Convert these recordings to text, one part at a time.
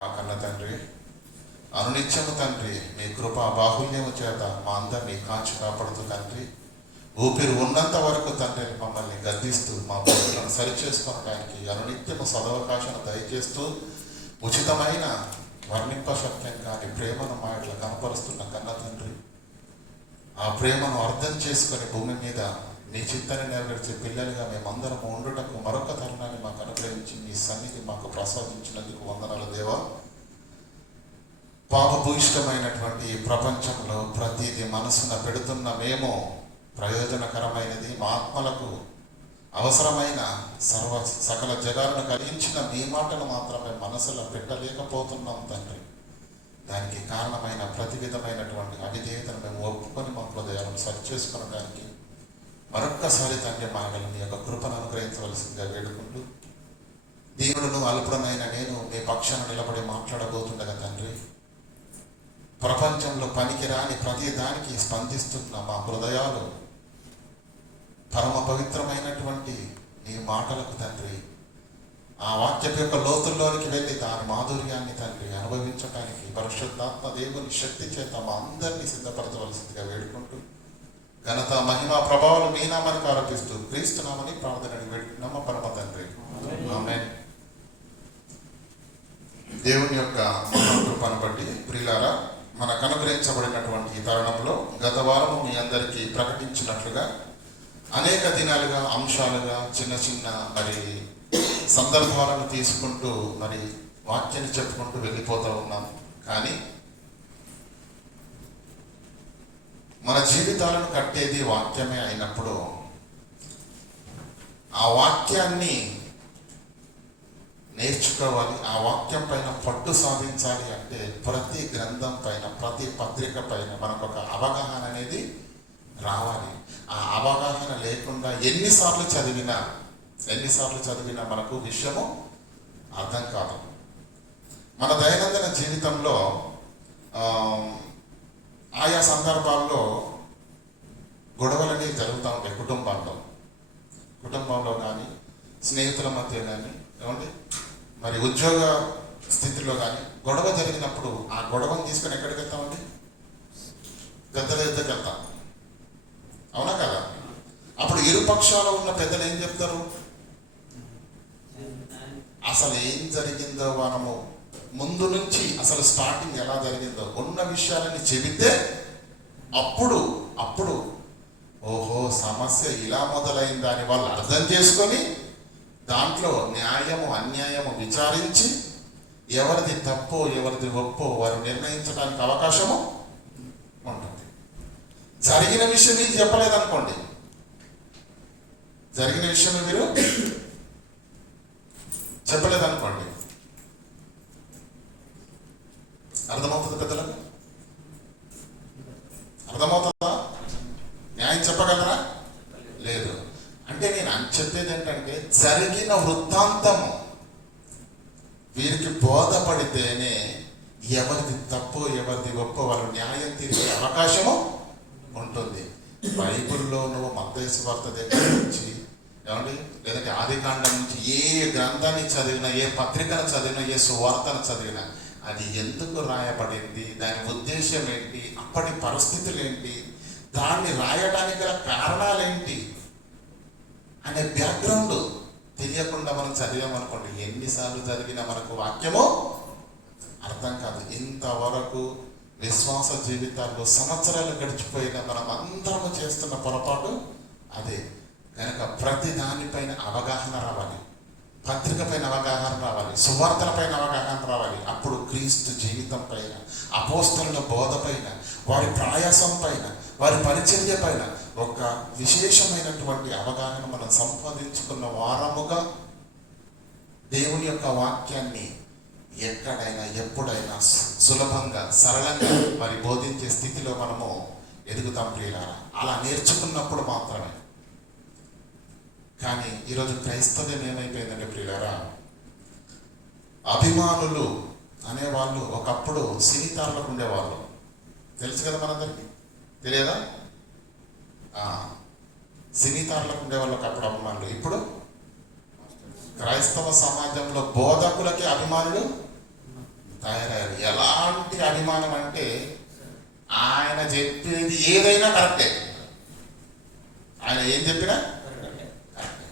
కన్న తండ్రి, అనునిత్యము తండ్రి, మీ కృపా బాహుల్యము చేత మా అందరినీ కాచి కాపాడుతూ తండ్రి, ఊపిరి ఉన్నంత వరకు తండ్రి మమ్మల్ని గద్దిస్తూ మా బతుకులను సరిచేసుకోవడానికి అనునిత్యము సదవకాశాన్ని దయచేస్తూ ఉచితమైన వర్ణింపశక్యం కాని ప్రేమను మా ఇట్లా కనపరుస్తున్న కన్న తండ్రి, ఆ ప్రేమను అర్థం చేసుకొని భూమి మీద నీ చిత్తాన్ని నెరవేర్చే పిల్లలుగా మేమందరం ఉండుటకు మరొక తరుణాన్ని మాకు అనుగ్రహించి మీ సన్నిధి మాకు ప్రసాదించినందుకు వందనాలు దేవా. పాపభూయిష్టమైనటువంటి ప్రపంచంలో ప్రతిదీ మనసున పెడుతున్న మేము ప్రయోజనకరమైనది, మా ఆత్మలకు అవసరమైన సకల జగాలను కలిగించిన మీ మాటను మాత్రమే మనసులో పెట్టలేకపోతున్నాం తండ్రి. దానికి కారణమైన ప్రతి విధమైనటువంటి అవిధేయతను మేము ఒప్పుకొని మా హృదయాలను సరిచేసుకోవడానికి మరొక్కసారి తండ్రి మాటలు మీ యొక్క కృపను అనుగ్రహించవలసిందిగా వేడుకుంటూ, దీనుడును అల్పుడనైన నేను మీ పక్షాన నిలబడి మాట్లాడబోతుండగా తండ్రి, ప్రపంచంలో పనికిరాని ప్రతి దానికి స్పందిస్తున్న మా హృదయాలు పరమ పవిత్రమైనటువంటి ఈ మాటలకు తండ్రి, ఆ వాక్యం యొక్క లోతుల్లోనికి వెళ్ళి దాని మాధుర్యాన్ని తండ్రి అనుభవించడానికి పరిశుద్ధాత్మ దేవుని శక్తి చేత మా అందరినీ సిద్ధపరచవలసిందిగా వేడుకుంటూ, ఘనత మహిమ ప్రభావాలు మీ నామానికి ఆరోపిస్తూ క్రీస్తునామని ప్రార్థన వేడుకున్నామ పరమ తండ్రి, ఆమేన్. దేవుని యొక్క మహాకృపను బట్టి ప్రియులారా, మనకు అనుగ్రహించబడినటువంటి ఈ తరుణంలో గత వారము మీ అందరికీ ప్రకటించినట్లుగా అనేక దినాలుగా అంశాలుగా చిన్న చిన్న మరి సందర్భాలను తీసుకుంటూ మరి వాక్యాన్ని చెప్పుకుంటూ వెళ్ళిపోతూ ఉన్నాం. కానీ మన జీవితాలను కట్టేది వాక్యమే అయినప్పుడు ఆ వాక్యాన్ని నేర్చుకోవాలి, ఆ వాక్యం పైన పట్టు సాధించాలి అంటే ప్రతి గ్రంథం పైన ప్రతి పత్రిక పైన మనకు ఒక అవగాహన అనేది రావాలి. ఆ అవగాహన లేకుండా ఎన్నిసార్లు చదివినా మనకు విషయము అర్థం కాదు. మన దైనందిన జీవితంలో ఆయా సందర్భాల్లో గొడవలని జరుగుతూ ఉంటాయి. కుటుంబంలో కానీ, స్నేహితుల మధ్య కానీ, ఏమండి మరి ఉద్యోగ స్థితిలో కానీ గొడవ జరిగినప్పుడు ఆ గొడవను తీసుకొని ఎక్కడికి వెళ్తామండి? పెద్దల దగ్గరికి వెళ్తాం, అవునా కదా? అప్పుడు ఇరుపక్షాలు ఉన్న పెద్దలు ఏం చెప్తారు? అసలు ఏం జరిగిందో మనము ముందు నుంచి అసలు స్టార్టింగ్ ఎలా జరిగిందో ఉన్న విషయాలని చెబితే అప్పుడు ఓహో సమస్య ఇలా మొదలైందని వాళ్ళు అర్థం చేసుకొని దాంట్లో న్యాయము అన్యాయము విచారించి ఎవరిది తప్పో ఎవరిది ఒప్పో వారు నిర్ణయించడానికి అవకాశము ఉంటుంది. జరిగిన విషయం మీరు చెప్పలేదనుకోండి, జరిగిన విషయం మీరు చెప్పలేదనుకోండి, అర్థమవుతుంది పెద్దలకు? అర్థమవుతుందా? న్యాయం చెప్పగలరా? లేదు. అంటే నేను చెప్పేది ఏంటంటే జరిగిన వృత్తాంతము వీరికి బోధపడితేనే ఎవరిది తప్పో ఎవరిది ఒప్పో వాళ్ళు న్యాయం తీర్చే అవకాశము ఉంటుంది. బైబిల్లో నువ్వు మత్తయి సువార్త దగ్గర నుంచి ఏమండి లేదంటే ఆదికాండం నుంచి ఏ గ్రంథాన్ని చదివినా, ఏ పత్రికను చదివినా, ఏ సువార్తను చదివినా అది ఎందుకు రాయబడింది, దాని ఉద్దేశం ఏంటి, అప్పటి పరిస్థితులు ఏంటి, దాన్ని రాయడానికి గల కారణాలేంటి అనే బ్యాక్గ్రౌండ్ తెలియకుండా మనం చదివామనుకోండి, ఎన్నిసార్లు చదివినా మనకు వాక్యము అర్థం కాదు. ఇంతవరకు విశ్వాస జీవితాల్లో సంవత్సరాలు గడిచిపోయిన మనం అందరము చేస్తున్న పొరపాటు అదే. కనుక ప్రతి దానిపైన అవగాహన రావాలి, పత్రిక పైన అవగాహన రావాలి, సువార్తల పైన అవగాహన రావాలి. అప్పుడు క్రీస్తు జీవితం పైన, అపోస్తలుల బోధ పైన, వారి ప్రయాసం పైన, వారి పరిచర్య పైన ఒక విశేషమైనటువంటి అవగాహన మనం సంపాదించుకున్న వారముగా దేవుని యొక్క వాక్యాన్ని ఎక్కడైనా ఎప్పుడైనా సులభంగా సరళంగా మరి బోధించే స్థితిలో మనము ఎదుగుతాం ప్రియులారా. అలా నేర్చుకున్నప్పుడు మాత్రమే. కానీ ఈరోజు క్రైస్తవ్యం ఏమైపోయిందంటే ప్రియులారా, అభిమానులు అనేవాళ్ళు ఒకప్పుడు సినీతారులకు ఉండేవాళ్ళు, తెలుసు కదా మనందరికీ, తెలియదా? సినీతారులకు ఉండేవాళ్ళు ఒకప్పుడు అభిమానులు. ఇప్పుడు క్రైస్తవ సమాజంలో బోధకులకి అభిమానులు తయారయ్యారు. ఎలాంటి అభిమానం అంటే ఆయన చెప్పేది ఏదైనా కరెక్టే. ఆయన ఏం చెప్పినా కరెక్టే.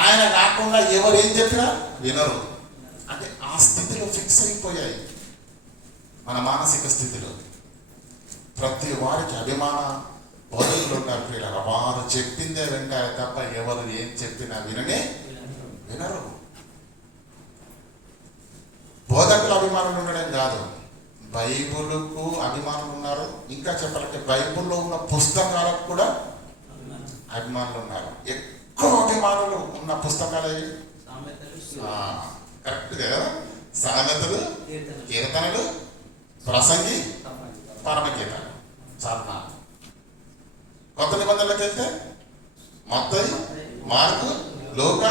ఆయన కాకుండా ఎవరు ఏం చెప్పినా వినరు. అంటే ఆ స్థితిలో ఫిక్స్ అయిపోయాయి మన మానసిక స్థితిలో. ప్రతి వారికి అభిమాన బోధకులు ఉంటారు ప్రియులారా. వారు చెప్పిందే వింటారు తప్ప ఎవరు ఏం చెప్పినా వినరు. బోధకులు అభిమానులు ఉండడం కాదు, బైబిల్కు అభిమానులు ఉన్నారు. ఇంకా చెప్పాలంటే బైబిల్లో ఉన్న పుస్తకాలకు కూడా అభిమానులు ఉన్నారు. ఎక్కువ అభిమానులు ఉన్న పుస్తకాలు ఏవి? కరెక్ట్ కదా. సామెతలు, కీర్తనలు, ప్రసంగి, పరమగీతాలు. చాలా కొత్త నిబంధనలకు వెళ్తే మత్తయి, మార్కు, లూకా,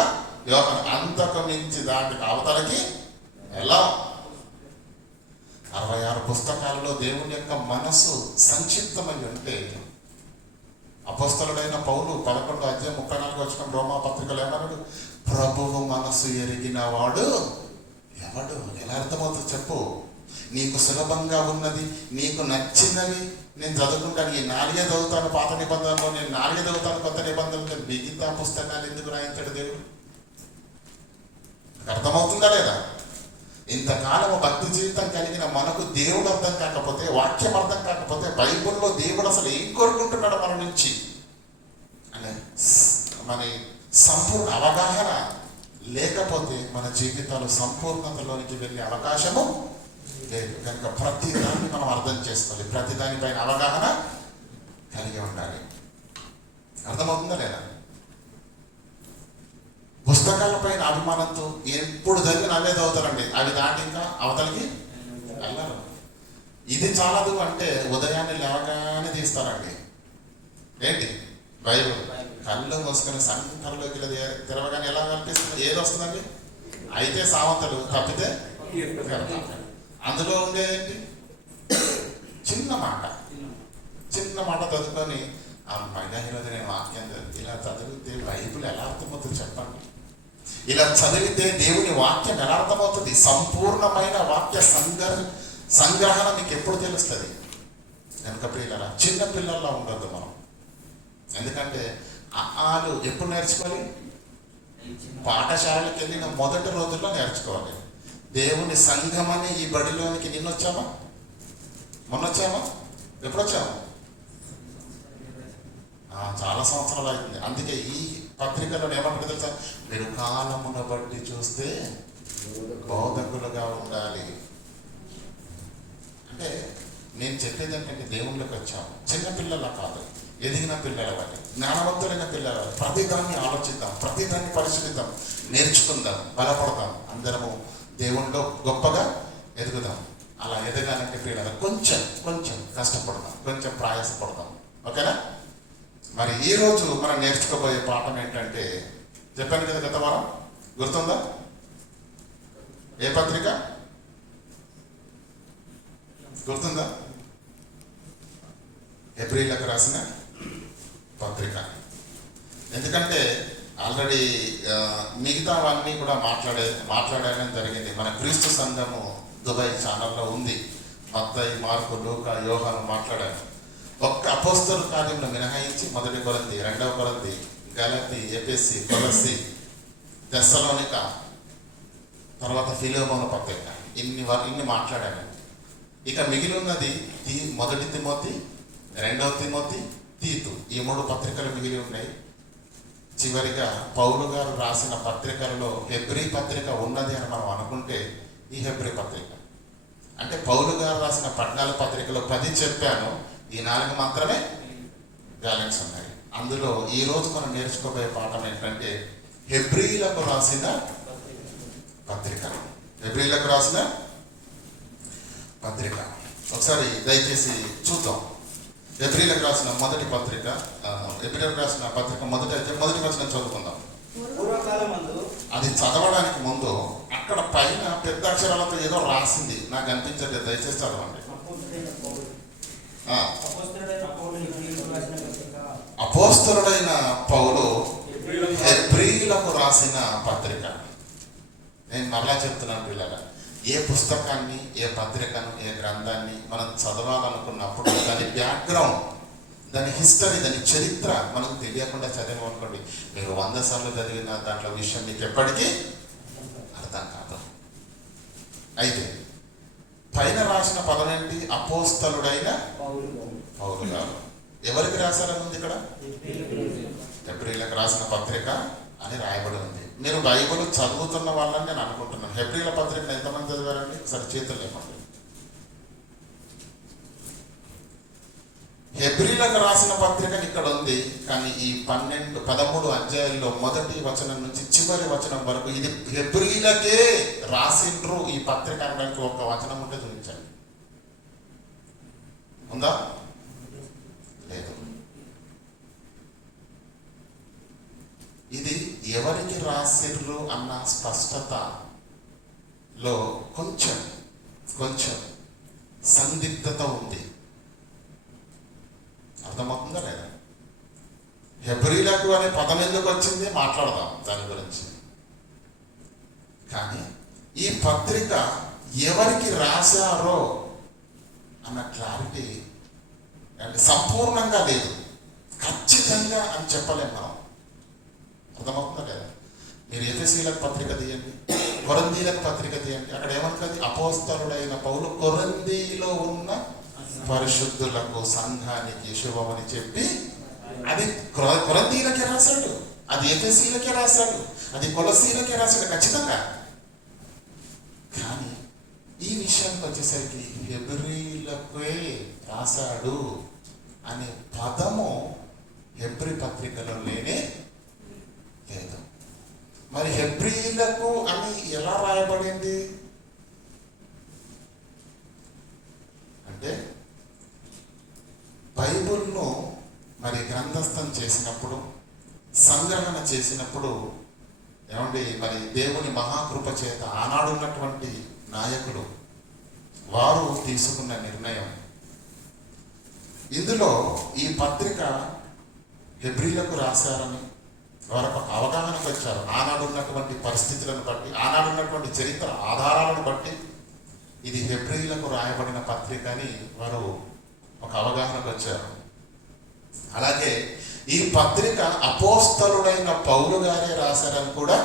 యోహాను. అంతకు మించి దానికి అవతలకి ఎలా 66 పుస్తకాలలో దేవుని యొక్క మనసు సంక్షిప్తమై ఉంటే, అపోస్తలుడైన పౌలు 11:34 రోమా పత్రికలు ఏమన్నాడు? ప్రభువు మనసు ఎరిగిన వాడు ఎవడు? ఎలా అర్థమవుతుంది చెప్పు? నీకు సులభంగా ఉన్నది, నీకు నచ్చినవి నేను చదువుకుంటాను. ఈ 4 చదువుతాను పాత నిబంధనలో, నేను 4 చదువుతాను కొత్త నిబంధనలో. మిగతా పుస్తకాలు ఎందుకు రాయించాడు దేవుడు? అర్థమవుతుందా లేదా? ఇంతకాలము భక్తి జీవితం కలిగిన మనకు దేవుడు అర్థం కాకపోతే, వాక్యం అర్థం కాకపోతే, బైబిల్లో దేవుడు అసలు ఏం కోరుకుంటున్నాడు మన నుంచి అనే మన సంపూర్ణ అవగాహన లేకపోతే మన జీవితాలు సంపూర్ణతలోనికి వెళ్ళే అవకాశము లేదు. కనుక ప్రతి దాన్ని మనం అర్థం చేసుకోవాలి, ప్రతి దానిపైన అవగాహన కలిగి ఉండాలి. అర్థమవుతుందా లేదా? పుస్తకాలపైన అభిమానంతో ఎప్పుడు చదివిన అవే చదువుతారండి. అవి దాటి ఇంకా అవతలికి వెళ్ళరు. ఇది చాలదు అంటే ఉదయాన్నే లేవగానే తీస్తారండి. ఏంటి? బైబిల్ కళ్ళు మూసుకొని సంకటంలోకి తిరగగానే ఎలా కనిపిస్తుంది? ఏది వస్తుందండి? అయితే సామెతలు, తప్పితే అందులో ఉండేది చిన్న మాట చదువుకొని అమ్మాయిగా ఈరోజు నేను వాక్యం ఇలా చదివితే బైబిల్ ఎలా అర్థమవుతుంది చెప్పండి? ఇలా చదివితే దేవుని వాక్యం ఎలా అర్థమవుతుంది? సంపూర్ణమైన వాక్య సంగ్రహణ మీకు ఎప్పుడు తెలుస్తుంది? కనుక పిల్లల చిన్న పిల్లల్లో ఉండద్దు మనం. ఎందుకంటే ఆలు ఎప్పుడు నేర్చుకోవాలి? పాఠశాలకు వెళ్ళిన మొదటి రోజుల్లో నేర్చుకోవాలి. దేవుని సంఘమని ఈ బడిలోనికి నిన్నొచ్చామా? మొన్నొచ్చామా? ఎప్పుడొచ్చామా? చాలా సంవత్సరాలు అవుతుంది. అందుకే ఈ పత్రికలో ఏమంటారు తెలుసా? మీరు కాలమును బట్టి చూస్తే బోధకులుగా ఉండాలి. అంటే నేను చెప్పేది ఏంటంటే దేవుళ్ళకి వచ్చాము, చిన్నపిల్లల కాదు, ఎదిగిన పిల్లల వాటి, జ్ఞానవంతులైన పిల్లల వాటి. ప్రతిదాన్ని ఆలోచిద్దాం, ప్రతిదాన్ని పరిశీలిద్దాం, నేర్చుకుందాం, బలపడదాం, అందరము దేవుళ్ళలో గొప్పగా ఎదుగుదాం. అలా ఎదగాలంటే పిల్లలు కొంచెం కష్టపడదాం, కొంచెం ప్రయాసపడదాం. ఓకేనా? మరి ఈరోజు మనం నేర్చుకోబోయే పాఠం ఏంటంటే, చెప్పాను కదా గత వారం, గుర్తుందా? ఏ పత్రిక గుర్తుందా? హెబ్రీయులకు రాసిన పత్రిక. ఎందుకంటే ఆల్రెడీ మిగతావన్నీ కూడా మాట్లాడడం జరిగింది. మన క్రీస్తు సంఘము దుబాయ్ ఛానల్లో ఉంది. మత్తయి, మార్కు, లూకా, యోహాను మాట్లాడారు. ఒక్క అపోస్తలు కార్యంలో మినహాయించి 1 కొరింథీ, 2 కొరింథీ, గలతీ, ఎఫెసీ, కొలస్సీ, తెస్సలోనిక, తర్వాత ఫిలెమోను పత్రిక, ఇన్ని మాట్లాడాను. ఇక మిగిలి ఉన్నది 1 తిమోతి, 2 తిమోతి, తీతు. ఈ 3 పత్రికలు మిగిలి ఉన్నాయి. చివరిగా పౌలు గారు రాసిన పత్రికలలో హెబ్రీ పత్రిక ఉన్నది అని మనం అనుకుంటే ఈ హెబ్రీ పత్రిక. అంటే పౌలు గారు రాసిన 14 పత్రికలో 10 చెప్పాను, ఈ 4 మాత్రమే బ్యాలెన్స్ ఉన్నాయి. అందులో ఈరోజు మనం నేర్చుకోబోయే పాఠం ఏంటంటే హెబ్రీయులకు రాసిన పత్రిక. హెబ్రీయులకు రాసిన పత్రిక ఒకసారి దయచేసి చూద్దాం. హెబ్రీయులకు రాసిన మొదటి పత్రిక, హెబ్రీయులకు రాసిన పత్రిక మొదటి వచనం చదువుకుందాం. అది చదవడానికి ముందు అక్కడ పైన పెద్ద అక్షరాలతో ఏదో రాసింది, నాకు అనిపించలేదు. దయచేసి చదవండి. అపోస్తలుడైన పౌలు హెబ్రీయులకు రాసిన పత్రిక. నేను మరలా చెప్తున్నాను పిల్లల, ఏ పుస్తకాన్ని, ఏ పత్రికను, ఏ గ్రంథాన్ని మనం చదవాలనుకున్నప్పుడు దాని బ్యాక్గ్రౌండ్, దాని హిస్టరీ, దాని చరిత్ర మనకు తెలియకుండా చదివామనుకోండి, మీరు 100 సార్లు చదివిన దాంట్లో విషయం మీకు ఎప్పటికీ అర్థం కాదు. అయితే పైన రాసిన పదం ఏంటి? అపోస్తలుడైన పౌలు గారు. ఎవరికి రాశారని ఉంది ఇక్కడ? హెబ్రీలకు రాసిన పత్రిక అని రాయబడి ఉంది. మీరు బైబిల్ చదువుతున్న వాళ్ళని నేను అనుకుంటున్నాను. హెబ్రీల పత్రికను ఎంతమంది చదివారండి? సరే చేతులు లేకుండా. హెబ్రీలకు రాసిన పత్రికని ఇక్కడ ఉంది, కానీ ఈ 13 అధ్యాయాల్లో మొదటి వచనం నుంచి చివరి వచనం వరకు ఇది హెబ్రీలకే రాసిండ్రు ఈ పత్రిక అనడానికి ఒక వచనం ఉంటే చూపించండి. ఉందా? లేదు. ఇది ఎవరికి రాసిర్రు అన్న స్పష్టతలో కొంచెం సందిగ్ధత ఉంది. అర్థమవుతుందా లేదా? హెబ్రీలకు అనే పదం ఎందుకు వచ్చింది మాట్లాడదాం దాని గురించి. కానీ ఈ పత్రిక ఎవరికి రాశారో అన్న క్లారిటీ అంటే సంపూర్ణంగా లేదు, ఖచ్చితంగా అని చెప్పలేము మనం. అర్థమవుతుందా లేదా? మీరు ఎఫెసీలకు పత్రిక తీయండి, కొరింథీలకు పత్రిక తీయండి, అక్కడ ఏమంటుంది? అపోస్తలుడైన పౌలు కొరింథీలో ఉన్న పరిశుద్ధులకు, సంఘానికి శుభమని చెప్పి, అది కొరింథీలకే రాశాడు, అది ఎఫెసీలకే రాశాడు, అది కొలసీలకే రాశాడు ఖచ్చితంగా. కానీ ఈ విషయానికి వచ్చేసరికి హెబ్రీలకే రాశాడు అనే పదము హెబ్రీ పత్రికలో లేనే లేదు. మరి హెబ్రీలకు అని ఎలా రాయబడింది అంటే, బైబిల్ను మరి గ్రంథస్థం చేసినప్పుడు, సంగ్రహణ చేసినప్పుడు ఏమండి, మరి దేవుని మహాకృప చేత ఆనాడున్నటువంటి నాయకులు వారు తీసుకున్న నిర్ణయం, ఇందులో ఈ పత్రిక హెబ్రీలకు రాశారని వారికి ఒక అవగాహనకు వచ్చారు. ఆనాడున్నటువంటి పరిస్థితులను బట్టి, ఆనాడున్నటువంటి చరిత్ర ఆధారాలను బట్టి ఇది హెబ్రీలకు రాయబడిన పత్రిక అని వారు ఒక అవగాహనకు వచ్చారు. అలాగే ఈ పత్రిక అపోస్తలుడైన పౌలు గారే రాశారని కూడా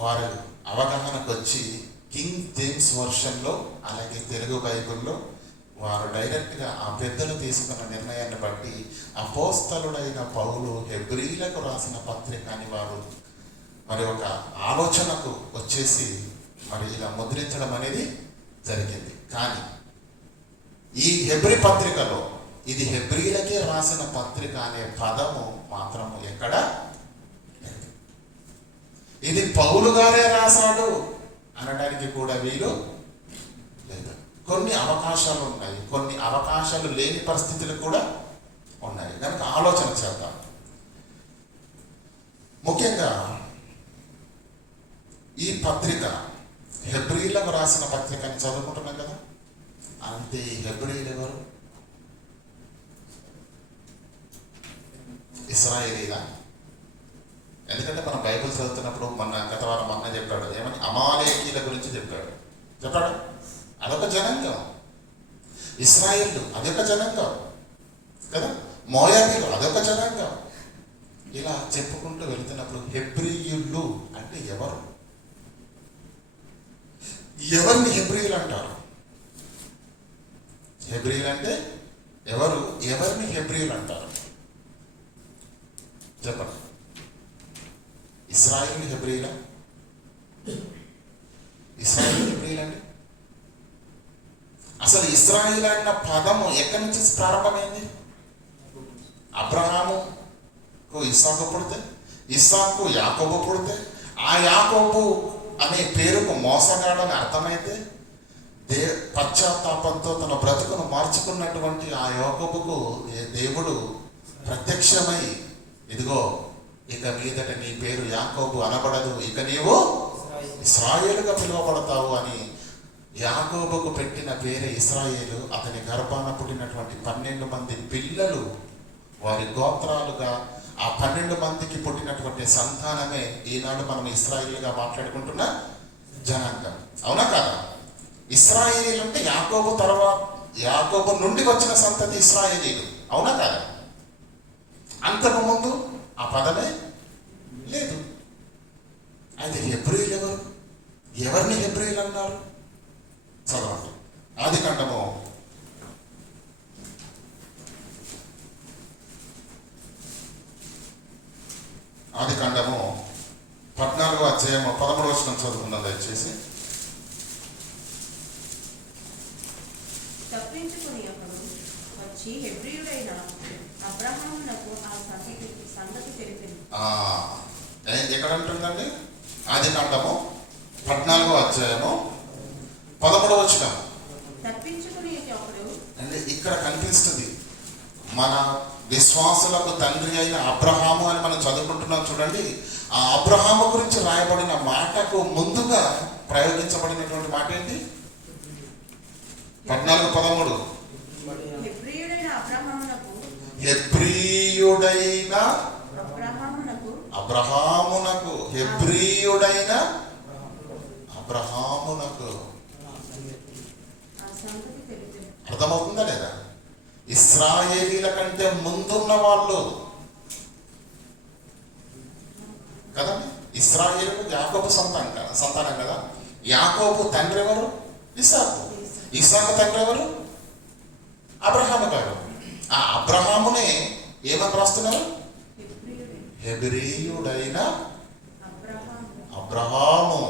వారు అవగాహనకు వచ్చి కింగ్ జేమ్స్ వర్షన్లో, అలాగే తెలుగు బైబిల్లో వారు డైరెక్ట్గా ఆ పెద్దలు తీసుకున్న నిర్ణయాన్ని బట్టి అపోస్తలుడైన పౌలు హెబ్రీలకు రాసిన పత్రిక అని వారు మరి ఒక ఆలోచనకు వచ్చేసి మరి ఇలా ముద్రించడం అనేది జరిగింది. కానీ ఈ హెబ్రీ పత్రికలో ఇది హెబ్రీలకే రాసిన పత్రిక అనే పదము మాత్రము ఎక్కడ లేదు. ఇది పౌలు గారే రాశాడు అనడానికి కూడా వీలు లేదు. కొన్ని అవకాశాలు ఉన్నాయి, కొన్ని అవకాశాలు లేని పరిస్థితులు కూడా ఉన్నాయి. కనుక ఆలోచన చేద్దాం. ముఖ్యంగా ఈ పత్రిక హెబ్రీలకు రాసిన పత్రిక అని చదువుకుంటున్నాం కదా, అంతే. ఈ హెబ్రీలు ఎవరు? ఇశ్రాయేలీలా? ఎందుకంటే మనం బైబిల్ చదువుతున్నప్పుడు గత వారం అన్న చెప్పాడు, ఏమని? అమాలేకీల గురించి చెప్పాడు. అదొక జనాంగం. ఇశ్రాయేలు అదొక జనాంగం కదా, మోయాబీలు అదొక జనాంగం. ఇలా చెప్పుకుంటూ వెళుతున్నప్పుడు హెబ్రీయులు అంటే ఎవరు? ఎవరిని హెబ్రీయులు అంటారు? హెబ్రీయులు అంటే ఎవరు? ఎవరిని హెబ్రీయులు అంటారు చెప్పండి. ఇశ్రాయేలు హెబ్రీయులా? ఇశ్రాయేలు హెబ్రీయులు అండి. అసలు ఇశ్రాయేలు అన్న పదము ఎక్కడి నుంచి ప్రారంభమైంది? అబ్రహాముకు ఇస్సాకు పుడితే, ఇస్సాకు యాకోబు పుడితే, ఆ యాకోబు అనే పేరుకు మోసగాడని అర్థమైతే, పశ్చాత్తాపంతో తన బ్రతుకును మార్చుకున్నటువంటి ఆ యాకోబుకు దేవుడు ప్రత్యక్షమై, ఇదిగో ఇక మీదట నీ పేరు యాకోబు అనబడదు, ఇక నీవు ఇశ్రాయేలుగా పిలువబడతావు అని యాకోబుకు పెట్టిన పేరే ఇశ్రాయేలు. అతని గర్భాన పుట్టినటువంటి 12 మంది పిల్లలు వారి గోత్రాలుగా, ఆ 12 మందికి పుట్టినటువంటి సంతానమే ఈనాడు మనం ఇశ్రాయేలుగా మాట్లాడుకుంటున్న జనాంగం. అవునా కాదా? ఇశ్రాయేలీలు అంటే యాకోబు నుండి వచ్చిన సంతతి ఇశ్రాయేలీలు. అవునా కాదా? అంతకు ముందు ఆ పదమే లేదు. అయితే హెబ్రీయులు ఎవరు? ఎవరిని హెబ్రీయులు అన్నారు? చదవండి. ఆదికాండము 14వ అధ్యాయము 13వ వచనం చదువుకుందాం దయచేసి. తప్పించుకుని అప్పుడు వచ్చి హెబ్రీయుడైన అబ్రహామునకు ఆ సంగతి తెలిపింది. ఎక్కడ ఉంటుందండి? ఆదికాండము 14వ అధ్యాయము 13వ వచనం. తప్పించుకుని అప్పుడు అంటే ఇక్కడ కనిపిస్తుంది మన విశ్వాసులకు తండ్రి అయిన అబ్రహాము అని మనం చదువుకుంటున్నాం చూడండి. ఆ అబ్రహాము గురించి రాయబడిన మాటకు ముందుగా ప్రయోగించబడినటువంటి మాట ఏంటి? 14:13. హెబ్రీయుడైన అబ్రహామునకు అర్థమవుతుందా లేదా? ఇశ్రాయేలీల కంటే ముందున్న వాళ్ళు కదండి. ఇశ్రాయేలు యాకోబు సంతానం కదా. యాకోబు తండ్రి ఎవరు? ఇస్సాకు. ఇస్సాకు తండ్రి ఎవరు? అబ్రహాము గారు. ఆ అబ్రహామునే ఏమని రాస్తున్నారు? హెబ్రీయుడైన అబ్రహాము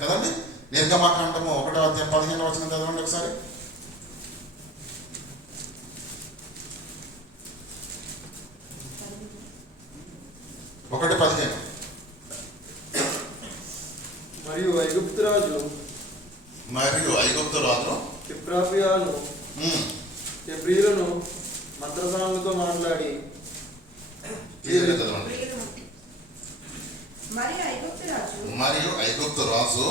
కదండి. నిర్గమకాండము 1వ అధ్యాయం 15వ వచనం చదవండి ఒకసారి. 1:15. మరియు ఐగుప్తు రాజు ఎఫ్రాయిము హెబ్రీయులను మంత్రసానులతో మాట్లాడి మరియు ఐగుప్తు రాజు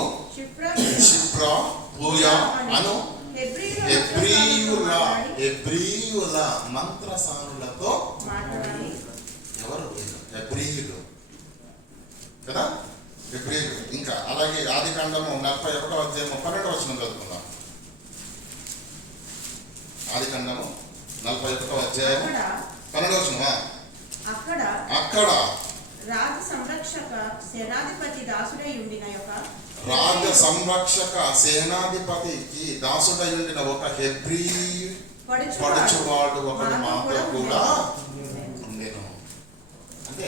షిప్రా పూయా అను హెబ్రీయుల మంత్రసానులతో ఎవరు? హెబ్రీయులు కదా. హెబ్రీయులు. ఇంకా అలాగే ఆదికాండము 41వ అధ్యాయం 12వ వచనం చదువుకుందాం. ఆదికాండము 41వ అధ్యాయం 12వ వచనం. అక్కడ రాజ సంరక్షక సేనాధిపతికి దాసుడై ఉండిన ఒక హెబ్రీ పడుచువాడు ఒకడు మాతో కూడా ఉండెను. అంటే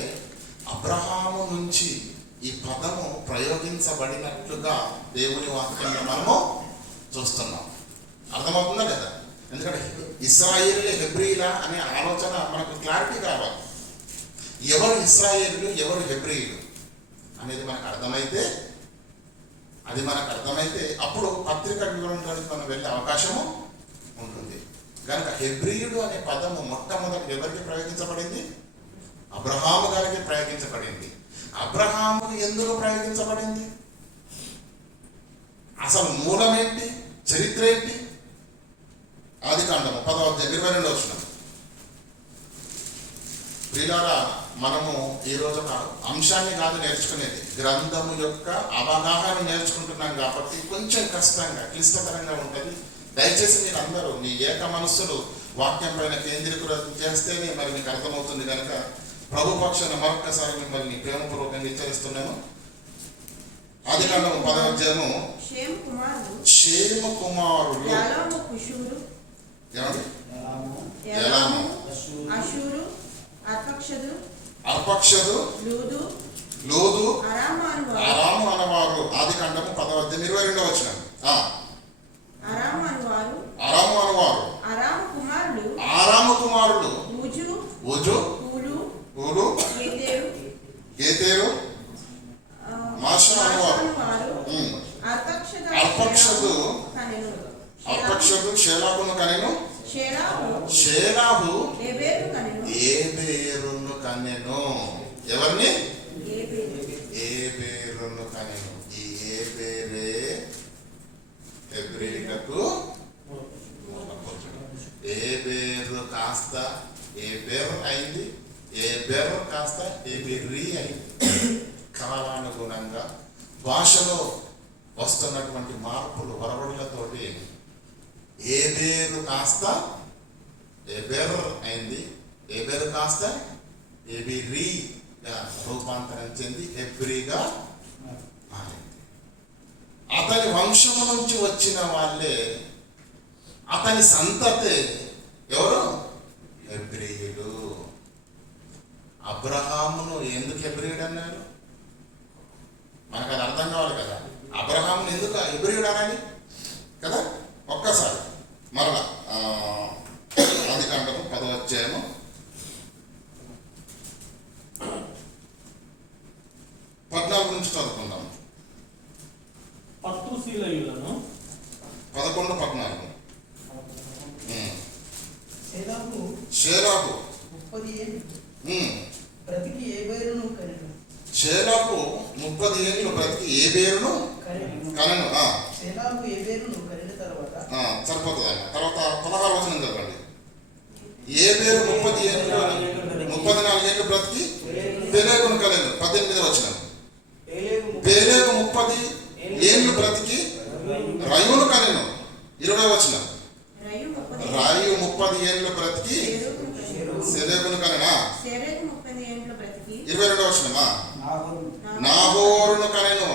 అబ్రహాము నుంచి ఈ పదము ప్రయోగించబడినట్లుగా దేవుని వాక్యంలో మనము చూస్తున్నాం. అర్థమవుతుందా లేదా? ఎందుకంటే ఇశ్రాయేలులే హెబ్రీలా అనే ఆలోచన మనకు క్లారిటీ కావాలి. ఎవరు ఇశ్రాయేలులు, ఎవరు హెబ్రీయులు అనేది మనకు అర్థమైతే అప్పుడు పత్రిక వివరణలోకి మనం వెళ్ళే అవకాశము ఉంటుంది. కనుక హెబ్రీయుడు అనే పదము మొట్టమొదటి ఎవరికి ప్రయోగించబడింది? అబ్రహాము గారికి ప్రయోగించబడింది. అబ్రహాముకి ఎందుకు ప్రయోగించబడింది? అసలు మూలం ఏంటి? చరిత్ర ఏంటి? ఆదికాండము 10వ అధ్యాయం 22వ వచనం. ప్రియులారా, మనము ఈరోజు ఒక అంశాన్ని కాదు నేర్చుకునేది, గ్రంథము యొక్క అవగాహన నేర్చుకుంటున్నాం కాబట్టి కొంచెం క్లిష్టకరంగా ఉంటుంది. దయచేసి మీరు అందరూ మీ ఏక మనస్సులు వాక్యం పైన కేంద్రీకృతం చేస్తేనే మరి మీకు అర్థమవుతుంది. కనుక ప్రభు పక్షాన మరొక్కసారి మిమ్మల్ని ప్రేమపూర్వకంగా హెచ్చరిస్తున్నాను. ఆదికాండము 10వ అధ్యాయము షేము కుమారులు అర్పక్షదు లూదు అరాము అనవారు. ఆదికాండము 10వ అధ్యాయం 22వ వచనం. అరాము అనవారు అరాము కుమారులు ఉజు పూలు గేతేరు మాషా అనవారు. అర్పక్షదు షేలాహును కనెను. షేలాహు ఏబేరును కనెను. ఎవరిని? ఏబేరును కనెను. ఈ ఏబేరే హెబ్రీయులకు ఏబేరు కాస్త ఏబెర్ అయింది, ఏబెర్ కాస్త ఏబెర్రీ అయింది. కాలానుగుణంగా భాషలో వస్తున్నటువంటి మార్పులు వరవడులతోటి ఏబేరు కాస్త ఎబెర్ అయింది. ఎబెర్ కాస్త ఎబిరీగా రూపాంతరం చెంది ఎబ్రిగా మారింది. అతని వంశము నుంచి వచ్చిన వాళ్ళే, అతని సంతతే ఎవరు? హెబ్రీయులు. అబ్రహామును ఎందుకు హెబ్రీయుడు అన్నారు? మనకు అది అర్థం కావాలి కదా. అబ్రహామును ఎందుకు హెబ్రీయుడు అనాలి కదా? ఒక్కసారి మరలా ఆదికాండము 10వ అధ్యాయము 14 నుంచి చదువుకుందాం. 10 శీలయులను 11, 14. షేరాకు షేరాకు 30 ఏళ్ళు బ్రతికి ఏబేరును కనెను. షేరాకు 30 ఏళ్ళు బ్రతికి ఏబేరును కనెను. షేరాకు ఏబేరును కనిన తర్వాత సరిపోతుందన్న. తర్వాత 16వ వచనం చదవండి. ఏబేరు 30 ఏళ్ళు 34 ఏళ్ళు బ్రతికి పెలేగును కనెను. 18వ వచనం. పెలేగు 30 ఏళ్ళు బ్రతికి రయును కనెను. 20వ వచనం. రాయు 30 ఏళ్ళు బ్రతికి సెరేగును కనెనా. 22వ వచనమా. నాహోరును కనెను.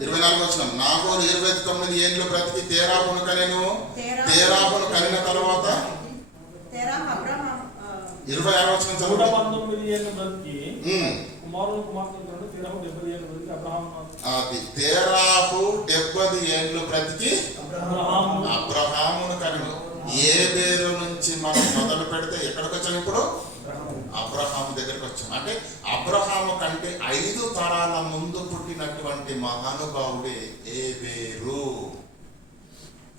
24వ వచనం. నాహోరు 29 ఏళ్ళు బ్రతికి తేరాహును కనెను. తేరాహును కనిన తర్వాత 26వ వచనం చదువు. 119 ఏళ్ళు బ్రతికి కుమారుని కుమార్తెలు తేరాహు 70 ఏళ్ళు బ్రతికి అబ్రహాము. అది తేరాహు 70 ఏళ్ళు బ్రతికి అబ్రహామును కనెను. ఏబేరు నుంచి మనం మొదలు పెడితే ఎక్కడికి వచ్చాం? ఇప్పుడు అబ్రహాము దగ్గరికి వచ్చాం. అంటే అబ్రహాము కంటే 5 తరాల ముందు పుట్టినటువంటి మహానుభావుడే ఏబేరు.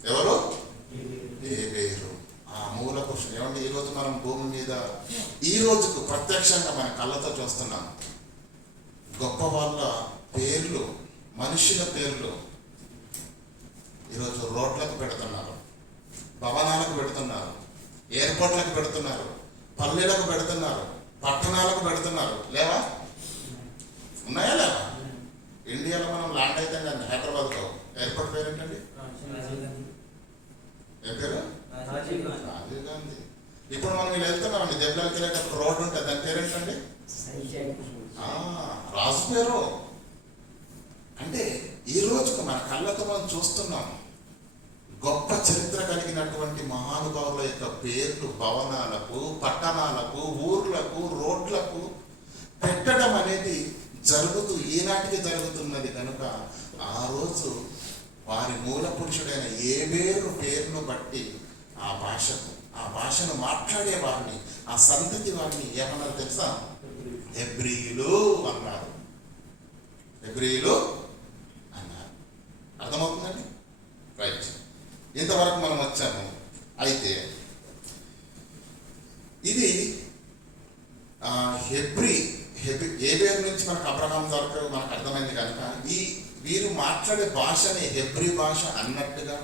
ఎవరు? ఏబేరు. ఆ మూల పురుషుడు. ఏమంటే ఈరోజు మనం భూమి మీద ఈ రోజుకు ప్రత్యక్షంగా మన కళ్ళతో చూస్తున్నాం. గొప్ప వాళ్ళ పేర్లు, మనుషుల పేర్లు ఈరోజు రోడ్లకు పెడుతున్నారు, భవనాలకు పెడుతున్నారు, ఎయిర్పోర్ట్లకు పెడుతున్నారు, పల్లెలకు పెడుతున్నారు, పట్టణాలకు పెడుతున్నారు. లేవా? ఉన్నాయా? లేవా? ఇండియాలో మనం ల్యాండ్ అయితే కానీ హైదరాబాద్లో ఎయిర్పోర్ట్ పేరు ఏంటండి? ఏ పేరు? రాజీవ్ గాంధీ. ఇప్పుడు మనం వీళ్ళు వెళ్తున్నామండి, దెబ్బలకి వెళ్ళేటప్పుడు రోడ్డు ఉంటుంది, దాని పేరు ఏంటండి? రాజు పేరు. అంటే ఈ రోజుకు మన కళ్ళతో మనం చూస్తున్నాం. గొప్ప చరిత్ర కలిగినటువంటి మహానుభావుల యొక్క పేర్లు భవనాలకు, పట్టణాలకు, ఊర్లకు, రోడ్లకు పెట్టడం అనేది ఈనాటికి జరుగుతున్నది కనుక ఆ రోజు వారి మూల పురుషుడైన ఏబేరు పేరును బట్టి ఆ భాషను మాట్లాడే వారిని, ఆ సంతతి వారిని ఏమన్నారు తెలుసా? హెబ్రీయులు అన్నారు. హెబ్రీయులు అన్నారు. అర్థమవుతుందండి? రైట్. ఇంతవరకు మనం వచ్చాము. అయితే ఇది ఏబేరు నుంచి మనకు అబ్రహాం వరకు మనకు అర్థమైంది కనుక వీరు మాట్లాడే భాషని హెబ్రీ భాష అన్నట్టుగా,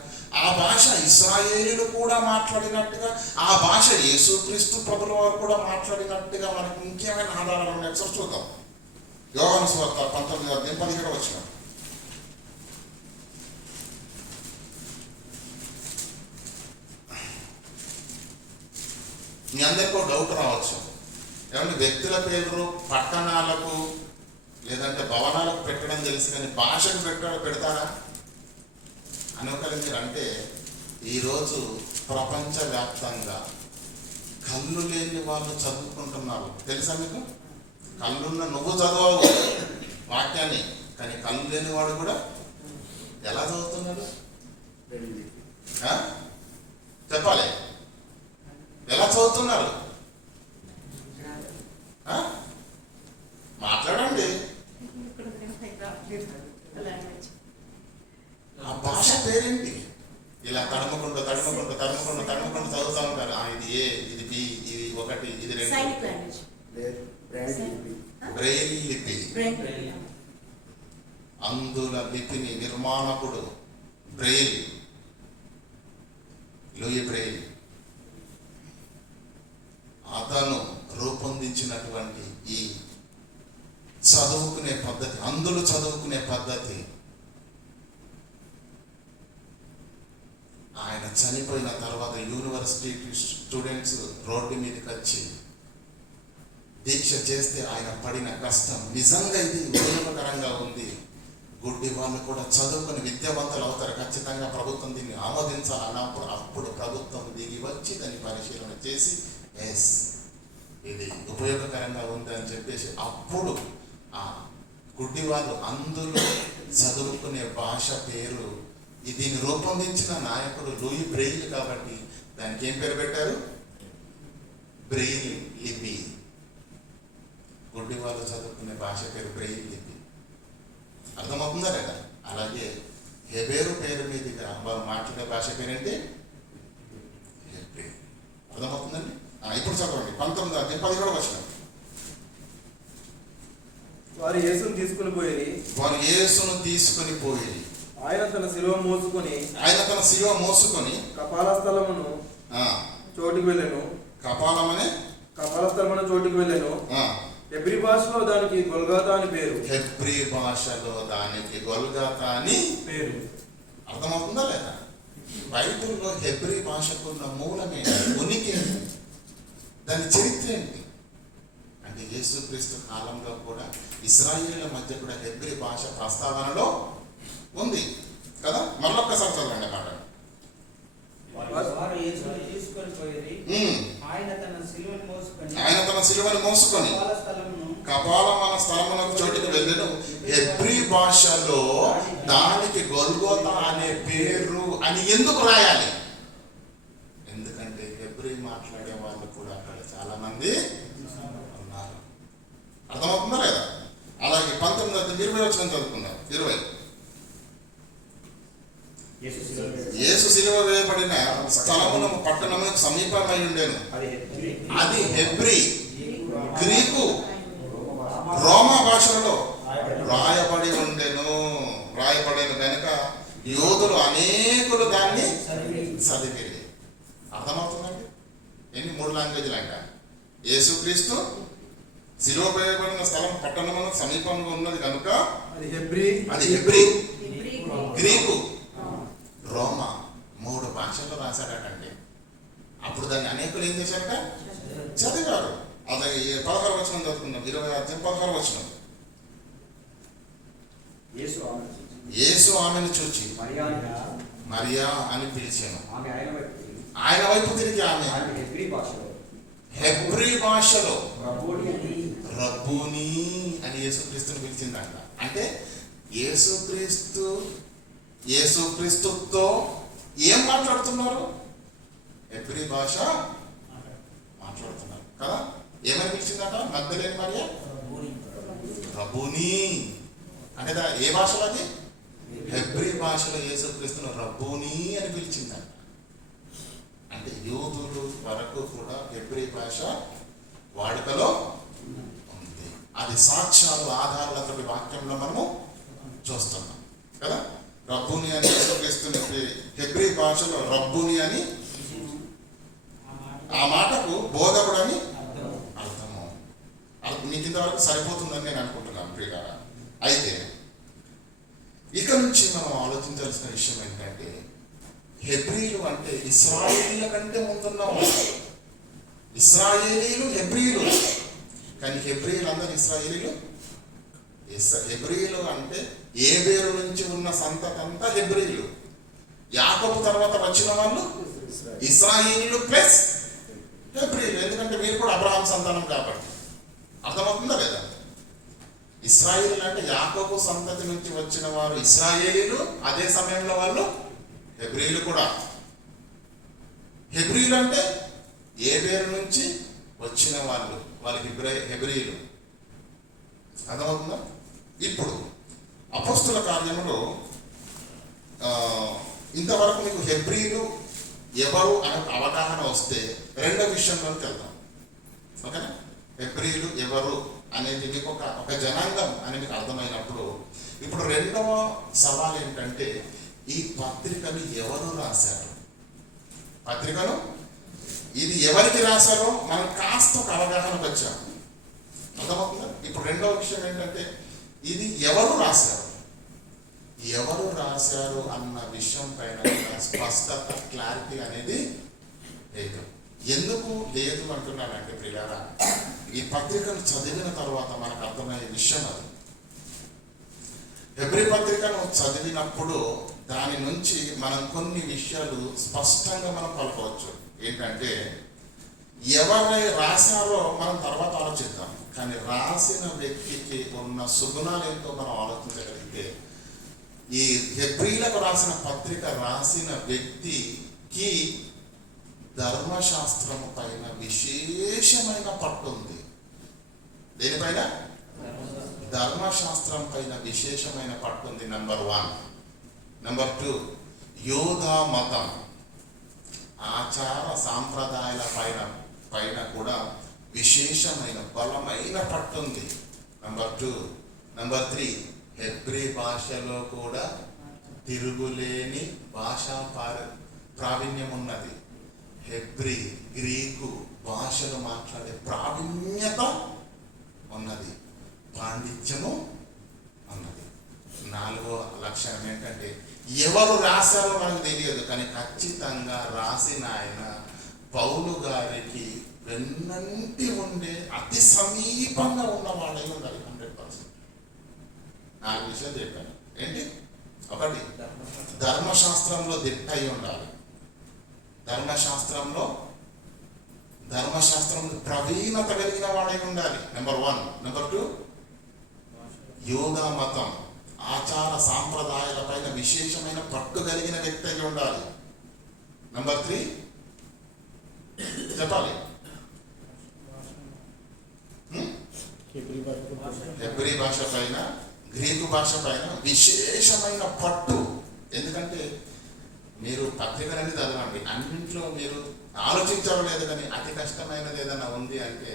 ఆ భాష ఇశ్రాయేలీయులు కూడా మాట్లాడినట్టుగా, ఆ భాష యేసుక్రీస్తు ప్రభుల వారు కూడా మాట్లాడినట్టుగా మనకి ఇంకేమైనా ఆధారాలు ఉన్నాయి? ఒకసారి చూద్దాం. యోహాను సువార్త 19వ అధ్యాయం 17వ వచనం. మీ అందరికీ డౌట్ రావచ్చు, ఏమంటే వ్యక్తుల పేర్లు పట్టణాలకు లేదంటే భవనాలకు పెట్టడం తెలుసు కానీ భాషకు పెడతారా అని ఒకరి మీరు అంటే, ఈరోజు ప్రపంచవ్యాప్తంగా కళ్ళు లేని వాళ్ళు చదువుకుంటున్నారు. తెలుసా మీకు? కళ్ళున్న నువ్వు చదవవు వాక్యాన్ని, కానీ కళ్ళు లేని వాడు కూడా ఎలా చదువుతున్నాడు? చెప్పాలి, ఎలా చదువుతున్నారు? మాట్లాడండి. ఆ భాష పేరేంటి? ఇలా తడుముకుంటూ చదువుతా ఉంటారు. ఇది ఏ, ఇది బి, ఇది 1, ఇది 2. బ్రెయిల్ లిపి. అందుల లిపిని నిర్మాణకుడు బ్రెయిల్, లూయి బ్రెయిల్. అతను రూపొందించినటువంటి ఈ చదువుకునే పద్ధతి, అందులో చదువుకునే పద్ధతి. ఆయన చనిపోయిన తర్వాత యూనివర్సిటీ స్టూడెంట్స్ రోడ్డు మీదకి వచ్చి దీక్ష చేస్తే ఆయన పడిన కష్టం నిజంగా ఇది ఉపయోగకరంగా ఉంది. గుడ్డి వాళ్ళు కూడా చదువుకుని విద్యావంతులు అవుతారు. ఖచ్చితంగా ప్రభుత్వం దీన్ని ఆమోదించాలన్నప్పుడు అప్పుడు ప్రభుత్వం దిగి వచ్చి దాన్ని పరిశీలన చేసి ఎస్ ఇది ఉపయోగకరంగా ఉంది అని చెప్పేసి అప్పుడు ఆ గుడ్డి వాళ్ళు అందులో చదువుకునే భాష పేరు, దీన్ని రూపొందించిన నాయకుడు లూయి బ్రెయిల్ కాబట్టి దానికి ఏం పేరు పెట్టారు? బ్రెయిల్ లిపి. గుడ్డి వాళ్ళు చదువుకునే భాష పేరు బ్రెయిల్ లిపి. అర్థమవుతుందా లేదా? అలాగే హెబేరు పేరు మీదుగా వారు మాట్లాడే భాష పేరేంటి? హెబ్రీ. అర్థమవుతుందండి? ఇప్పుడు చదవండి 19 వచనం. వారు యేసును తీసుకుని పోయి ఆయన తన శిలువ మోసుకొని కపాల స్థలమును చోటికి వెళ్ళెను. కపాల స్థలమున చోటికి వెళ్ళెను. హెబ్రీ భాషలో దానికి గొల్గోతా అని పేరు. హెబ్రీ భాషలో దానికి గొల్గోతా అని పేరు. అర్థమవుతుందా లేదా? బైబిల్లో హెబ్రీ భాషకున్న మూలమే, ఉనికి, దాని చరిత్ర ఏంటి అంటే యేసుక్రీస్తు కాలంలో కూడా ఇశ్రాయేళ్ల మధ్య కూడా హెబ్రీ భాష ప్రస్తావనలో ఉంది కదా. మరొక్కసారి చదవండి మాట. వారు యేసుని తీసుకొని పోయి ఆయన తన సిలువను మోసుకొని కపాలమైన స్థలమునకు చోటికి వెళ్ళెను. హెబ్రీ భాషలో దానికి గొల్గోతా అనే పేరు అని ఎందుకు రాయాలి? ఎందుకంటే హెబ్రీ మాట్లాడే వాళ్ళు కూడా అక్కడ చాలా మంది ఉన్నారు. అర్థమవుతుందా లేదా? అలాగే 19 వచనం చదువుకుందాం. 20 యేసు సిలువ వేయబడిన స్థలమును పట్టణమునకు సమీపమై ఉండెను. అది హెబ్రీ, గ్రీకు, రోమా భాషలలో రాయబడి ఉండెను. రాయబడిన కనుక యోధులు అనేకులు దాన్ని చదివిరి. అర్థమవుతుందండి? ఎన్ని 3 లాంగ్వేజ్లు అంట. యేసుక్రీస్తు సిలువ వేయబడిన స్థలం పట్టణమునకు సమీపంగా ఉన్నది కనుక అది హెబ్రీ, గ్రీకు, రోమా 3 భాషల్లో రాశాడటండి. అప్పుడు దాన్ని అనేకులు ఏం చేశారట? చదివారు. అలాగే 16 వచనం చదువుకుందాం. 20 వచనం. యేసు ఆమెను చూచి మరియా అని పిలిచాను. ఆయన వైపు తిరిగి ఆమె హెబ్రీ భాషలో రబ్బూని అని యేసుక్రీస్తుని పిలిచిందంట. అంటే యేసుక్రీస్తుతో ఏం మాట్లాడుతున్నారు? హెబ్రీ భాష మాట్లాడుతున్నారు కదా. ఏమని పిలిచిందట? మగ్దలేని మరియా రబ్బూని అంటే ఏ భాషలో? అది హెబ్రీ భాషలో యేసుక్రీస్తును రబ్బూని అని పిలిచిందంట. అంటే యూదులు వరకు కూడా హెబ్రీ భాష వాడుకలో ఉంది. అది సాక్ష్యాలు, ఆధారాలతో వాక్యంలో మనము చూస్తున్నాం కదా. రబ్బూని అని యేసుక్రీస్తుని హెబ్రీ భాషలో రబ్బూని అని, ఆ మాటకు బోధకుడు అని అర్థము. మీకు ఇంతవరకు సరిపోతుందని నేను అనుకుంటున్నాను ప్రియులారా. అయితే ఇక నుంచి మనం ఆలోచించాల్సిన విషయం ఏంటంటే హెబ్రీలు అంటే ఇశ్రాయేలీల కంటే ముందున్నాము. ఇశ్రాయేలీలు హెబ్రీలు, కానీ హెబ్రీలు అందరు ఇశ్రాయేలీలు. హెబ్రీలు అంటే ఏబేరు నుంచి ఉన్న సంతతి అంతా హెబ్రీలు. యాకోబు తర్వాత వచ్చిన వాళ్ళు ఇశ్రాయేలీలు ప్లస్ హెబ్రీలు. ఎందుకంటే మీరు కూడా అబ్రహాం సంతానం కాబట్టి. అర్థమవుతుందా లేదా? ఇశ్రాయేలీలు అంటే యాకోబు సంతతి నుంచి వచ్చిన వారు ఇశ్రాయేలీలు, అదే సమయంలో వాళ్ళు హెబ్రీలు కూడా. హెబ్రీలు అంటే ఏబేరు నుంచి వచ్చిన వాళ్ళకి హెబ్రీలు. అర్థమవుతుందా? ఇప్పుడు అపోస్తుల కార్యములో ఇంతవరకు మీకు హెబ్రీలు ఎవరు అనే అవగాహన వస్తే రెండో విషయంలోకి వెళ్దాం. ఓకేనా? హెబ్రీలు ఎవరు అనేది మీకు ఒక జనాంగం అని మీకు అర్థమైనప్పుడు ఇప్పుడు రెండవ సవాల్ ఏంటంటే ఈ పత్రికను ఎవరు రాశారు? పత్రికను ఇది ఎవరికి రాశారో మనం కాస్త ఒక అవగాహనకు వచ్చాం. అర్థమవుతుందా? ఇప్పుడు రెండవ విషయం ఏంటంటే ఇది ఎవరు రాశారు అన్న విషయం పైన స్పష్టత, క్లారిటీ అనేది లేదు. ఎందుకు లేదు అంటున్నానంటే ప్రియులారా, ఈ పత్రికను చదివిన తర్వాత మనకు అర్థమయ్యే విషయం అది. హెబ్రీ పత్రికను చదివినప్పుడు దాని నుంచి మనం కొన్ని విషయాలు స్పష్టంగా మనం పలకవచ్చు. ఏంటంటే ఎవరై రాశారో మనం తర్వాత ఆలోచిద్దాం, కానీ రాసిన వ్యక్తికి ఉన్న సుగుణాలు ఏంటో మనం ఆలోచించగలిగితే, ఈ హెబ్రీలకు రాసిన పత్రిక రాసిన వ్యక్తికి ధర్మశాస్త్రము పైన విశేషమైన పట్టు ఉంది. దేనిపైన? ధర్మశాస్త్రం పైన విశేషమైన పట్టు ఉంది. నెంబర్ 1. నెంబర్ 2, యోధా మతం, ఆచార సాంప్రదాయాల పైన కూడా విశేషమైన బలమైన పట్టు ఉంది. నెంబర్ 2. నెంబర్ 3, హెబ్రీ భాషలో కూడా తిరుగులేని భాషా ప్రావీణ్యం ఉన్నది. హెబ్రీ, గ్రీకు భాషలు మాట్లాడే ప్రావీణ్యత ఉన్నది, పాండిత్యము ఉన్నది. 4వ లక్షణం ఏంటంటే ఎవరు రాశారో మనకు తెలియదు, కానీ ఖచ్చితంగా రాసిన ఆయన పౌలు గారికి వెన్నంటి ఉండే అతి సమీపంగా ఉన్నవాడై ఉండాలి. 100%. 4 విషయాలు చెప్పాను. ఏంటి? 1, ధర్మశాస్త్రంలో దిట్టై ఉండాలి. ధర్మశాస్త్రంలో ప్రవీణత కలిగిన వాడై ఉండాలి. నెంబర్ 1. నెంబర్ 2, యోధా మతం, ఆచార సాంప్రదాయాల పైన విశేషమైన పట్టు కలిగిన వ్యక్తి అయి ఉండాలి. నెంబర్ 3, చెప్పాలి, హెబ్రీ భాష పైన, గ్రీకు భాష పైన విశేషమైన పట్టు. ఎందుకంటే మీరు పత్రికలన్నీ చదవండి, అన్నింట్లో మీరు ఆలోచించలేదు, కానీ అతి కష్టమైనది ఏదైనా ఉంది అంటే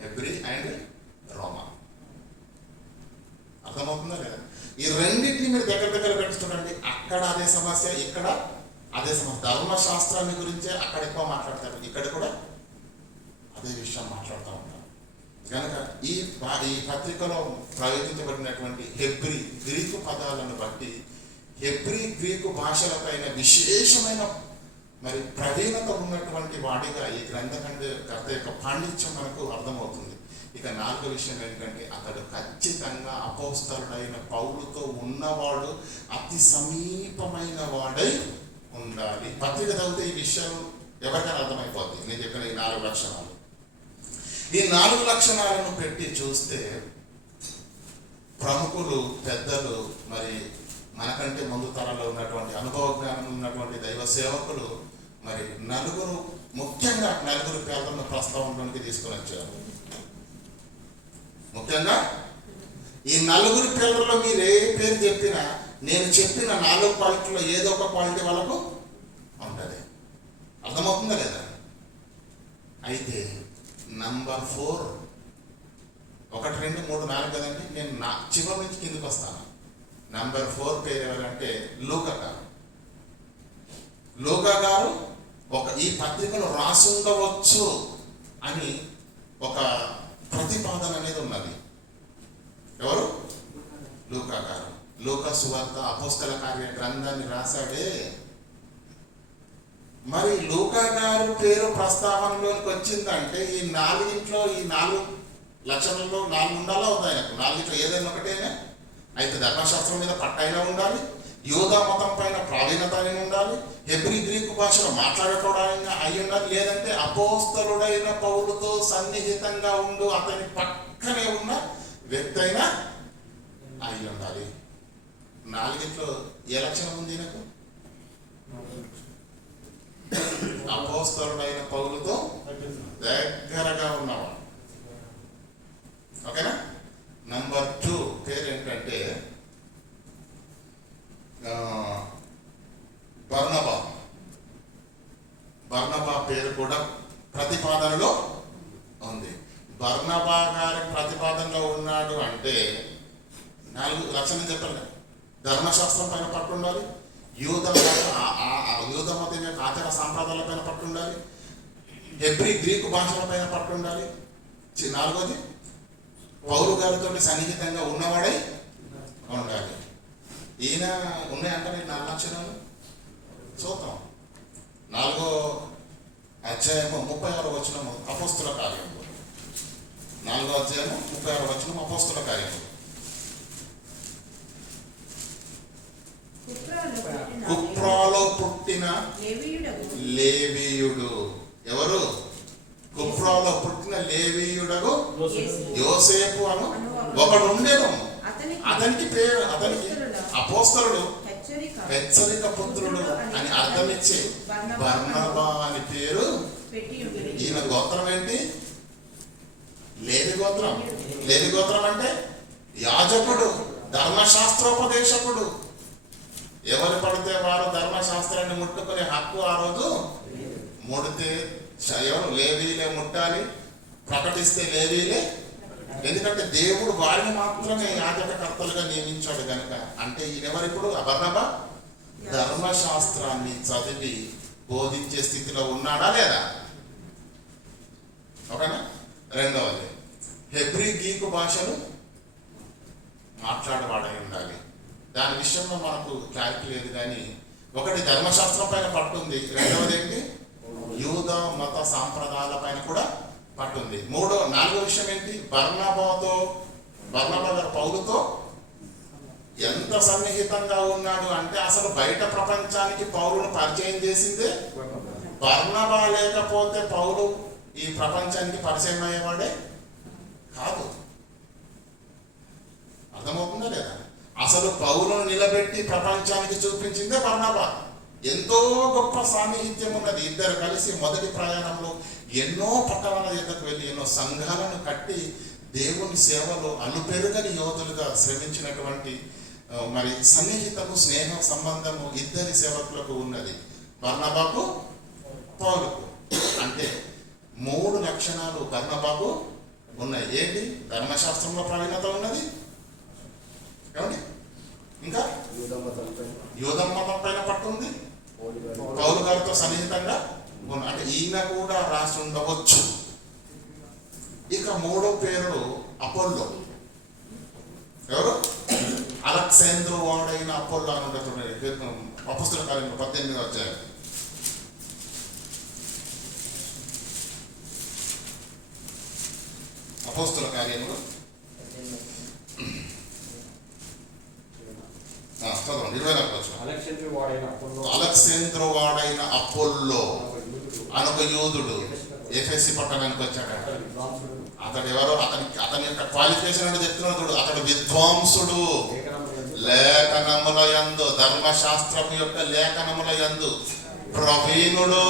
హెబ్రీ అండ్ రోమా. అర్థమవుతుందా లేదా? ఈ రెండింటిని మీరు దగ్గర పెట్టి చూడండి. అక్కడ అదే సమస్య, ఇక్కడ అదే సమస్య. ధర్మశాస్త్రాన్ని గురించే అక్కడ ఎక్కువ మాట్లాడతారు, ఇక్కడ కూడా అదే విషయం మాట్లాడుతూ ఉంటారు. కనుక ఈ పత్రికలో ప్రయోగించబడినటువంటి హెబ్రీ, గ్రీకు పదాలను బట్టి హెబ్రీ, గ్రీకు భాషల పైన విశేషమైన మరి ప్రవీణత ఉన్నటువంటి వాడిగా ఈ గ్రంథకర్త యొక్క పాండిత్యం మనకు అర్థమవుతుంది. ఇక 4వ విషయం ఏంటంటే అతడు ఖచ్చితంగా అపోస్తలుడైన పౌలుతో ఉన్నవాడు, అతి సమీపమైన వాడై ఉండాలి. పత్రిక చదివితే ఈ విషయం ఎవరికైనా అర్థమైపోద్ది. నేను చెప్పిన ఈ 4 లక్షణాలు. ఈ 4 లక్షణాలను పెట్టి చూస్తే ప్రముఖులు, పెద్దలు, మరి మనకంటే ముందు తరాల్లో ఉన్నటువంటి అనుభవ జ్ఞానం ఉన్నటువంటి దైవ సేవకులు మరి ముఖ్యంగా నలుగురు పేర్లను ప్రస్తావనలోనికి తీసుకొని వచ్చారు. ముఖ్యంగా ఈ 4 పేర్లలో మీరు ఏ పేరు చెప్పినా నేను చెప్పిన 4 క్వాలిటీలో ఏదో ఒక క్వాలిటీ వాళ్ళకు ఉంటుంది. అర్థమవుతుందా లేదా? అయితే నంబర్ 4, 1, 2, 3, 4 కదండి. నేను చివరి నుంచి కిందకి వస్తాను. నంబర్ 4 పేరు ఎవరంటే లూకా గారు ఈ పత్రికను రాసి ఉండవచ్చు అని ఒక ప్రతిపాదన అనేది ఉన్నది. ఎవరు? లూకా గారు. లూకా సువార్త, అపోస్తల కార్య గ్రంథాన్ని రాశాడే. మరి లూకా గారు పేరు ప్రస్తావనలోకి వచ్చిందంటే ఈ 4 లక్షణంలో 4 ఉండాలా అవుతాయి. ఆయనకు 4 ఏదైనా ఒకటేనా? అయితే ధర్మశాస్త్రం మీద పట్టైనా ఉండాలి, యోధా మతం పైన ప్రావీణత అయిన ఉండాలి, హెబ్రీ, గ్రీకు భాషలో మాట్లాడుకోవడానికి అయి ఉండాలి, లేదంటే అపోస్తలుడైన పౌలుతో సన్నిహితంగా ఉండు అతని పక్కనే ఉన్న వ్యక్తి అయినా అయి ఉండాలి. 4 ఏ లక్షణం ఉంది ఈయనకు? అపోస్తలుడైన పౌలుతో దగ్గరగా ఉన్నవాడు. ఓకేనా? నంబర్ 2 పేరు ఏంటంటే బర్నబా పేరు కూడా ప్రతిపాదనలో ఉంది. బర్నబా గారి ప్రతిపాదనలో ఉన్నాడు అంటే 4 లక్షణం చెప్పండి. ధర్మశాస్త్రం పైన పట్టు ఉండాలి, యూద మతం యొక్క ఆచార సాంప్రదాయాల పైన పట్టు ఉండాలి, హెబ్రీ, గ్రీకు భాషల పైన పట్టు ఉండాలి. 4వది పౌలు గారితో సన్నిహితంగా ఉన్నవాడై ఉండాలి. ఈయన ఉన్నాయంటే నీకు 4 లక్షణాలు చూద్దాం. 4వ అధ్యాయము 36వ వచనము అపోస్తుల కార్యములు. 4వ అధ్యాయము 36వ వచనం అపోస్తుల కార్యములు. కుప్రాలో పుట్టిన లేవీయుడు. ఎవరు? కుప్రాలో పుట్టిన లేవీయుడగు యోసేపు అను ఒకడు ఉండేను. అతనికి పేరు, అతనికి అపోస్తలుడు హెచ్చరిక పుత్రుడు అని అర్థమిచ్చే బర్నబా అని పేరు. ఈయన గోత్రం ఏంటి? లేవి గోత్రం. లేవి గోత్రం అంటే యాజకుడు, ధర్మశాస్త్రోపదేశకుడు. ఎవరు పడితే వారు ధర్మశాస్త్రాన్ని ముట్టుకునే హక్కు ఆ రోజు ముడితే ఎవరు? లేవీలే ముట్టాలి, ప్రకటిస్తే లేవీలే. ఎందుకంటే దేవుడు వారిని మాత్రమే యాజకకర్తలుగా నియమించాడు కనుక. అంటే ఈయనెవరు ఇప్పుడు? బర్నబా ధర్మశాస్త్రాన్ని చదివి బోధించే స్థితిలో ఉన్నాడా లేదా? ఓకేనా? రెండవది, హెబ్రీ గీకు భాషను మాట్లాడేవాడై ఉండాలి. దాని విషయంలో మనకు క్లారిటీ లేదు, కానీ ఒకటి ధర్మశాస్త్రం పైన పట్టుంది, రెండవది ఏంటి? యూదా మత సాంప్రదాయాల పైన కూడా పట్టుంది. నాలుగో విషయం ఏంటి? బర్నబా గారు పౌలుతో ఎంత సన్నిహితంగా ఉన్నాడు అంటే అసలు బయట ప్రపంచానికి పౌలును పరిచయం చేసిందే బర్నబా. లేకపోతే పౌలు ఈ ప్రపంచానికి పరిచయం అయ్యేవాడే కాదు. అర్థమవుతుందా లేదా? అసలు పౌలును నిలబెట్టి ప్రపంచానికి చూపించిందే బర్నబా. ఎంతో గొప్ప సాన్నిహిత్యం ఉన్నది. ఇద్దరు కలిసి మొదటి ప్రయాణంలో ఎన్నో పట్టణాల దగ్గరకు వెళ్ళి ఎన్నో సంఘాలను కట్టి దేవుని సేవలో అలుపెరుగని యోధులుగా శ్రమించినటువంటి మరి సన్నిహితము, స్నేహ సంబంధము ఇద్దరి సేవకులకు ఉన్నది, బర్నబాకు పౌలుకు. అంటే 3 లక్షణాలు బర్నబాకు ఉన్నాయి. ఏంటి? ధర్మశాస్త్రంలో ప్రావీణ్యత ఉన్నది, ఏమండి? ఇంకా యూదా మతం పైన పట్టుంది, పౌలు గారితో సన్నిహితంగా ఉన్న, అంటే ఈయన కూడా రాసి ఉండవచ్చు. ఇక 3వ పేరు అపోల్లో. ఎవరు? అలెగ్జాంద్రు వాడైన అపోల్లో అని ఉంటుంది. అపోస్తలుల కార్యములు 18వ అధ్యాయం. అపోస్తలుల కార్యములు చదవండి 24వ వచనం. అలెగ్జాంద్రు వాడైన అపోల్లో అనొక యోధుడు ఎఫెసీ పట్టణానికి వచ్చాడు. అతడు ఎవరో? అతని యొక్క క్వాలిఫికేషన్ అంటే చెప్తున్నాడు చూడు. అతడు విద్వాంసుడు, లేఖనముల యందు, ధర్మశాస్త్రం యొక్క లేఖనముల యందు ప్రవీణుడు,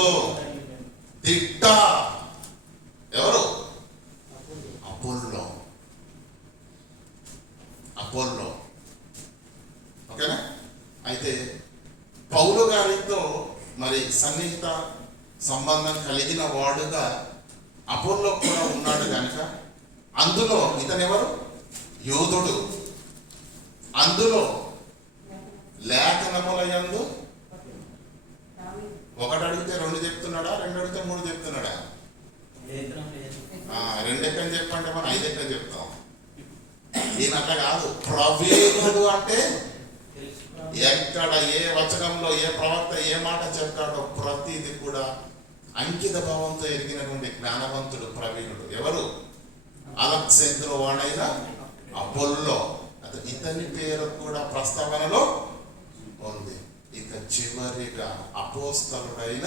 దిట్ట. ఎవరు? అపోల్లో. ఓకేనా? అయితే పౌలు గారితో మరి సన్నిహిత సంబంధం కలిగిన వాడుగా అపోల్లో కూడా ఉన్నాడు కనుక అందులో ఇతనెవరు? యోధుడు. అందులో లేఖనముల యందు 1 అడిగితే 2 చెప్తున్నాడా? 2 అడిగితే 3 చెప్తున్నాడా? 2 ఎక్కని చెప్పంటే మనం 5 ఎక్కని చెప్తాం. ఈయన అట్లా కాదు. ప్రవీణుడు అంటే ఎక్కడ ఏ వచనంలో ఏ ప్రవక్త ఏ మాట చెప్తాడో ప్రతిది కూడా అంకిత భావంతో ఎరిగినటువంటి జ్ఞానవంతుడు, ప్రవీణుడు. ఎవరు? అలెగ్జాంద్రు వాడైన అపోల్లో. ఇతని పేరు కూడా ప్రస్తావనలో ఉంది. ఇక చివరిగా అపోస్తలుడైన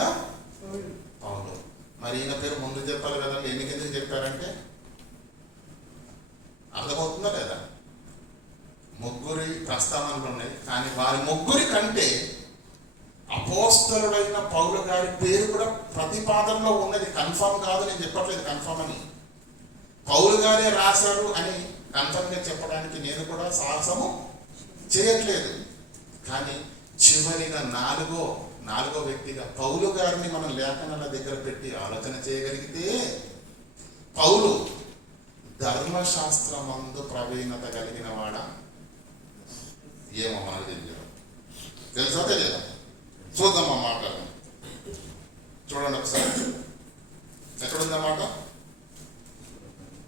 పౌలు. మరి ఈయన పేరు ముందు చెప్పాలి కదండి. ఎందుకు చెప్పారంటే అర్థమవుతుందా లేదా? 3 ప్రస్తావనలు ఉన్నాయి, కానీ వారి 3 కంటే అపోస్తలుడైన పౌలు గారి పేరు కూడా ప్రతిపాదనలో ఉన్నది. కన్ఫర్మ్ కాదు, నేను చెప్పట్లేదు కన్ఫర్మ్ అని. పౌలు గారే రాశారు అని కన్ఫర్మ్గా చెప్పడానికి నేను కూడా సాహసము చేయట్లేదు. కానీ చివరిగా నాలుగో వ్యక్తిగా పౌలు గారిని మనం లేఖనాల దగ్గర పెట్టి ఆలోచన చేయగలిగితే పౌలు ధర్మశాస్త్రమందు ప్రవీణత కలిగిన వాడా? ఏమో మనకు తెలియదు. తెలుసా తెలియదా? చూద్దాం ఆ మాట. చూడండి ఒకసారి. ఎక్కడుందన్నమాట?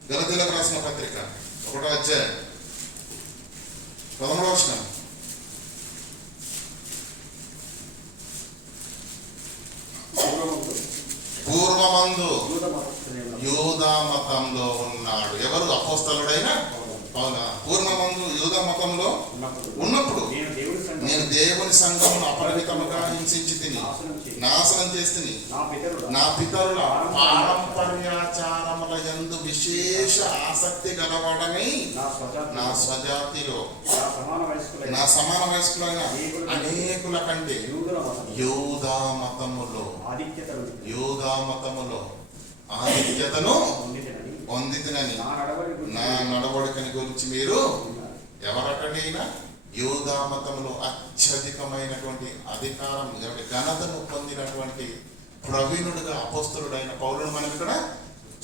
గలతీయులకు రాసిన పత్రిక పూర్వమందు యూదా మతంలో ఉన్నాడు. ఎవరు? అపోస్తలుడైన పౌలు. పూర్వమందు యూదా మతంలో ఉన్నప్పుడు నేను దేవుని సంఘమును అపరిమితముగా హింసించి తిని నాశనం చేసి నా పితరుల పారంపర్యాచారముల యందు విశేష ఆసక్తి గలవాడని నా స్వజాతిలో నా సమాన వయస్కులైన అనేకుల కంటే యూదా మతములో ఆధిక్యతను పొందితినని నా నడవడికని గురించి మీరు ఎవరటైనా యూదా మతంలో అత్యధికమైనటువంటి అధికారం ఘనతను పొందినటువంటి ప్రవీణుడుగా అపోస్తలుడైన పౌలును మనం ఇక్కడ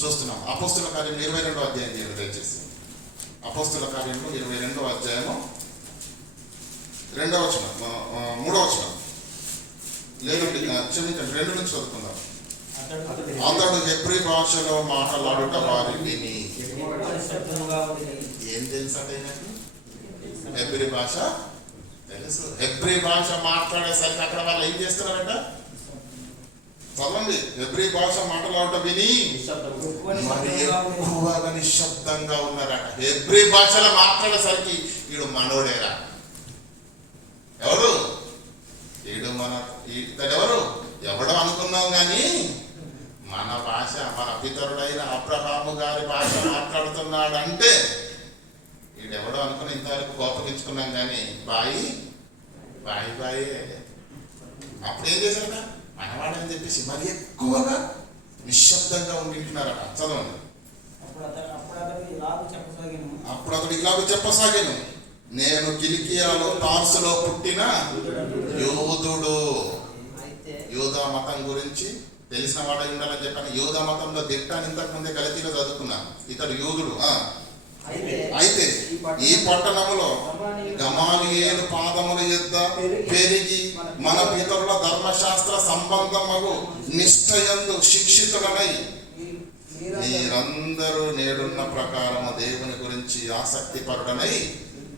చూస్తున్నాం. అపోస్తల కార్యం 22వ అధ్యాయం చేయండి దయచేసి. అపోస్తల కార్యంలో 22వ అధ్యాయము 2వ వచనం 3వ వచనం లేదండి, క్షమించండి, 2 నుంచి చదువుకుందాం. అతడు హెబ్రీ భాషలో మాట్లాడుట వారి విని. ఏం తెలుసు అంటే హెబ్రీ భాష తెలుసు. హెబ్రీ భాష మాట్లాడేసరికి అక్కడ వాళ్ళు ఏం చేస్తున్నారంట? చదవండి. హెబ్రీ భాష మాట్లాడుట విని మరి ఎక్కువగా నిశ్శబ్దంగా ఉన్నారట. హెబ్రీ భాషలో మాట్లాడేసరికి వీడు మనోడేరా. ఎవరు వీడు? ఇతడెవరు? ఎవడో అనుకున్నాం కానీ మన భాష, మన పితరుడైన అబ్రహాము గారి భాష మాట్లాడుతున్నాడంటే వీడెవడో అనుకుని ఇంతవరకు కోపగించుకున్నాం కానీ బాయి అప్పుడు ఏం చేశారట? మనవాడని చెప్పేసి మరి ఎక్కువగా నిశ్శబ్దంగా ఉండింటున్నారట. చదవండి. అప్పుడు అతడు ఇలాగ చెప్పసాగాను, నేను కిలికియాలో తార్సులో పుట్టిన యూదుడు. యూదా మతం గురించి తెలిసిన వాడు ఉండాలని చెప్పాను. యూదా మతంలో దిట్టాన్ని ఇంతకు ముందే గలతీలో చదువుకున్నాను. ఇతడు యూదుడు. అయితే ఈ పట్టణములో గమాలియేలు పాదముల యొద్ద పెరిగి మన పితరుల ధర్మశాస్త్ర సంబంధము నిష్ఠయందు శిక్షితులనై మీరందరూ నేడున్న ప్రకారము దేవుని గురించి ఆసక్తి పరుడనై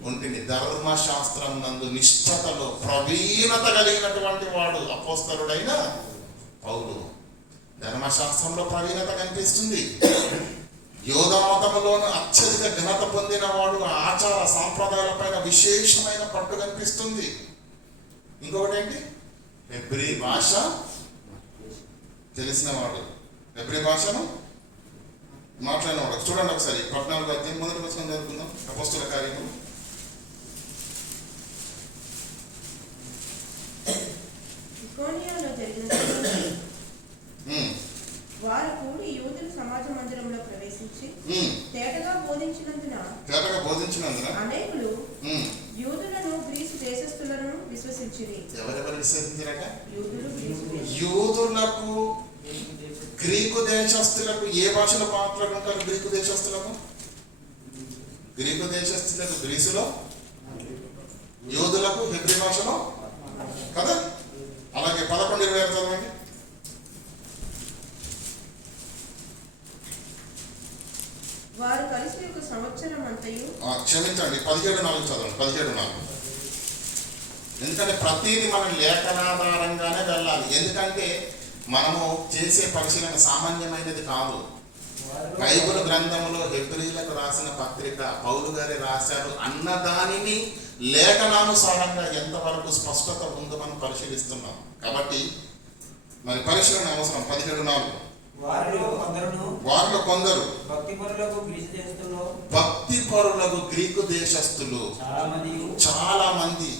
ఉంటిని. ధర్మశాస్త్రం నందు నిష్ఠతలో ప్రవీణత కలిగినటువంటి వాడు అపోస్తలుడైన పౌలు. ధర్మశాస్త్రంలో ప్రవీణత కనిపిస్తుంది. యూదా మతములోను అత్యధిక ఘనత పొందిన వాడు. ఆచార సాంప్రదాయాలపైన విశేషమైన పట్టు కనిపిస్తుంది. ఇంకొకటి ఏంటి? హెబ్రీ భాష తెలిసిన వాడు, హెబ్రీ భాషను మాట్లాడినవాడు. చూడండి ఒకసారి 14వ అధ్యాయం 1వ వచనం చదువుకుందాం. అపోస్తల కార్యము. ఇకోనియాలో జరిగిన వారు కూడి యూదుల సమాజ మందిరంలో ప్రవేశించి తేటగా బోధించినందున అనేకులు యూదులను గ్రీసు దేశస్థులను విశ్వసించిరి. ఎవరెవరు విశ్వసించారట? యూదులకు గ్రీకు దేశస్తులకు. ఏ భాషలో మాట్లాడుకుంటారు గ్రీకు దేశస్తులకు? గ్రీసులో, యూదులకు హెబ్రీ భాషలో కదా. అలాగే 11:26 చదవండి. వారు కలిసి ఒక సంవత్సరం అంతయు. క్షమించండి, 17:4 చదవండి. 17:4. ఎందుకంటే ప్రతిదీ మనం లేఖనాధారంగానే వెళ్ళాలి. ఎందుకంటే మనము చేసే పరిశీలన సామాన్యమైనది కాదు. బైబిల్ గ్రంథములో హెబ్రీలకు రాసిన పత్రిక పౌలు గారి రాశారు అన్న దానిని లేఖనానుసారంగా ఎంతవరకు స్పష్టత ఉందో మనం పరిశీలిస్తున్నాం. కాబట్టి మరి పరిశీలన అవసరం. 17:4. వారిలో కొందరు భక్తిపరులకు గ్రీకు దేశస్థులు చాలా మంది,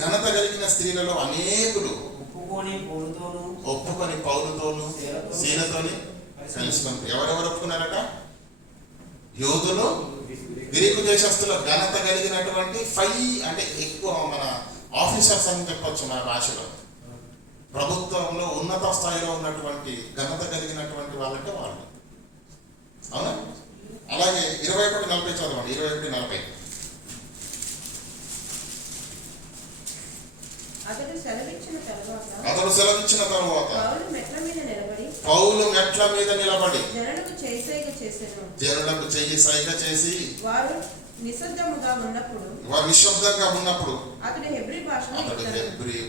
ఘనత కలిగిన స్త్రీలలో అనేకులు ఒప్పుకొని పౌలుతోను సీలతోని కలుసుకొని. ఎవరెవరు ఒప్పుకున్నారట? యూదులు, గ్రీకు దేశస్తుల ఘనత కలిగినటువంటి 5 అంటే ఎక్కువ మన ఆఫీసర్స్ అని చెప్పొచ్చు మన భాషలో. ప్రభుత్వంలో ఉన్నత స్థాయిలో ఉన్నటువంటి ఘనత కలిగినటువంటి వాళ్ళంటే వాళ్ళు. అవునా? అలాగే 21:40 చదవండి. 21:40. అతడు సెలవిచ్చిన తరువాత పౌలు మెట్ల మీద నిలబడి జనులకు చెయ్యి సైగ చేసి వారు నిశ్శబ్దంగా ఉన్నప్పుడు అతడు హెబ్రీ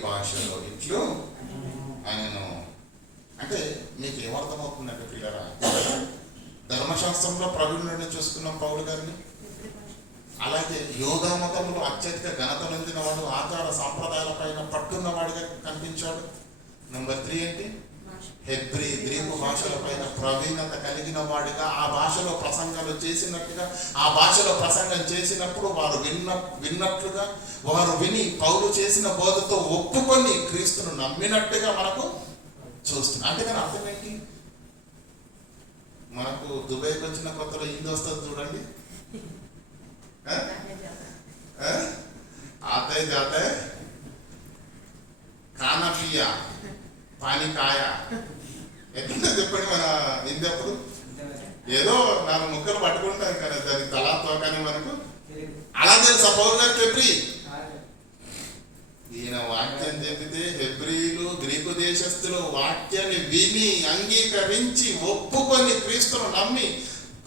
భాషలో ఇట్లు ఆయనను అంటే మీకు ఏమర్థమవుతుందంటే పిల్లరా, ధర్మశాస్త్రంలో ప్రవీణుడిని చూసుకున్నాం పౌలు గారిని. అలాగే యోగా మతంలో అత్యధిక ఘనత నొందిన వాడు, ఆచార సాంప్రదాయాల పైన పట్టున్నవాడిగా కనిపించాడు. నెంబర్ 3 ఏంటి? హెబ్రీ గ్రీకు భాషల పైన ప్రవీణత కలిగిన వాడిగా, ఆ భాషలో ప్రసంగాలు చేసినట్టుగా, ఆ భాషలో ప్రసంగం చేసినప్పుడు వారు విన్నట్లుగా, వారు విని పౌలు చేసిన బోధతో ఒప్పుకొని క్రీస్తును నమ్మినట్టుగా మనకు చూస్తున్నాం. అంతేగాని అర్థం ఏంటి? మనకు దుబాయ్కి వచ్చిన కొత్తలో హిందీ వస్తుంది చూడండి, ఆతే జాతే ఖానా పియా పానీ కాయ ఎట్లా చెప్పండి మన హిందీ. అప్పుడు ఏదో 4 ముక్కలు పట్టుకుంటాం కానీ దాని తలాతో కానీ మనకు అలా తెలుసా పౌరు గారు హెబ్రీ? ఈయన వాక్యం చెబితే హెబ్రీలు గ్రీకు దేశస్తులు వాక్యాన్ని విని అంగీకరించి ఒప్పుకొని క్రీస్తును నమ్మి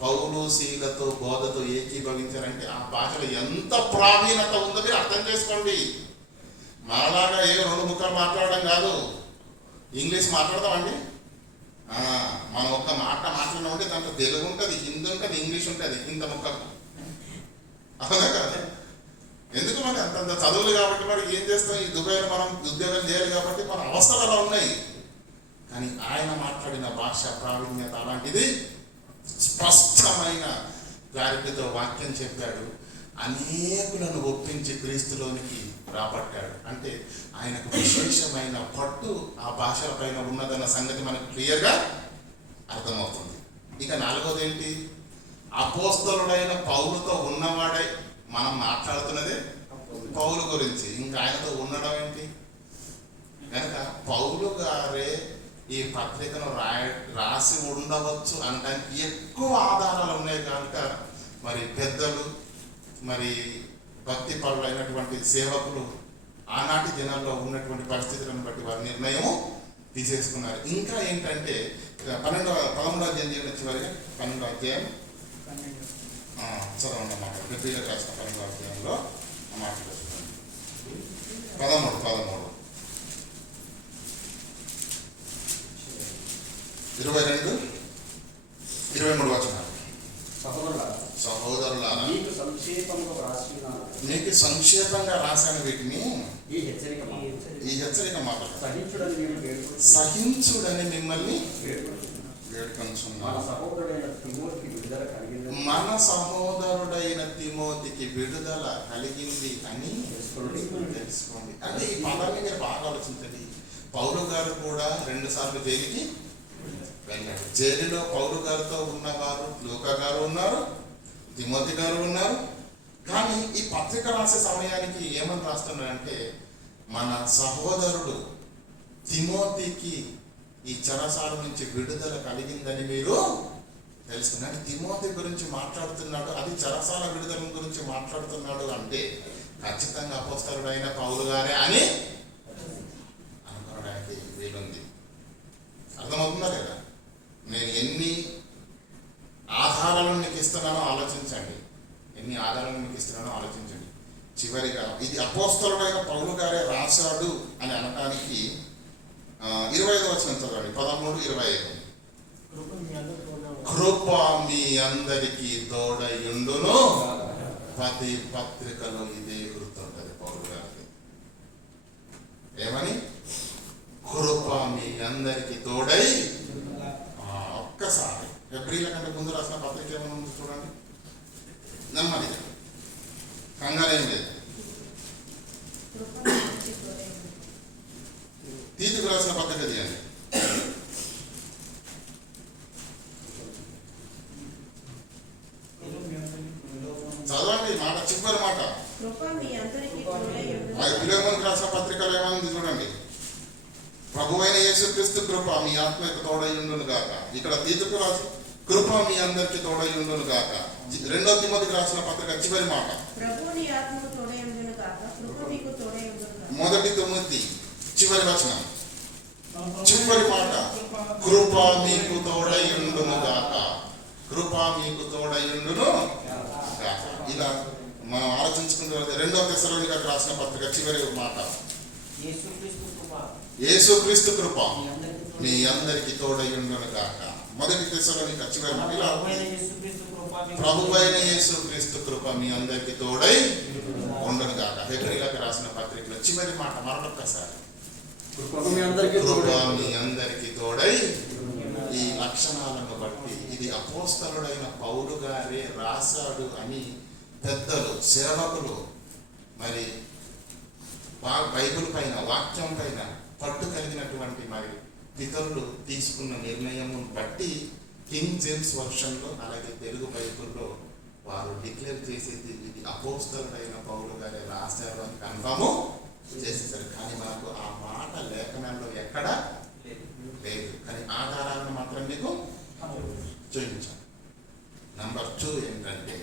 పౌలు శీలతో బోధతో ఏకీభవించారంటే ఆ భాషలో ఎంత ప్రావీణత ఉందో మీరు అర్థం చేసుకోండి. మనలాగా 2 ముక్కలు మాట్లాడడం కాదు, ఇంగ్లీష్ మాట్లాడదామండి. మనం ఒక్క మాట మాట్లాడినామంటే దాంట్లో తెలుగు ఉంటుంది, హిందీ ఉంటుంది, ఇంగ్లీష్ ఉంటుంది. ఇంత ముక్కకు అవునా కదా? ఎందుకు మనకి అంత చదువులు కాబట్టి మరి ఏం చేస్తాం? ఈ దుబాయ్లో మనం ఉద్యోగం చేయాలి కాబట్టి మన అవస్థలు అలా ఉన్నాయి. కానీ ఆయన మాట్లాడిన భాష ప్రావీణ్యత అలాంటిది, స్పష్టమైన క్లారిటీతో వాక్యం చెప్పాడు. అనేకులను ఒప్పించి క్రీస్తులోనికి రాబట్టాడు. అంటే ఆయనకు విశేషమైన పట్టు ఆ భాషల పైన ఉన్నదన్న సంగతి మనకు క్లియర్గా అర్థమవుతుంది. ఇక 4వది ఏంటి? అపోస్తలుడైన పౌలుతో ఉన్నవాడై మనం మాట్లాడుతున్నదే పౌలు గురించి, ఇంకా ఆయనతో ఉండడం ఏంటి? కనుక పౌలు గారే ఈ పత్రికను రాసి ఉండవచ్చు అనడానికి ఎక్కువ ఆధారాలు ఉన్నాయి. కనుక మరి పెద్దలు, మరి భక్తి పరులైనటువంటి సేవకులు ఆనాటి దినాల్లో ఉన్నటువంటి పరిస్థితులను బట్టి వారి నిర్ణయం తీసేసుకున్నారు. ఇంకా ఏంటంటే 13వ అధ్యాయం నుంచి వరకు 12వ అధ్యాయం చదవండి అన్నమాట. ఫిబ్రవరిలో రాసిన 12వ అధ్యాయంలో మాట్లాడుతున్నాను. 13 22, 23 వచనాలు. సహోదరులారా, మీకు సంక్షేపంగా రాశాను వీటిని ఈ హెచ్చరిక మాటలు సహించుడని మిమ్మల్ని వేడుకొనుచున్నాను. మన సహోదరుడైన తిమోతికి విడుదల కలిగింది అని తెలుసుకోండి. అంటే ఈ పదాన్ని మీరు బాగా ఆలోచించండి. పౌలు గారు కూడా 2 సార్లు జైలుకి వెళ్ళాడు. జైలులో పౌలు గారితో ఉన్నవారు లూకా గారు ఉన్నారు, తిమోతి గారు ఉన్నారు. కానీ ఈ పత్రిక రాసే సమయానికి ఏమని రాస్తున్నాడంటే, మన సహోదరుడు తిమోతికి ఈ చెరసాల నుంచి విడుదల కలిగిందని మీరు తెలుసుకున్నాడు. తిమోతి గురించి మాట్లాడుతున్నాడు, అది చెరసాల విడుదల గురించి మాట్లాడుతున్నాడు అంటే ఖచ్చితంగా అపోస్తలుడైన పౌలు గారే అని అనుకోవడానికి వీలుంది. అర్థమవుతుందా లేదా? నేను ఎన్ని ఆధారాలను మీకు ఇస్తున్నానో ఆలోచించండి. చివరిగా ఇది అపోస్తలుడైన పౌలు గారే రాశాడు అని అనడానికి 25వ వచనం చదవండి. 13:25. కృప మీ అందరికీ తోడయుండును. ప్రతి పత్రికలో ఇదే గుర్తుంటది పౌలు గారికి. ఏమని? కృప మీ అందరికీ తోడై. ఒక్కసారి ఏప్రిల్ కంటే ముందు రాసిన పత్రిక ఏమైనా ఉంది చూడండి. నెమ్మది, కంగారేం లేదు. తీతుకు రాసిన పత్రిక తీయండి. చదవండి మాట, చివరి మాట. ఫిలెమోనుకు రాసిన పత్రికలో ఏమైంది చూడండి. ప్రభువైన యేసుక్రీస్తు కృప మీ ఆత్మకు తోడయుండును గాక. ఇక్కడ తీతుకు రాసి కృప మీ అందరికి తోడయుండును గాక. 2వ తిమోతికి రాసిన పత్రిక చివరి మాట. 1 తిమోతి చివరి వచనం, చివరి మాట. కృప మీకు తోడయుండును గాక. కృప మీకు తోడయుండును గాక. ఇలా మనం ఆలోచించుకుంటే 2వ తెస్సలోనికైకి రాసిన పత్రిక చివరి మాట. యేసుక్రీస్తు కృప యేసుక్రీస్తు కృప మీ అందరికీ తోడై మీ అందరికి తోడయ్యుండును గాక. మొదటి తెస్సలోనిక చివరి ఇలా ప్రభువైన యేసుక్రీస్తు కృప మీ ప్రభువైన యేసుక్రీస్తు కృప మీ అందరికి తోడై ఉండును గాక. హెబ్రీయులకు రాసిన పత్రికలో చివరి మాట మరొకసారి, కృప మీ అందరికీ కృప తోడై మీ అందరికి తోడై. ఈ లక్షణాలను బట్టి ఇది అపోస్తలుడైన పౌలు గారే రాశాడు అని పెద్దలు, సేవకులు మరి బైబిల్ పైన, వాక్యం పైన పట్టు కలిగినటువంటి మరి పితరులు తీసుకున్న నిర్ణయమును బట్టి కింగ్ జేమ్స్ వర్షన్లో అలాగే తెలుగు బైబిల్లో వారు డిక్లేర్ చేసేది ఇది అపోస్తలుడైన పౌలు గారే రాశారు అని కన్ఫర్మ్ చేసేసారు. కానీ మనకు ఆ మాట లేఖనాల్లో ఎక్కడా లేదు. కానీ ఆధారాలను మాత్రం మీకు చూపించాను. నంబర్ 2 ఏంటంటే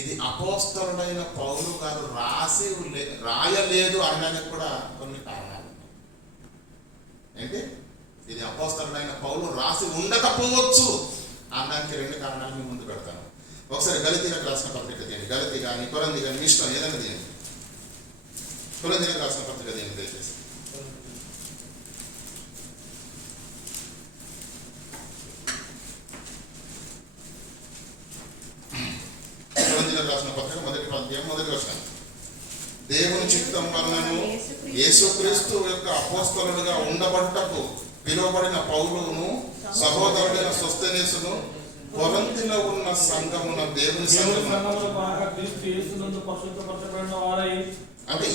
ఇది అపోస్తలుడైన పౌలు గారు రాయలేదు అనడానికి కూడా కొన్ని కారణాలు ఉన్నాయి. ఏంటి? ఇది అపోస్తలుడైన పౌలు రాసి ఉండకపోవచ్చు అనడానికి 2 కారణాలు మీ ముందు పెడతాను. ఒకసారి గలతీలకు రాసిన పత్రిక తీయండి. గలతీ కానీ కొరంది కానీ ఇష్టం ఏదైనా తీయండి. కొరందీలకు రాసిన పత్రిక తీయండి దయచేసి. కొరందీలకు రాసిన పత్రిక మొదటి అధ్యాయం మొదటి వచనం. దేవుని చిత్తం వలనను యేసుక్రీస్తు యొక్క అపోస్తలుడుగా ఉండబట్టకు పిలువబడిన పౌలును సహోదరుడైన సోస్తెనేసును కొరింథీలో ఉన్న సంఘమున దేవుని సంఘమున అంటే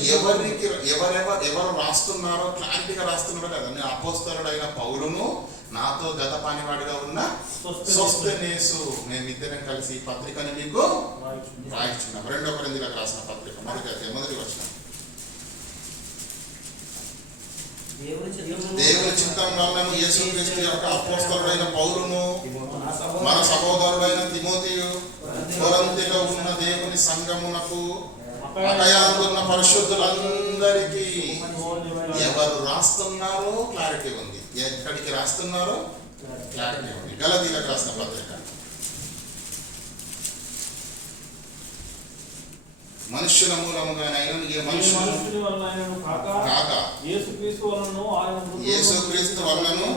ఎవరు రాస్తున్నారో క్లారిటీగా రాస్తున్నారో కదా. నేను అపోస్తలుడైన పౌలును నాతో గత పానివాడిగా ఉన్న సోస్తెనేసు మేమిద్దరం కలిసి ఈ పత్రికని మీకు రాయించున్నాం. 2 కొరింథీయులకు రాసిన పత్రిక మొదటి వచనం. దేవుని చిత్తం వలన యేసుక్రీస్తు యొక్క అపోస్తలుడైన పౌలును మన సహోదరుడైన తిమోతియు కొరింథీలో ఉన్న దేవుని సంఘమునకు అకయందున్న పరిశుద్ధులందరికీ ఎవరు రాస్తున్నారో క్లారిటీ ఉంది. ఎక్కడికి రాస్తున్నారో క్లారిటీ ఉంది. గలతీలకు రాసిన పత్రిక. మనుష్యుల మూలముగానైనా ఏ మనుష్యుని కాక యేసుక్రీస్తు వలనను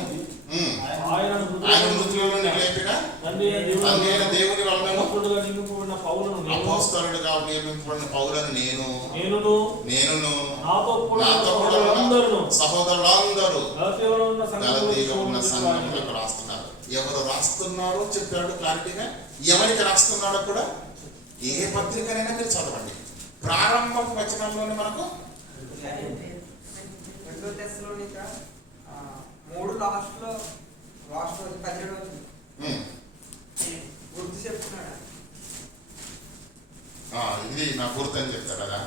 ఆయన మృతుల నుండి లేపిన తండ్రి అయిన దేవుని వలనను అపోస్తలుడుగా నియమింపబడిన పౌలను నేనును నాతో కూడా సహోదరులందరూ గలతీలో ఉన్న సంఘములకు రాస్తున్నారు. ఎవరు రాస్తున్నారో చెప్పాడు క్లారిటీగా. ఎవరికి రాస్తున్నాడో కూడా ఏ పత్రికనైనా మీరు చదవండి. ప్రారంభ వచనంలోనే మనకు 2 తెస్సలోనిక 3 లాస్ట్లో 17 గుర్తు చెప్తున్నాడు. ఇది నా గుర్తు అని చెప్తారు కదా.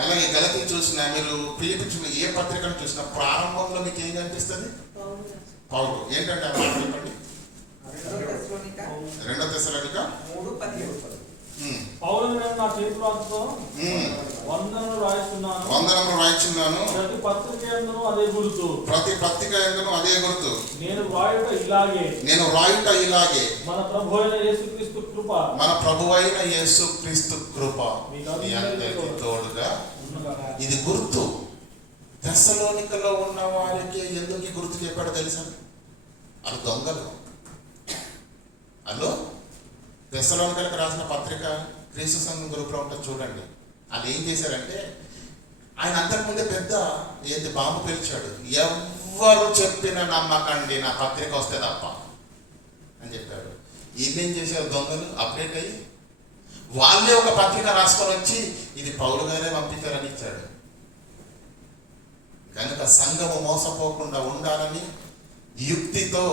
అలాగే గలతీ చూసినా మీరు పిలిపి ఏ పత్రికను చూసినా ప్రారంభంలో మీకు ఏం కనిపిస్తుంది? పౌలు. ఏంటంటే ఆ మాట చెప్పండి. 2 తెస్సలోనిక 3:17. పౌలును నేను నా చేతులతో వందనములు రాయిచున్నాను. ప్రతి పత్రిక యందును అదే గుర్తు. నేను వ్రాయుట ఇలాగే మన ప్రభువైన యేసుక్రీస్తు కృప మీ అందరికీ తోడుగా. ఇది గుర్తు. తెస్సలోనికలో ఉన్న వారికి ఎందుకు ఈ గుర్తు చెప్పాడో తెలుసా? అది దొంగలు. అల్లో తెస్సలోనికలకు రాసిన పత్రిక క్రీస్తు సంఘం గ్రూప్లో ఉంటుంది చూడండి. వాళ్ళు ఏం చేశారంటే ఆయన అంతకుముందే పెద్ద బాంబు పిలిచాడు. ఎవ్వరు చెప్పినా నమ్మకండి, నా పత్రిక వస్తే తప్ప అని చెప్పాడు. వీళ్ళేం చేశారు? దొంగలు అప్డేట్ అయ్యి వాళ్ళే ఒక పత్రిక రాసుకొని వచ్చి ఇది పౌలు గారే పంపించారని ఇచ్చాడు. కనుక సంఘము మోసపోకుండా ఉండాలని యుక్తితో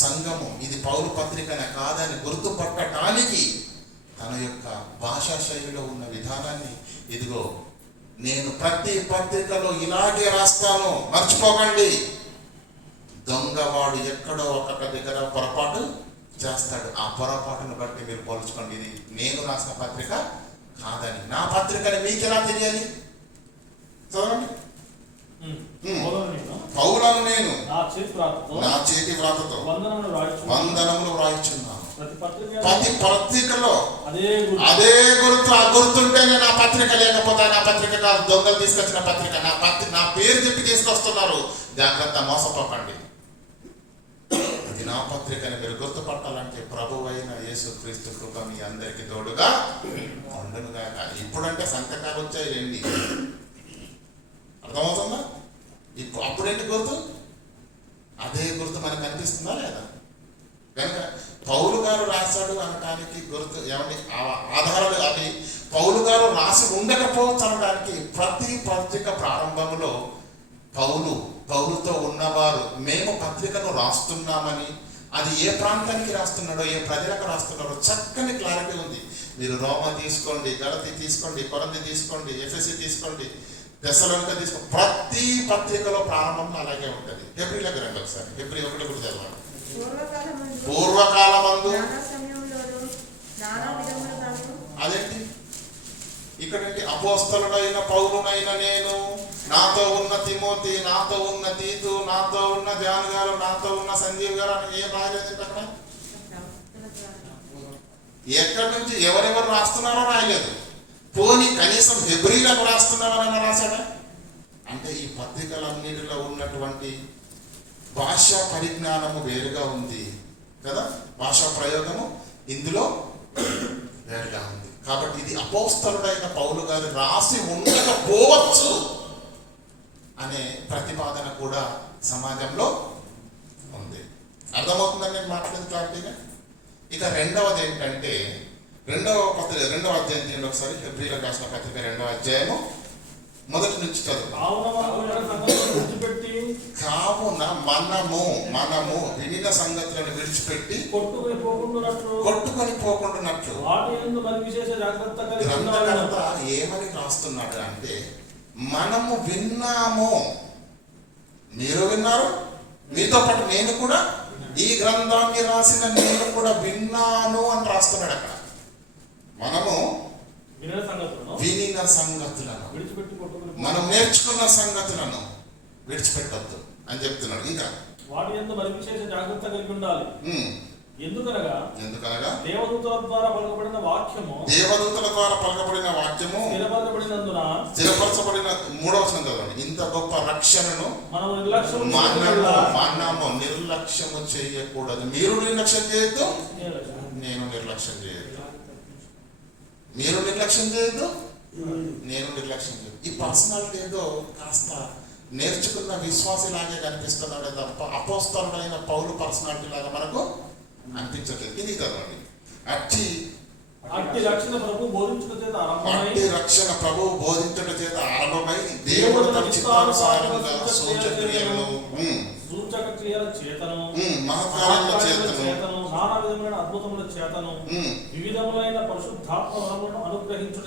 సంఘము ఇది పౌలు పత్రికనే కాదని గుర్తుపట్టడానికి తన యొక్క భాషా శైలిలో ఉన్న విధానాన్ని ఇదిగో నేను ప్రతి పత్రికలో ఇలాగే రాస్తాను, మర్చిపోకండి. దొంగవాడు ఎక్కడో ఒక దగ్గర పొరపాటు చేస్తాడు. ఆ పొరపాటును బట్టి మీరు పోల్చుకోండి. ఇది నేను రాసిన పత్రిక కాదని. నా పత్రికని మీకు ఎలా తెలియాలి? చదవండి. పౌలను నేను నా చేతి వ్రాతతో వందనములు వ్రాయిచున్నాను. ప్రతి పత్రికలో అదే అదే గుర్తు, ఆ గుర్తుంటేనే నా పత్రిక, లేకపోతే నా పత్రిక కాదు, దొంగలు తీసుకొచ్చిన పత్రిక. నా పేరు చెప్పి తీసుకొస్తున్నారు, జాగ్రత్త, మోసపోకండి. అది నా పత్రికని మీరు గుర్తుపట్టాలంటే ప్రభువు అయిన యేసుక్రీస్తు కృప మీ అందరికీ తోడుగా ఉండునుగాక. ఇప్పుడంటే సంతకాలు వచ్చాయి రండి, అర్థమవుతుందా? అప్పుడేంటి గుర్తు? అదే గుర్తు మనకు కనిపిస్తుందా లేదా? కనుక పౌలు గారు రాశాడు అనడానికి గుర్తు ఏమండి, ఆధారాలు అవి పౌలు గారు రాసి ఉండకపోవచ్చు అనడానికి ప్రతి పత్రిక ప్రారంభంలో పౌలుతో ఉన్నవారు మేము పత్రికను రాస్తున్నామని, అది ఏ ప్రాంతానికి రాస్తున్నాడో, ఏ ప్రజలకు రాస్తున్నాడో చక్కని క్లారిటీ ఉంది. మీరు రోమా తీసుకోండి, గలతీ తీసుకోండి, కొరంథీ తీసుకోండి, ఎఫెసీ తీసుకోండి, తెస్సలోనిక తీసుకోండి, ప్రతి పత్రికలో ప్రారంభంలో అలాగే ఉంటుంది. హెబ్రీలకు రండి ఒకసారి, హెబ్రీ 1 కూడా చదవండి. పూర్వకాలమందు అదేంటి ఇక్కడంటే అపోస్తలుడైన పౌలునైన నేను, నాతో ఉన్న తిమోతి, నాతో ఉన్న తీతు, నాతో ఉన్న జాన్ గారు, నాతో ఉన్న సంజీవ్ గారు అని ఏం రాయలేదు అక్కడ. ఎక్కడి నుంచి ఎవరెవరు రాస్తున్నారో రాయలేదు. పోనీ కనీసం హెబ్రీలకు రాస్తున్నారని రాశాడా? అంటే ఈ పత్రికలన్నిటిలో ఉన్నటువంటి భాషా పరిజ్ఞానము వేరుగా ఉంది కదా, భాషా ప్రయోగము ఇందులో వేరుగా ఉంది. కాబట్టి ఇది అపోస్తలుడైన పౌలు గారు రాసి ఉండకపోవచ్చు అనే ప్రతిపాదన కూడా సమాజంలో ఉంది. అర్థమవుతుందని నేను మాట్లాడేది క్లారిటీగా. ఇక రెండవది ఏంటంటే, రెండవ అధ్యాయం తీయండి ఒకసారి, హెబ్రీలకు రాసిన పత్రిక 2వ అధ్యాయము మొదటి నుంచి చదువు. కావున మనము వివిధ సంగతులను విడిచిపెట్టి కొట్టుకొని పోకుండానట్లు గ్రంథకర్త ఏమని రాస్తున్నాడు అంటే, మనము విన్నాము, మీరు విన్నారు, మీతో పాటు నేను కూడా ఈ గ్రంథాన్ని రాసిన నేను కూడా విన్నాను అని రాస్తున్నాడు అక్కడ. మనము వినిన సంగతులను, మనం నేర్చుకున్న సంగతులను విడిచిపెట్టద్దు అని చెప్తున్నాడు. ఇంకా వాటి యందు మరి విశేష జాగ్రత్త కలిగి ఉండాలి. ఎందుకనగా దేవదూతల ద్వారా పలకబడిన వాక్యము స్థిరపరచబడిన 3వ వచనం చదవండి. ఇంత గొప్ప రక్షణను మనము నిర్లక్ష్యము చేయకూడదు. మీరు నిర్లక్ష్యం చేయొద్దు, నేను నిర్లక్ష్యం చేయొద్దు. మీరు నిర్లక్ష్యం చేయొద్దు, నేను నిర్లక్ష్యం చేయొద్దు. ఈ పర్సనాలిటీ ఏదో కాస్త నేర్చుకున్న విశ్వాసిలాగే కనిపిస్తున్నాడే తప్ప అపోస్తలుడైన పౌలు పర్సనాలిటీ లాగా మనకు అనిపించట్లేదు. ఇది చదవండి. అట్టి రక్షణ ప్రభువు బోధించుట చేత ఆరంభమై దేవుడు తన చిత్తానుసారముగా సూచక క్రియల చేతను, మహత్కార్యముల చేతను, నానా విధములైన అద్భుతముల చేతను, వివిధములైన పరిశుద్ధాత్మ వరములను అనుగ్రహించుట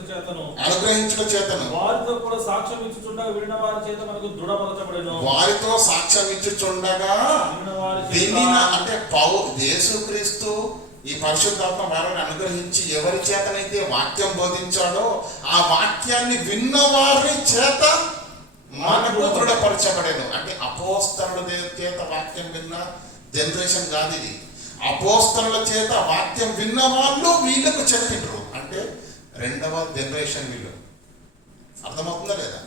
చేతను వారితో కూడా సాక్ష్యం ఇచ్చుచుండగా వినిన వారి చేత మనకు దృఢపరచబడెను. వారితో సాక్ష్యం ఇచ్చుచుండగా వినిన అంటే యేసుక్రీస్తు ఈ పరిశుద్ధాత్మ వారిని అనుగ్రహించి ఎవరి చేతనైతే వాక్యం బోధించాడో ఆ వాక్యాన్ని విన్నవారి చేత మనకు దృఢపరచబడేను. అంటే అపోస్తలుల చేత వాక్యం విన్న జనరేషన్ కాదు ఇది. అపోస్తలుల చేత వాక్యం విన్న వాళ్ళు వీళ్ళకు చెప్పిండ్రు. అంటే 2వ జనరేషన్ వీళ్ళు. అర్థమవుతుందా లేదా?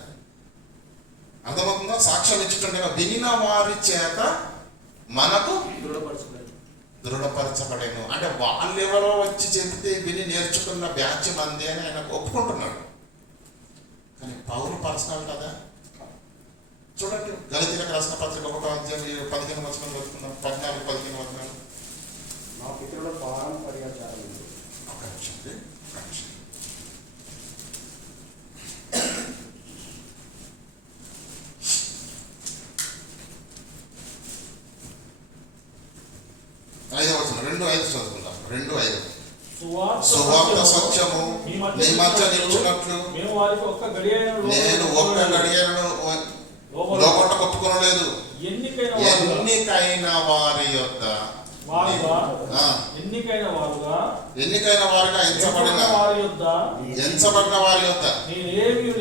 అర్థమవుతుందా? సాక్ష్యం ఇచ్చుతుండగా వినిన వారి చేత మనకు దృఢపరచబడేను. అంటే వాళ్ళెవరో వచ్చి చెబితే విని నేర్చుకున్న బ్యాచ్ మంది అని ఆయన ఒప్పుకుంటున్నాడు. కానీ పౌలు పర్సనల్ కదా. చూడండి, గలతీలకు రాసిన పత్రిక 1వ అధ్యాయం 15వ వచనం చదువుకుందాం. 14-15 వచనాలు. మా పితరుల పారంపర్యాచారం చదువుకుందాం. 2:5 సువార్త సత్యము నీ మధ్య నిలుచున్నట్లు నేను ఒక్క గడియను లోపల కొట్టుకోలేదు. ఎన్నికైన వారి యొద్ద ఎన్నికైన వారుగా ఎంచబడిన వారి యొద్ద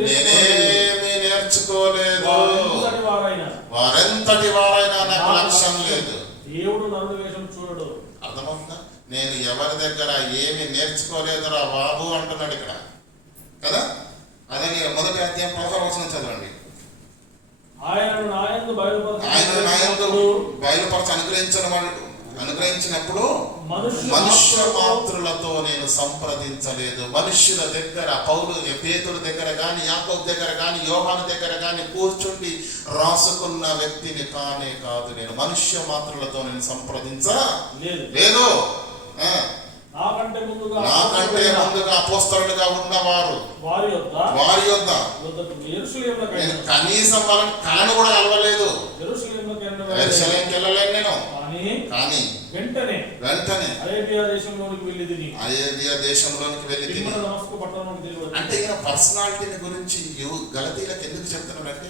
నేనేమీ నేర్చుకోలేదు. వారెంతటి వారైనా నాకు లక్ష్యం లేదు. దేవుడు నరుని వేషం చూడడు. అర్థమవుతుందా? నేను ఎవరి దగ్గర ఏమి నేర్చుకోలేదురా బాబు అంటున్నాడు ఇక్కడ కదా. అలాగే మొదటి అధ్యాయం 16వ వచనం చదవండి. ఆయన నాయందు బయలుపరచ అనుగ్రహించినప్పుడు మనుష్య మాత్రులతో నేను సంప్రదించలేదు. మనుష్యుల దగ్గర పౌలు పేతురు దగ్గర కానీ యాకోబు దగ్గర కానీ యోహాను దగ్గర కానీ కూర్చుండి రాసుకున్న వ్యక్తిని కానే కాదు. నేను మనుష్య మాత్రులతో నేను సంప్రదించలేదు. నాకంటే ముందుగా అపోస్తలులుగా ఉన్నవారు వారి యొద్ద నేను కనీసం వాళ్ళని కలను కూడా కలవలేదు. యెరూషలేముకి వెళ్ళలేదు నేను. కానీ వెంటనే అరేబియా దేశంలోనికి వెళ్ళి అంటే ఈయన పర్సనాలిటీని గురించి గలతీలకు ఎందుకు చెప్తున్నాడంటే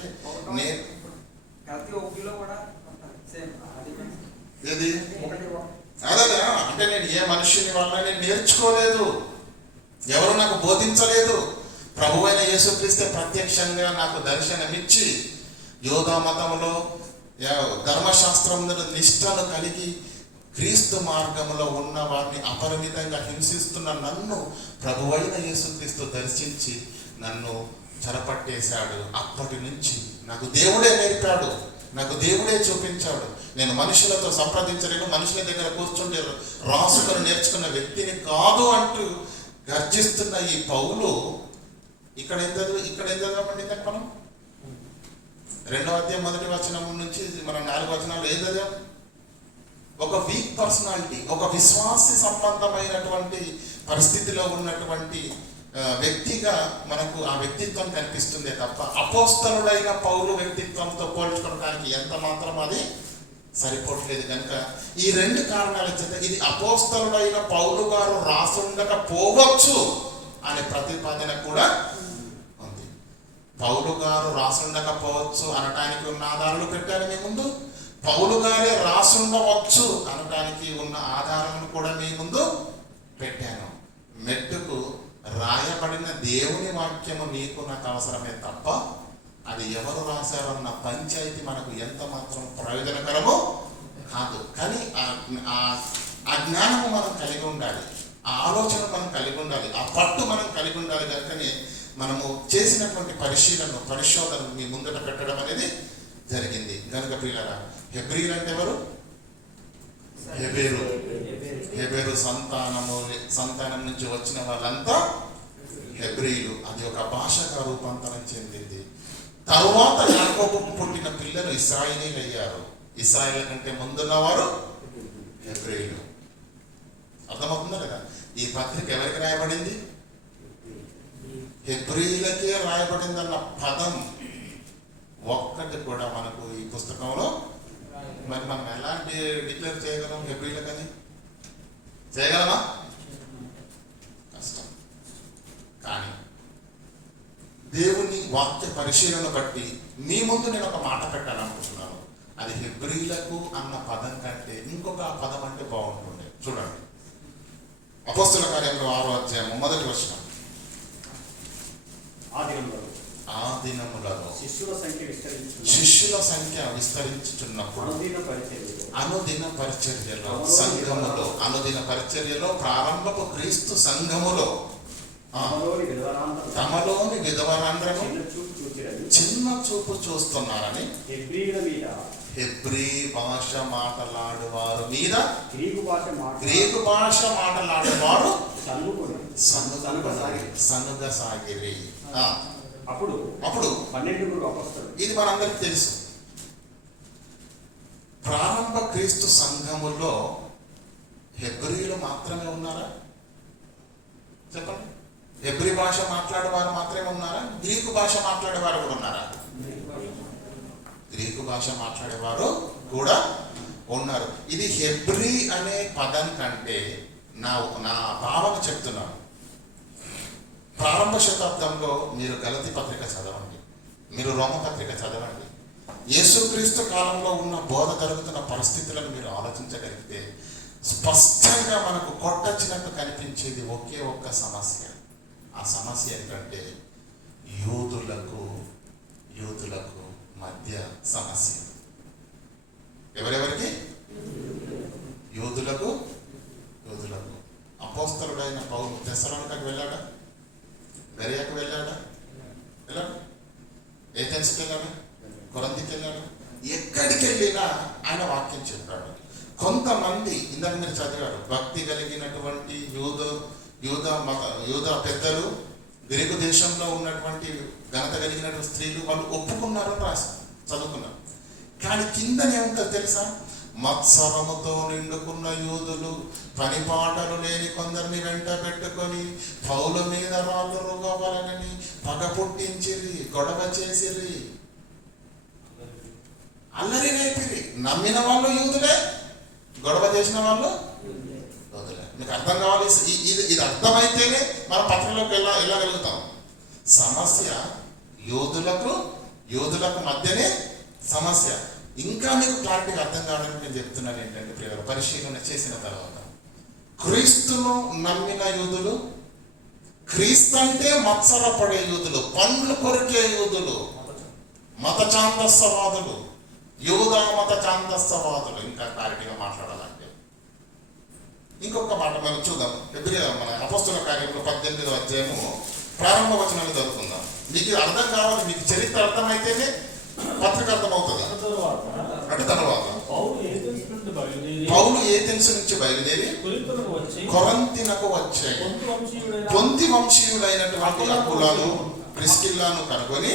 ఏది అదే అంటే నేను ఏ మనుష్యుని వల్ల నేను నేర్చుకోలేదు, ఎవరు నాకు బోధించలేదు. ప్రభువైన యేసుక్రీస్తే ప్రత్యక్షంగా నాకు దర్శనమిచ్చి యోధా మతంలో ధర్మశాస్త్రం నిష్ఠను కలిగి క్రీస్తు మార్గంలో ఉన్న వారిని అపరిమితంగా హింసిస్తున్న నన్ను ప్రభువైన యేసుక్రీస్తు దర్శించి నన్ను చెరపట్టేశాడు. అప్పటి నుంచి నాకు దేవుడే నేర్పాడు, నాకు దేవుడే చూపించాడు. నేను మనుషులతో సంప్రదించలేను, మనుషుల దగ్గర కూర్చుంటే రాసుకొని నేర్చుకున్న వ్యక్తిని కాదు అంటూ గర్జిస్తున్న ఈ పౌలు ఇక్కడ ఏం చదవండి. మనం 2వ అధ్యాయం 1వ వచనం నుంచి మనం 4 వచనాలు ఏం చదివాం? ఒక వీక్ పర్సనాలిటీ, ఒక విశ్వాసి సంబంధమైనటువంటి పరిస్థితిలో ఉన్నటువంటి వ్యక్తిగా మనకు ఆ వ్యక్తిత్వం కనిపిస్తుందే తప్ప అపోస్తలుడైన పౌలు వ్యక్తిత్వంతో పోల్చుకోవడానికి ఎంత మాత్రం అది సరిపోవట్లేదు. కనుక ఈ 2 కారణాల చేత ఇది అపోస్తలుడైన పౌలు గారు రాసుండకపోవచ్చు అనే ప్రతిపాదన కూడా ఉంది. పౌలు గారు రాసుండకపోవచ్చు అనటానికి ఉన్న ఆధారాలు పెట్టాను మీ ముందు, పౌలు గారే రాసుండవచ్చు అనటానికి ఉన్న ఆధారాలను కూడా మీ ముందు పెట్టాను. మెట్టుకు రాయబడిన దేవుని వాక్యము నీకు నాకు అవసరమే తప్ప అది ఎవరు రాశారన్న పంచాయతీ మనకు ఎంత మాత్రం ప్రయోజనకరమో కాదు. కానీ ఆ జ్ఞానము మనం కలిగి ఉండాలి, ఆ ఆలోచన మనం కలిగి ఉండాలి, ఆ పట్టు మనం కలిగి ఉండాలి. కనుకనే మనము చేసినటువంటి పరిశోధన మీ ముందట పెట్టడం అనేది జరిగింది. కనుక ప్రియులారా, హెబ్రీలు అంటే ఎవరు? హెబెరు సంతానం నుంచి వచ్చిన వాళ్ళంతా హెబ్రీలు. అది ఒక భాషగా రూపాంతరం చెందింది. తరువాత యాకోబుకు పుట్టిన పిల్లలు ఇశ్రాయేలీలు అయ్యారు. ఇశ్రాయేలు కంటే ముందున్నవారు హెబ్రీలు. అర్థమవుతుందా లేదా? ఈ పత్రిక ఎవరికి రాయబడింది? హెబ్రీలకే రాయబడిందన్న పదం ఒక్కటి కూడా మనకు ఈ పుస్తకంలో మరి మనం ఎలాంటి డిక్లేర్ చేయగలం? హెబ్రీలకని చేయగలమా? కష్టం. కానీ దేవుని వాక్య పరిశీలన బట్టి మీ ముందు నేను ఒక మాట పెట్టాలనుకుంటున్నాను. అది హెబ్రీలకు అన్న పదం కంటే ఇంకొక పదం అంటే బాగుంటుండే. చూడండి, అపోస్తల కార్యంలో 6వ అధ్యాయం 1వ వచనం. ఆ దినములలో శిష్యుల సంఖ్య విస్తరించుచున్నప్పుడు అనుదిన పరిచర్యలో ప్రారంభపు క్రీస్తు సంఘములో తమలోని విధవరాండ్రను చిన్న చూపు చూస్తున్నారని హెబ్రీ భాష మాట్లాడువారు మీద గ్రీకు భాష మాట్లాడేవారు సనుగసాగిరి. అప్పుడు 12 అపోస్తలులు. ఇది మనందరికీ తెలుసు. ప్రారంభ క్రీస్తు సంఘములో హెబ్రీలు మాత్రమే ఉన్నారా? చెప్పండి. హెబ్రీ భాష మాట్లాడేవారు మాత్రమే ఉన్నారా? గ్రీకు భాష మాట్లాడేవారు కూడా ఉన్నారా? గ్రీకు భాష మాట్లాడేవారు కూడా ఉన్నారు. ఇది హెబ్రీ అనే పదం కంటే నా భావన చెప్తున్నాను. ప్రారంభ శతాబ్దంలో మీరు గలతీ పత్రిక చదవండి, మీరు రోమ పత్రిక చదవండి. యేసుక్రీస్తు కాలంలో ఉన్న బోధ జరుగుతున్న పరిస్థితులను మీరు ఆలోచించగలిగితే స్పష్టంగా మనకు కొట్టచ్చినట్టు కనిపించేది ఒకే ఒక్క సమస్య. ఆ సమస్య ఏంటంటే యూదులకు మధ్య సమస్య. ఎవరెవరికి? యూదులకు ఏథెన్స్కి వెళ్ళాడు, కొరంతికి వెళ్ళాడు, ఎక్కడికి వెళ్ళినా ఆయన వాక్యం చెప్పాడు. కొంతమంది ఇందాక మీరు చదివారు, భక్తి కలిగినటువంటి యూద పెద్దలు, గ్రీకు దేశంలో ఉన్నటువంటి ఘనత కలిగినటువంటి స్త్రీలు వాళ్ళు ఒప్పుకున్నారని రాసి చదువుకున్నారు. కానీ కిందనే ఉంటుంది తెలుసా, మత్సరముతో నిండుకున్న యూదులు పనిపాటలు లేని కొందరిని వెంట పెట్టుకొని పౌలు మీద రాళ్ళు రువ్వవాలని పగ పుట్టించిరి, గొడవ చేసిరి, అల్లరి రేపిరి. నమ్మిన వాళ్ళు యూదులే, గొడవ చేసిన వాళ్ళు యూదులే. మీకు అర్థం కావాలి. ఇది అర్థమైతేనే మన పత్రికలోకి వెళ్ళగలుగుతాం. సమస్య యూదులకు మధ్యనే సమస్య. ఇంకా మీకు క్లారిటీగా అర్థం కావడానికి నేను చెప్తున్నాను ఏంటంటే, ప్రియులు, పరిశీలన చేసిన తర్వాత క్రీస్తును నమ్మిన యూదులు, క్రీస్తు అంటే మత్సరపడే యూదులు, పండ్లు కొరికే యూదులు, మత ఛాందస్సవాదులు, యూదా మత ఛాందస్సవాదులు. ఇంకా క్లారిటీగా మాట్లాడాలంటే ఇంకొక మాట మనం చూద్దాం. మన అపొస్తలుల కార్యములు 18వ అధ్యాయము ప్రారంభ వచనాలు చదువుకుందాం. మీకు అర్థం కావాలి, మీకు చరిత్ర అర్థమైతేనే పత్రిక అర్థమవుతుంది. అటు తర్వాత పౌలు ఏథెన్స్ నుంచి బయలుదేరి కొరంతినకు వచ్చాయి. పొంతి వంశీయుడైనటువంటి అకులను, ప్రిస్కిల్లాను కనుగొని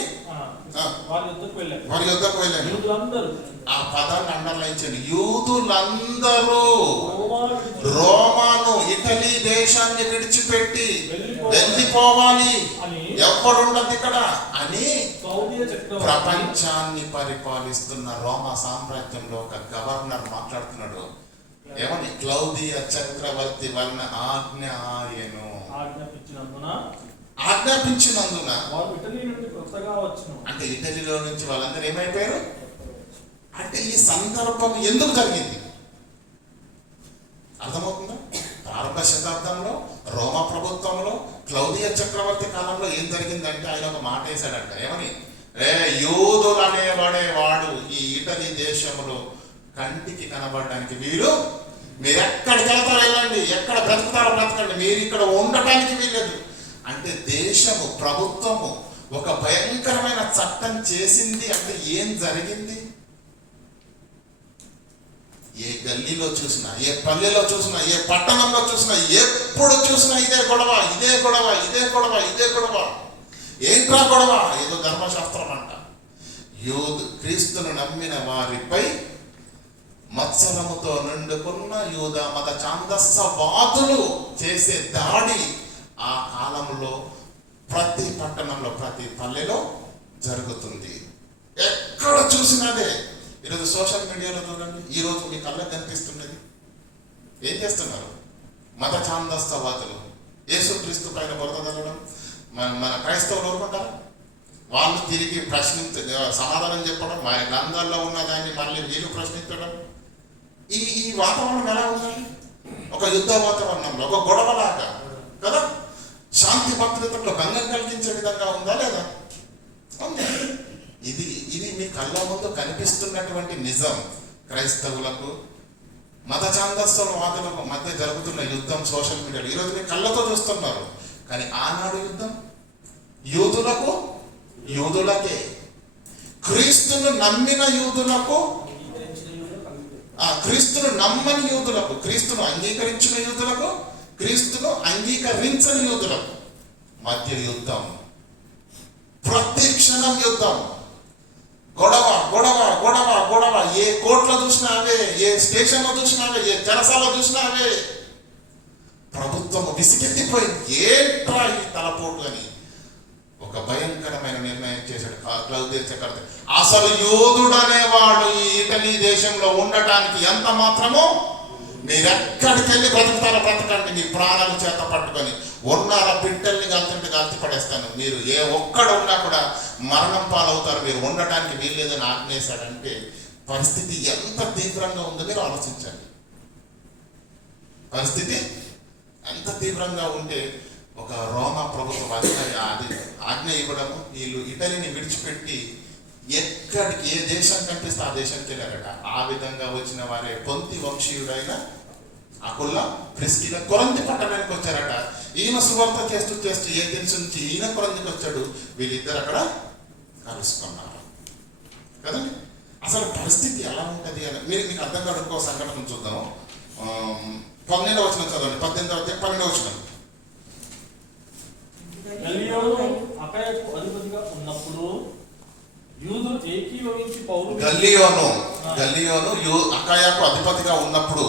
వారి యొద్దకు వెళ్ళాను. ఆ పదాన్ని అండర్లైన్, యూదులందరూ రోమాను, ఇటలీ దేశాన్ని విడిచిపెట్టి వెళ్ళిపోవాలి, ఎవ్వడుండదు ఇక్కడ అని ప్రపంచాన్ని పరిపాలిస్తున్న రోమా సామ్రాజ్యంలో ఒక గవర్నర్ మాట్లాడుతున్నాడు. ఏమని? క్లౌదియ చక్రవర్తి వలన ఆజ్ఞాపించినందున అంటే ఇటలీలో నుంచి వాళ్ళందరూ ఏమైపోయారు అంటే, ఈ సందర్భం ఎందుకు జరిగింది అర్థమవుతుందా? ప్రారంభ శతాబ్దంలో రోమా ప్రభుత్వంలో క్లౌదియ చక్రవర్తి కాలంలో ఏం జరిగిందంటే, ఆయన ఒక మాట వేశాడంట. ఏమని? యూదులు అనేవాడేవాడు ఈ ఇటలీ దేశంలో కంటికి కనబడడానికి వీలు, మీరు ఎక్కడికి వెళ్తారో వెళ్ళండి, ఎక్కడ బ్రతుకుతారో బ్రతకండి, మీరు ఇక్కడ ఉండటానికి వీలేదు అంటే, దేశము ప్రభుత్వము ఒక భయంకరమైన చట్టం చేసింది. అంటే ఏం జరిగింది? ఏ గల్లీలో చూసినా, ఏ పల్లెలో చూసినా, ఏ పట్టణంలో చూసినా, ఎప్పుడు చూసినా ఇదే గొడవ, ఇదే గొడవ, ఇదే గొడవ, ఇదే గొడవ. ఏంట్రా గొడవ? ఏదో ధర్మశాస్త్రం అంట. క్రీస్తును నమ్మిన వారిపై మత్సరముతో నిండుకున్న యూద మత ఛాందస్సవాదులు చేసే దాడి ఆ కాలంలో ప్రతి పట్టణంలో, ప్రతి పల్లెలో జరుగుతుంది. ఎక్కడ చూసినాదే. ఈరోజు సోషల్ మీడియాలో చూడండి, ఈరోజు మీ కళ్ళకు కనిపిస్తున్నది. ఏం చేస్తున్నారు? మత ఛాందస్సవాదులు యేసుక్రీస్తు పైన బురద చల్లడం. మన క్రైస్తవులు ఊరుకుంటారు? వాళ్ళు తిరిగి సమాధానం చెప్పడం, వారి గ్రంథాల్లో ఉన్న దాన్ని మళ్ళీ వీళ్ళు ప్రశ్నించడం. ఈ వాతావరణం ఎలా ఉండాలి? ఒక యుద్ధ వాతావరణంలో, ఒక గొడవలాగా కదా. శాంతి భద్రతలో భంగం కలిగించే విధంగా ఉందా లేదా? ఇది మీ కళ్ళ ముందు కనిపిస్తున్నటువంటి నిజం. క్రైస్తవులకు మత ఛాందస్సవాదులకు మధ్య జరుగుతున్న యుద్ధం సోషల్ మీడియాలో ఈరోజు మీ కళ్ళతో చూస్తున్నారు. కానీ ఆనాడు యుద్ధం యూదులకే, క్రీస్తును నమ్మిన యూదులకు, క్రీస్తును నమ్మని యూదులకు, క్రీస్తును అంగీకరించిన యూదులకు, క్రీస్తును అంగీకరించని యూదులకు మధ్య యుద్ధం. ప్రతి క్షణం యుద్ధం, గొడవ గొడవ గొడవ గొడవ. ఏ కోర్టులో చూసినా అవే, ఏ స్టేషన్లో చూసినా అవే, ఏ చెరసాలలో చూసినా అవే. ప్రభుత్వం విసిగెత్తిపోయింది. ఏంట్రా ఈ తలపోటు అని ఒక భయంకరమైన నిర్ణయం చేశాడు క్లౌదియ చక్రవర్తి. అసలు యూదుడు అనేవాడు ఈ ఇటలీ దేశంలో ఉండటానికి ఎంత మాత్రమో, మీరెక్కడికి వెళ్ళి బ్రతుకుతారో బ్రతకండి, మీ ప్రాణాలు చేత పట్టుకొని, ఉన్నారా బిడ్డల్ని కాల్చుంటే కాల్చి పడేస్తాను, మీరు ఏ ఒక్కడ ఉన్నా కూడా మరణం పాలవుతారు, మీరు ఉండటానికి వీల్లేదని ఆజ్ఞేశాడంటే పరిస్థితి ఎంత తీవ్రంగా ఉందో మీరు ఆలోచించండి. పరిస్థితి ఎంత తీవ్రంగా ఉంటే ఒక రోమా ప్రభుత్వ అధికారి ఆజ్ఞ ఇవ్వడము, వీళ్ళు ఇటలీని విడిచిపెట్టి ఎక్కడికి ఏ దేశం కనిపిస్తే ఆ దేశానికి వెళ్ళారట. ఆ విధంగా వచ్చిన వారే పొంతి వంశీయుడైన అకుల, ప్రిస్కిల కొరంతి పట్టణానికి వచ్చారట. ఈయన సువార్త చేస్తూ ఏథెన్స్ నుంచి ఈయన కొరంతికి వచ్చాడు. వీళ్ళిద్దరు అక్కడ కలుసుకున్నారు కదండి. అసలు పరిస్థితి ఎలా ఉంటుంది అని మీకు అర్థం కాదు. ఇంకో సంఘటన చూద్దాం. 12వ వచనం చదవండి. 18వ 12వ వచనం. గల్లియోను అకయకు అధిపతిగా ఉన్నప్పుడు యూదులు ఏకీభవించి పౌలు గల్లియోను అకాయాకు అధిపతిగా ఉన్నప్పుడు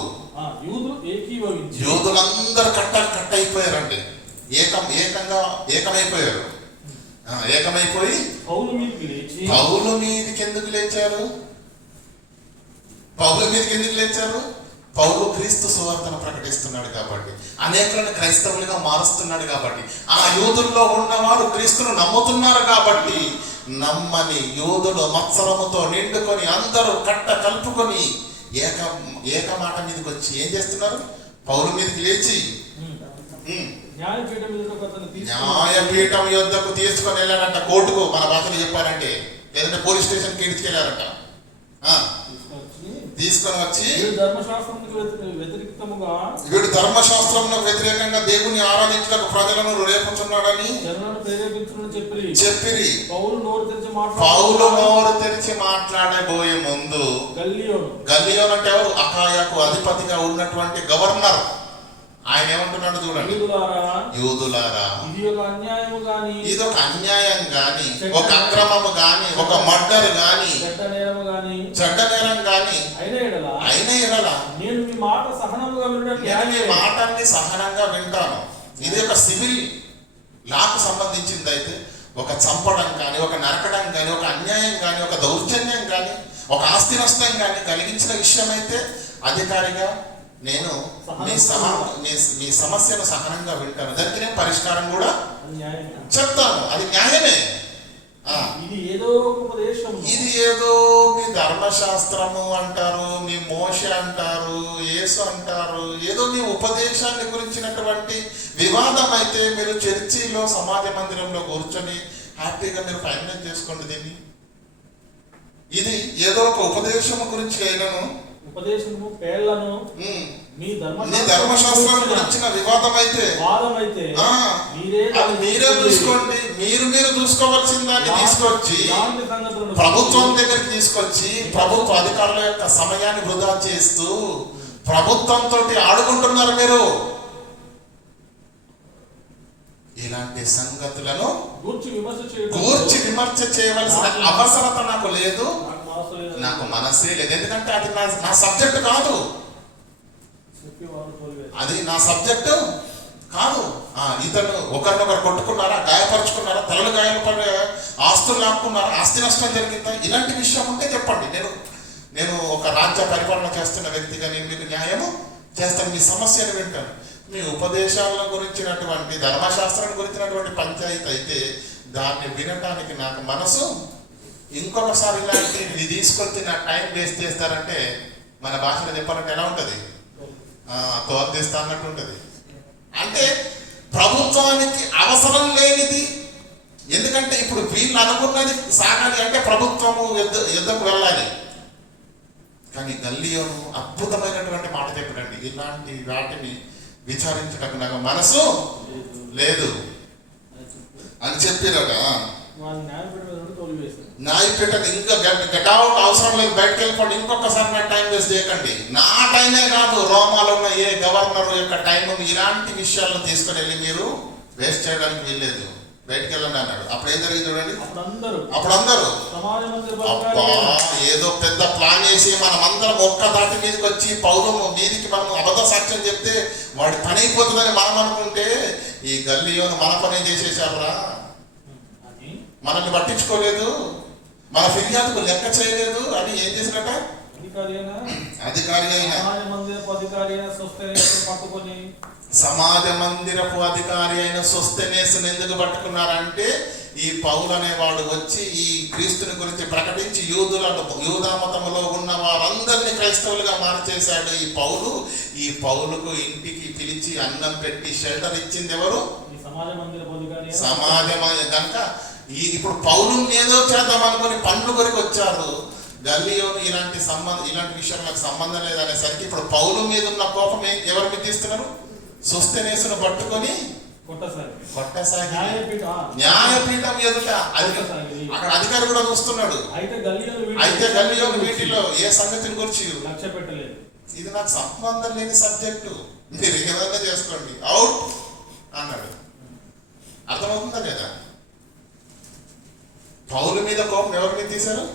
యూదులు ఏకీభవించి యూదులందరూ కట్ట అయిపోయారండి. ఏకమైపోయారు. ఏకమైపోయి పౌలు మీదకి లేచి పౌలు మీదకి ఎందుకు లేచారు? పౌలు క్రీస్తు సువార్తను ప్రకటిస్తున్నాడు కాబట్టి, అనేకులను క్రైస్తవులుగా మారుస్తున్నాడు కాబట్టి, ఆ యూదుల్లో ఉన్నవారు క్రీస్తును నమ్ముతున్నారు కాబట్టి, నమ్మని యూదులు మత్సరముతో నిండుకొని అందరూ కలుపుకొని ఏక మాట మీదకి వచ్చి ఏం చేస్తున్నారు? పౌలు మీదకి లేచి న్యాయపీఠం యొద్దకు తీసుకొని వెళ్ళారంట. కోర్టుకు మన భాషలో చెప్పారంటే, లేదంటే పోలీస్ స్టేషన్కి తీసుకెళ్లారంట. తీసుకొని వచ్చి వీడు ధర్మశాస్త్రమునకు వ్యతిరేకంగా దేవుని ఆరాధించడానికి ప్రజలను రేపుతున్నాడని చెప్పిరి. పౌలు నోరు తెరిచి మాట్లాడబోయే ముందు గల్లియోను అంటే ఎవరు? అకాయాకు అధిపతిగా ఉన్నటువంటి గవర్నర్. ఆయన ఏమంటున్నాడు చూడండి, యూదులారా, ఇది ఒక అన్యాయం గాని, ఒక అక్రమము గాని, ఒక మర్డర్ గాని, చెడ్డ నేరం గాని అయిన ఎడల నేను మీ మాటల్ని సహనంగా వింటాను. ఇది ఒక సివిల్ లాకు సంబంధించింది. అయితే ఒక చంపడం కానీ, ఒక నరకడం కానీ, ఒక అన్యాయం కానీ, ఒక దౌర్జన్యం కానీ, ఒక ఆస్తి నష్టం కానీ కలిగించిన విషయం అయితే అధికారిగా నేను మీ సమస్యను సహనంగా వింటాను, దానికి నేను పరిష్కారం కూడా చెప్తాను. అది న్యాయమే. ఇది ఏదో మీ ధర్మశాస్త్రము అంటారు, మీ మోష అంటారు, యేసు అంటారు, ఏదో మీ ఉపదేశాన్ని గురించినటువంటి వివాదం అయితే మీరు చర్చిలో సమాజ మందిరంలో కూర్చొని హ్యాపీగా మీరు ఫైనలైజ్ చేసుకోండి దీన్ని. ఇది ఏదో ఒక ఉపదేశము గురించి అయినను, ఉపదేశము పేర్లను మీ ధర్మశాస్త్రం గురించిన వివాదం అయితే మీరే చూసుకోండి. మీరు చూసుకోవాల్సిన దాన్ని తీసుకొచ్చి ప్రభుత్వం దగ్గరికి తీసుకొచ్చి ప్రభుత్వ అధికారుల యొక్క సమయాన్ని వృధా చేస్తూ ప్రభుత్వంతో ఆడుకుంటున్నారు మీరు. ఇలాంటి సంగతులను గూర్చి విమర్శ చేయవలసిన అవసరత నాకు లేదు, నాకు మనసే లేదు. ఎందుకంటే అది నా సబ్జెక్ట్ కాదు, అది నా సబ్జెక్టు కాదు. ఇతను ఒకరినొకరు కొట్టుకున్నారా, గాయపరుచుకున్నారా, తలలు గాయపడి ఆస్తులు లాక్కున్నారా, ఆస్తి నష్టం జరిగిందా, ఇలాంటి విషయం ఉంటే చెప్పండి. నేను ఒక రాజ్య పరిపాలన చేస్తున్న వ్యక్తిగా నేను మీకు న్యాయము చేస్తాను, మీ సమస్యను వింటాను. మీ ఉపదేశాల గురించినటువంటి ధర్మశాస్త్రాన్ని గురించినటువంటి పంచాయతీ అయితే దాన్ని వినటానికి నాకు మనసు. ఇంకొకసారి ఇలాంటివి తీసుకొచ్చి నా టైం వేస్ట్ చేస్తారంటే మన భాషలో చెప్పాలంటే ఎలా ఉంటుంది? తోర్దిస్తా అన్నట్టు ఉంటుంది. అంటే ప్రభుత్వానికి అవసరం లేనిది. ఎందుకంటే ఇప్పుడు వీళ్ళు అనుకున్నది సాగాలి అంటే ప్రభుత్వము యుద్ధకు వెళ్ళాలి. కానీ గల్లియోను అద్భుతమైనటువంటి మాట చెప్పడండి, ఇలాంటి వాటిని విచారించడానికి నాకు మనసు లేదు అని చెప్పిరట. న్యాయపీఠకు ఇంకా గెటౌట్ అవసరం లేదు, బయటకు వెళ్ళిపోండి, ఇంకొకసారి నా టైం వేస్ట్ చేయకండి. నా టైమే కాదు, రోమాలో ఉన్న ఏ గవర్నర్ యొక్క టైం ఇలాంటి విషయాలను తీసుకుని వెళ్ళి మీరు వేస్ట్ చేయడానికి వీల్లేదు, బయటకు వెళ్ళండి అన్నాడు. అప్పుడు ఏం జరిగింది చూడండి. అప్పుడు అందరూ అబ్బా ఏదో పెద్ద ప్లాన్ చేసి మనమందరం ఒక్క దాటి మీదకి వచ్చి పౌలు మీదికి మనం అబద్ధ సాక్ష్యం చెప్తే వాడి పని అయిపోతుందని మనం అనుకుంటే ఈ గల్లియోను మన పని చేసేసారురా, మనల్ని పట్టించుకోలేదు, మన ఫిర్యాదుకు లెక్క చేయలేదు అని ఏం చేసినట్ట అధికారి అయినా సమాజ మందిరపు అధికారి అయిన సోస్తెనేసును ఎందుకు పట్టుకున్నారంటే ఈ పౌలు అనేవాడు వచ్చి ఈ క్రీస్తుని గురించి ప్రకటించి యూదా మతములో ఉన్న వారందరినీ క్రైస్తవులుగా మార్చేశాడు ఈ పౌలుకు ఇంటికి పిలిచి అన్నం పెట్టి షెల్టర్ ఇచ్చింది ఎవరు? సమాజం. కనుక ఇప్పుడు పౌలు ఏదో చేద్దాం అనుకుని పన్ను కొరికి వచ్చారు. గల్లియోను ఇలాంటి విషయాలకు సంబంధం లేదనేసరికి ఇప్పుడు పౌలు మీద ఉన్న కోపం ఎవరి మీద తీస్తున్నారు? సోస్తెనేసును పట్టుకొని కొట్టసాగి న్యాయపీఠం ఎదుట అక్కడ అధికారి కూడా చూస్తున్నాడు. అయితే గల్లియోను వీటిలో ఏ సంగతిని గురించి లక్ష్య పెట్టలేదు. ఇది నాకు సంబంధం లేని సబ్జెక్టు, మీరు ఏదైనా చేసుకోండి, అవుట్ అన్నాడు. అర్థమవుతుందా లేదా? పౌలు మీద కోపం ఎవరి మీద తీశారు?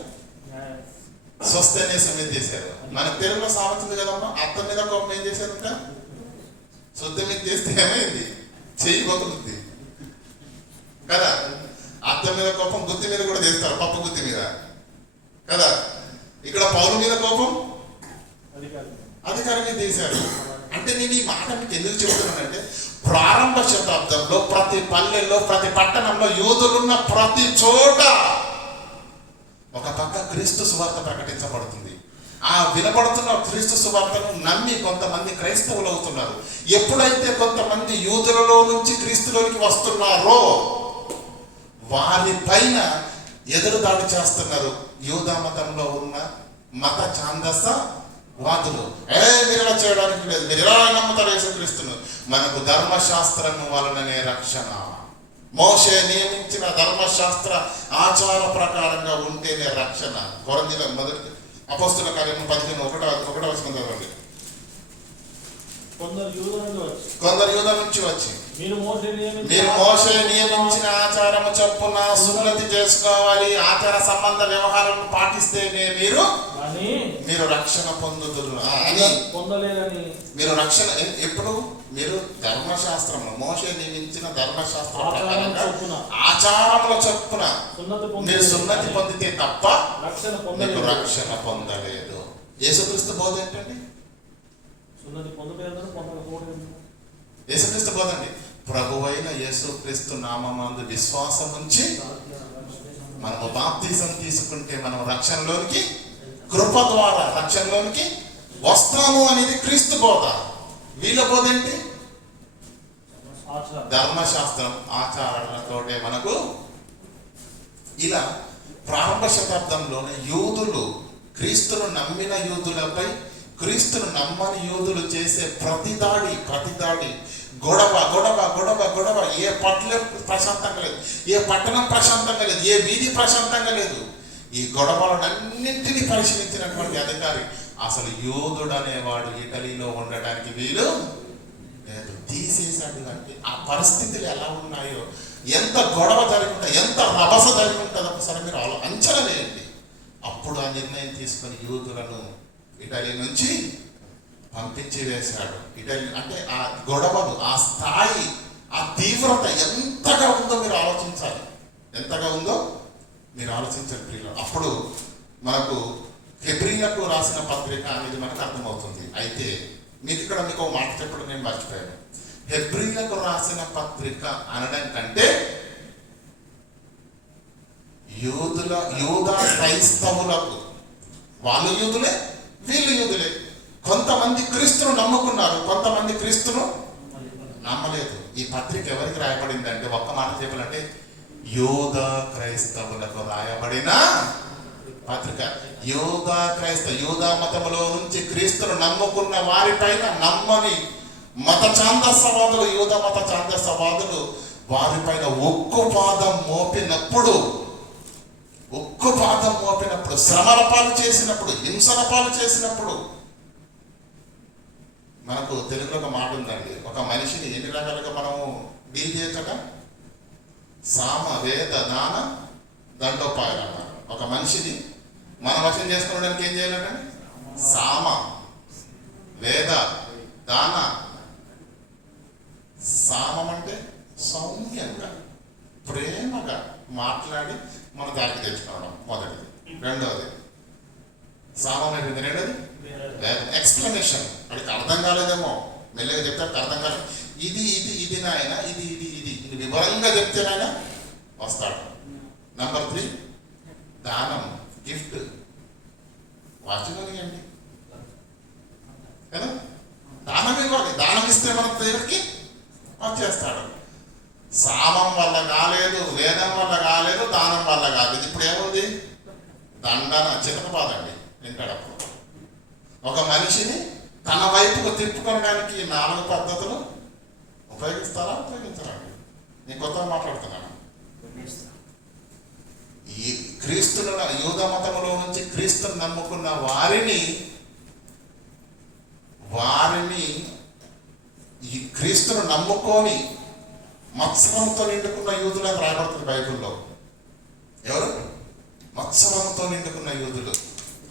స్వస్థనేశం మీద తీశారు. మన తెలుగులో సామెతుంది కదమ్మా, అత్త మీద కోపం ఏం చేశారు? ఇంకా శుద్ధ మీద చేస్తే ఏమైంది? చెయ్యి బతుకుద్ది కదా. అత్త మీద కోపం గుత్తి మీద కూడా చేస్తారు, పప్పు గుత్తి మీద కదా. ఇక్కడ పౌరు మీద కోపం అధికారి మీద తీశారు. అంటే నేను ఈ మాట మీకు ఎందుకు చెబుతున్నానంటే, ప్రారంభ శతాబ్దంలో ప్రతి పల్లెల్లో, ప్రతి పట్టణంలో యూదులున్న ప్రతి చోట ఒక పక్క క్రీస్తు సువార్త ప్రకటించబడుతుంది. ఆ వినపడుతున్న క్రీస్తు సువార్తను నమ్మి కొంతమంది క్రైస్తవులు అవుతున్నారు. ఎప్పుడైతే కొంతమంది యూదులలో నుంచి క్రీస్తులోనికి వస్తున్నారో వారి పైన ఎదురుదాడి చేస్తున్నారు యూదా మతంలో ఉన్న మత ఛాందస వాదులు. మీరు ఇలా చేయడానికి లేదు, మీరు ఎలా నమ్ముతారు యేసుక్రీస్తును? మనకు ధర్మశాస్త్రం వలననే రక్షణ, మోషే నియమించిన ధర్మశాస్త్ర ఆచార ప్రకారంగా ఉంటేనే రక్షణ. కొరంథీయుల మొదటి అపోస్తుల కార్యము 15:1 చదవండి. కొందరు యూదా నుంచి వచ్చి మీరు మోషే నియమించిన ఆచారము చొప్పున సున్నతి చేసుకోవాలి, ఆచార సంబంధ వ్యవహారాలను పాటిస్తేనే మీరు రక్షణ పొందుతురు అని. మీరు రక్షణ ఎప్పుడు? మీరు ధర్మశాస్త్రము, మోషే నియమించిన ధర్మశాస్త్రం ప్రకారంగా ఆచారముల చొప్పున మీరు సున్నతి పొందితే తప్ప మీకు రక్షణ పొందలేదు. యేసుక్రీస్తు బోధ ఏంటండి? యేసుక్రీస్తు బోధ అండి, ప్రభువైన యేసుక్రీస్తు నామమందు విశ్వాసం ఉంచి మనము బాప్తిజం తీసుకుంటే మనం రక్షణలోనికి, కృప ద్వారా రక్షణలోనికి వస్తాము అనేది క్రీస్తు బోధ. వీళ్ళ బోధ ఏంటి? ధర్మశాస్త్రం ఆచారాలతోటే మనకు. ఇలా ప్రారంభ శతాబ్దంలోనే యూదులు, క్రీస్తును నమ్మిన యూదులపై క్రీస్తును నమ్మని యూదులు చేసే ప్రతిదాడి, గొడవ. ఏ పట్టణం ప్రశాంతంగా లేదు, ఏ పట్టణం ప్రశాంతంగా లేదు, ఏ వీధి ప్రశాంతంగా లేదు. ఈ గొడవలన్నింటినీ పరిశీలించినటువంటి అధికారి అసలు యూదుడు అనేవాడు ఇటలీలో ఉండడానికి వీలు లేదు, తీసేశాడు. అంటే ఆ పరిస్థితులు ఎలా ఉన్నాయో, ఎంత గొడవ జరుగుంటా, ఎంత రభస జరుగుంటుందో ఒకసారి మీరు అంచనా వేయండి. అప్పుడు ఆ నిర్ణయం తీసుకొని యూదులను ఇటలీ నుంచి పంపించి వేశాడు. ఇటలీ అంటే ఆ గొడవలు, ఆ స్థాయి, ఆ తీవ్రత ఎంతగా ఉందో మీరు ఆలోచించాలి. ఎంతగా ఉందో మీరు ఆలోచించాలి ప్రియులు. అప్పుడు మనకు హెబ్రీలకు రాసిన పత్రిక అనేది మనకు అర్థమవుతుంది. అయితే మీకు ఇక్కడ మీకు మాట చెప్పడం నేను మర్చిపోయాను. హెబ్రీలకు రాసిన పత్రిక అనడం కంటే యూదా క్రైస్తవులకు, వాళ్ళు యూదులే, వీళ్ళు యూదులే. కొంతమంది క్రీస్తును నమ్ముకున్నారు, కొంతమంది క్రీస్తును నమ్మలేదు. ఈ పత్రిక ఎవరికి రాయబడిందంటే, ఒక్క మాట చెప్పాలంటే యూదా క్రైస్తవులకు రాయబడిన పత్రిక. యూదా మతములో నుంచి క్రీస్తును నమ్ముకున్న వారిపైన నమ్మని మత ఛాందసవాదులు, యూదా మత ఛాందసవాదులు వారిపైన ఉక్కుపాదం మోపినప్పుడు, శ్రమల పాలు చేసినప్పుడు, హింసల పాలు చేసినప్పుడు, మనకు తెలుగులో ఒక మాట ఉందండి, ఒక మనిషిని ఎన్ని రకాలుగా మనము డీల్ చేయొచ్చట? సామ, వేద, దాన, దండోపాయాలు అన్నారు. ఒక మనిషిని మనం వశం చేసుకోవడానికి ఏం చేయాలంటే సామ, వేద, దాన. సామం అంటే సౌమ్యంగా, ప్రేమగా మాట్లాడి మన దారికి తెచ్చుకోవడం మొదటిది. రెండవది సామం అయిపోయింది. రెండోది ఎక్స్ప్లెనేషన్. వాడికి అర్థం కాలేదేమో, మెల్లగా చెప్తాడు, అర్థం కాలేదు. ఇది నాయన, ఇది వివరంగా చెప్తేనాయన వస్తాడు. నంబర్ 3 దానం, గిఫ్ట్. వాచుకోనియండి కదా, దానం ఇవ్వాలి. దానం ఇస్తే మన దగ్గరికి వచ్చేస్తాడు. సామం వల్ల కాలేదు, వేదం వల్ల కాలేదు, దానం వల్ల కాలేదు. ఇప్పుడు ఏముంది? దండన, చితకపాదండి వింటాడప్పుడు. ఒక మనిషిని తన వైపుకు తిప్పుకోవడానికి 4 పద్ధతులు ఉపయోగిస్తారా ఉపయోగించరా అండి? నేను కొత్తగా మాట్లాడుతున్నాను. ఈ క్రీస్తును యూదా మతములో నుంచి క్రీస్తును నమ్ముకున్న వారిని ఈ క్రీస్తును నమ్ముకొని మత్సరంతో నిండుకున్న యూదులను రాయబడుతుంది బైబిల్లో. ఎవరు? మత్సరంతో నిండుకున్న యూదులు,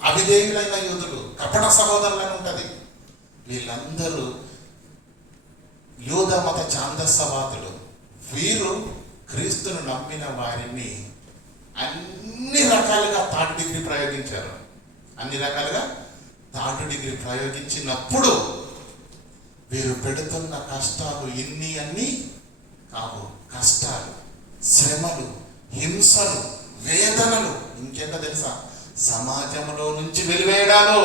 అవిధేయులైన యూదులు, కపట సహోదరులని ఉంటుంది. వీళ్ళందరూ యూదా మత ఛాందస్సవాదులు. వీరు క్రీస్తును నమ్మిన వారిని అన్ని రకాలుగా థర్డ్ డిగ్రీ ప్రయోగించారు. అన్ని రకాలుగా థర్డ్ డిగ్రీ ప్రయోగించినప్పుడు వీరు పెడుతున్న కష్టాలు అన్ని కావు. కష్టాలు, శ్రమలు, హింసలు, వేదనలు, ఇంకేంటో తెలుసా? సమాజంలో నుంచి వెలివేయడాలు.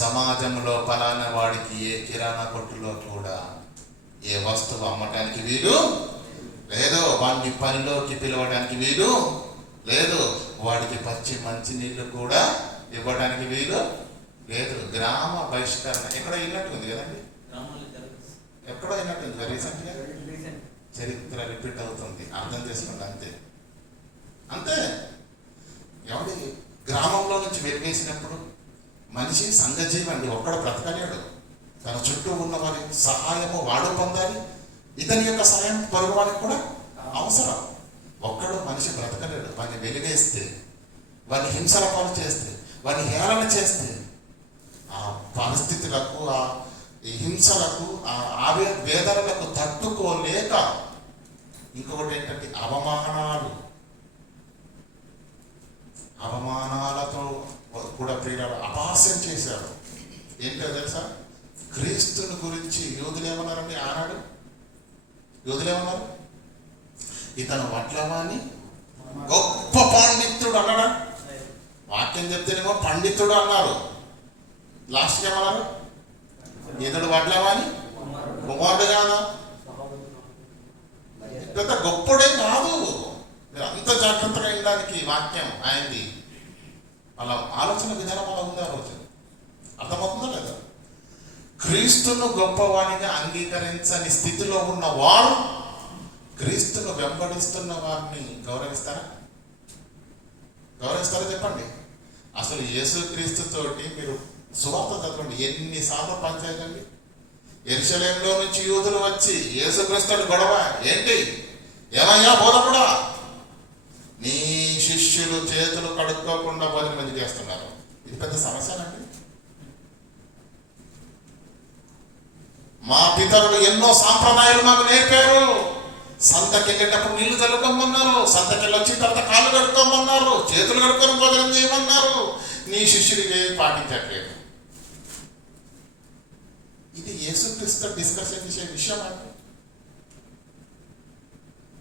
సమాజంలో పలానా వాడికి ఏ కిరాణా కొట్టులో కూడా ఏ వస్తువు అమ్మటానికి వీలు లేదు, వాడిని పనిలోకి పిలవడానికి వీలు లేదు, వాడికి పచ్చి మంచినీళ్ళు కూడా ఇవ్వడానికి వీలు లేదు. గ్రామ బహిష్కరణ ఎక్కడో అయినట్టుంది కదండి, ఎక్కడో అయినట్టుంది రీసెంట్గా. చరిత్ర రిపీట్ అవుతుంది, అర్థం చేసుకోండి. అంతే అంతే. ఎవడి గ్రామంలో నుంచి వెలివేసినప్పుడు మనిషి సంఘజీవి అండి, ఒక్కడ బ్రతకలేడు. తన చుట్టూ ఉన్న వారి సహాయము వాడు పొందాలి, ఇతని యొక్క సహాయం పొరుగు వారికి కూడా అవసరం. ఒక్కడు మనిషి బ్రతకలేడు. వాడిని వెలివేస్తే, వాడిని హింసల పాలు చేస్తే, వాడిని హేళన చేస్తే, ఆ పరిస్థితులకు, ఆ హింసలకు, ఆ వేదనలకు తట్టుకోలేక ఇంకొకటి ఏంటంటే అవమానాలతో కూడా ప్రియులను అపహాస్యం చేశారు. ఏంటో తెలుసా? క్రీస్తుని గురించి యూదులు ఏమన్నారండి ఆనాడు? యూదులు ఏమన్నారు? ఇతను వడ్లవాణి గొప్ప పండితుడు అన్నాడా? వాక్యం చెప్తేనేమో పండితుడు అన్నారు. లాస్ట్కి ఏమన్నారు? ఇతడు వడ్లవాణి కుమారుడు కాదా? పెద్ద గొప్పడే కాదు. మీరు అంత జాగ్రత్తగా వినడానికి వాక్యం ఆయనది. అలా ఆలోచన విధానం అలా ఉంది. ఆ రోజు అర్థమవుతుందా లేదా? క్రీస్తును గొప్పవాడిగా అంగీకరించని స్థితిలో ఉన్న వారు క్రీస్తును వెంబడిస్తున్న వారిని గౌరవిస్తారా? చెప్పండి. అసలు యేసుక్రీస్తుతోటి మీరు సువార్త చదవండి, ఎన్నిసార్లు పంచాయతండి. యెరూషలేములో నుంచి యూదులు వచ్చి యేసుక్రీస్తుని గొడవ ఏంటి? ఏమయ్యా బోధకుడా, నీ శిష్యులు చేతులు కడుక్కోకుండా భోజనం మంది చేస్తున్నారు. ఇది పెద్ద సమస్యనండి. మా పితరులు ఎన్నో సాంప్రదాయాలు మాకు నేర్పారు. సంతకి వెళ్ళేటప్పుడు నీళ్లు చల్లుకోమన్నారు, సంతకి వెళ్ళి వచ్చిన తర్వాత కాళ్ళు కడుక్కోమన్నారు, చేతులు కడుక్కొని భోజనం చేయమన్నారు. నీ శిష్యుడికి పాటించట్లేదు. ఇది యేసుక్రీస్తు డిస్కస్ చేసే విషయం అంటే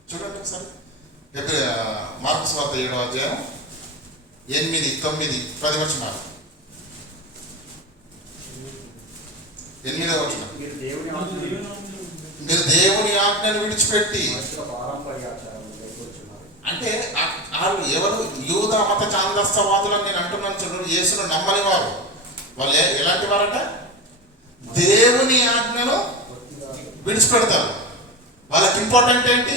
చూడండి ఒకసారి. మార్కు సువార్త 7వ అధ్యాయం 8, 9, 10 వచనాలు. 8వ వచనం. మీరు దేవుని ఆజ్ఞను విడిచిపెట్టి, అంటే వాళ్ళు ఎవరు? యూదా మత ఛాందస్సవాదులని నేను అంటున్నాను. చూడండి, యేసును నమ్మని వారు. వాళ్ళు ఎలాంటి వారట? దేవుని ఆజ్ఞను విడిచిపెడతారు. వాళ్ళకి ఇంపార్టెంట్ ఏంటి?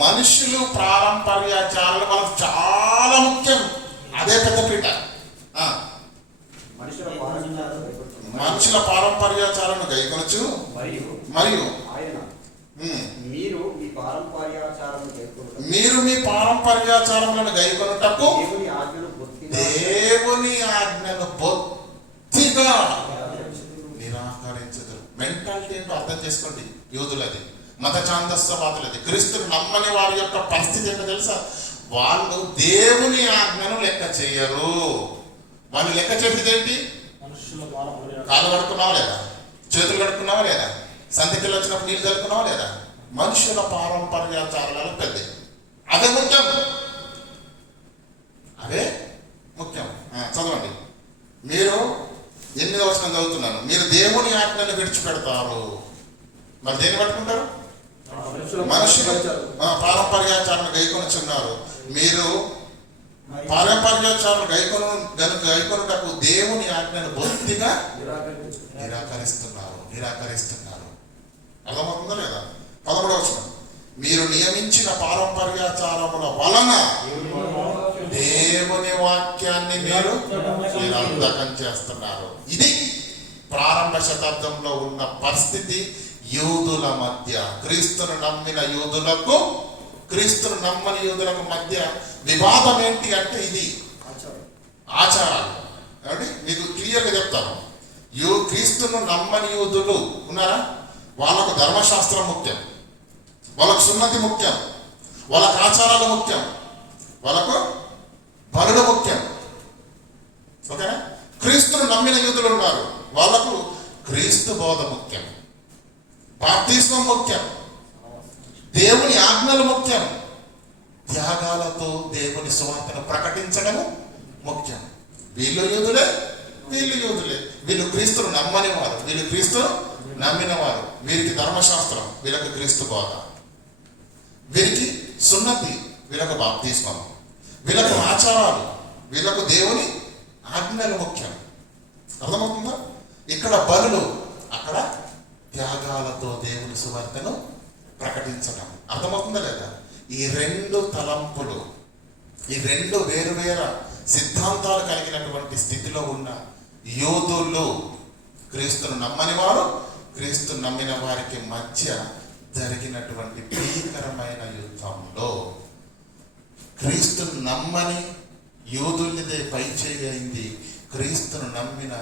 మనుషులు పారంపర్యాచారాలు వాళ్ళకి చాలా ముఖ్యం. అదే పెద్ద పీట. మనుషుల పారంపర్యాచారాలను గైకొనొచ్చు మరియు మీరు మీ పారంపర్యాచారములను గైకొనుటకు దేవుని ఆజ్ఞను బొత్తిగా నిరాకరించదు. మెంటాలిటీ ఏంటో అర్థం చేసుకోండి. యూదులది, మత ఛాందస్సవాదులది, క్రీస్తుని నమ్మని వారి యొక్క పరిస్థితి ఏంటో తెలుసా? వాళ్ళు దేవుని ఆజ్ఞను లెక్క చేయరు. వాళ్ళు లెక్క చేసేది ఏంటి? కాళ్ళు కడుక్కున్నావా లేదా? చేతులు కడుక్కున్నావా లేదా? సంతకిళ్ళు వచ్చినప్పుడు నీళ్ళు చల్లుకున్నావా లేదా? మనుషుల పారంపర్యాచారాలు పెద్ద. అదే ముఖ్యం, అదే ముఖ్యం. చదవండి. మీరు 8వ వచనం చదువుతున్నాను. మీరు దేవుని ఆజ్ఞను విడిచిపెడతారు. మరి దేన్ని పట్టుకుంటారు? మనుషులు పారంపర్యాచారాన్ని గైకొనుచున్నారు. మీరు పారంపర్యాచారాలు గైకొనుటకు దేవుని ఆజ్ఞను బొత్తిగా నిరాకరిస్తున్నారు. అర్థమవుతుందా లేదా? 11వ వచనం, మీరు నియమించిన పారంపర్యాచారముల వలన దేవుని వాక్యాన్ని మీరు నిరర్ధకం చేస్తున్నారు. ఇది ప్రారంభ శతాబ్దంలో ఉన్న పరిస్థితి. యూదుల మధ్య, క్రీస్తును నమ్మిన యూదులకు, క్రీస్తును నమ్మని యూదులకు మధ్య వివాదం ఏంటి అంటే ఇది ఆచారాలు. కాబట్టి మీకు క్లియర్గా చెప్తాను, క్రీస్తును నమ్మని యూదులు ఉన్నారా, వాళ్ళకు ధర్మశాస్త్రం ముఖ్యం, వాళ్ళకు సున్నతి ముఖ్యం, వాళ్ళకు ఆచారాలు ముఖ్యం, వాళ్ళకు బలులు ముఖ్యం. ఓకేనా? క్రీస్తును నమ్మిన యూదులు ఉన్నారు, వాళ్ళకు క్రీస్తు బోధ ముఖ్యం, బాప్తిస్మం ముఖ్యం, దేవుని ఆజ్ఞలు ముఖ్యం, త్యాగాలతో దేవుని సువార్తను ప్రకటించడము ముఖ్యం. వీళ్ళు యూదులే, వీళ్ళు యూదులే. వీళ్ళు క్రీస్తును నమ్మని వారు, వీళ్ళు క్రీస్తును నమ్మిన వారు. వీరికి ధర్మశాస్త్రం, వీళ్ళకు క్రీస్తు బోధ. వీరికి సున్నతి, వీళ్ళకు బాప్తిస్మం. వీళ్ళకు ఆచారాలు, వీళ్ళకు దేవుని ఆజ్ఞలు ముఖ్యం. అర్థమవుతుందా? ఇక్కడ బలులు, అక్కడ త్యాగాలతో దేవుని సువార్తను ప్రకటించడం. అర్థమవుతుందా లేదా? ఈ రెండు తలంపులు, ఈ రెండు వేరువేరు సిద్ధాంతాలు కలిగినటువంటి స్థితిలో ఉన్న యూదులు, క్రీస్తును నమ్మని వారు, క్రీస్తు నమ్మిన వారికి మధ్య జరిగినటువంటి భీకరమైన యుద్ధంలో క్రీస్తును నమ్మని యూదులదే పైచేయి అయింది. క్రీస్తును నమ్మిన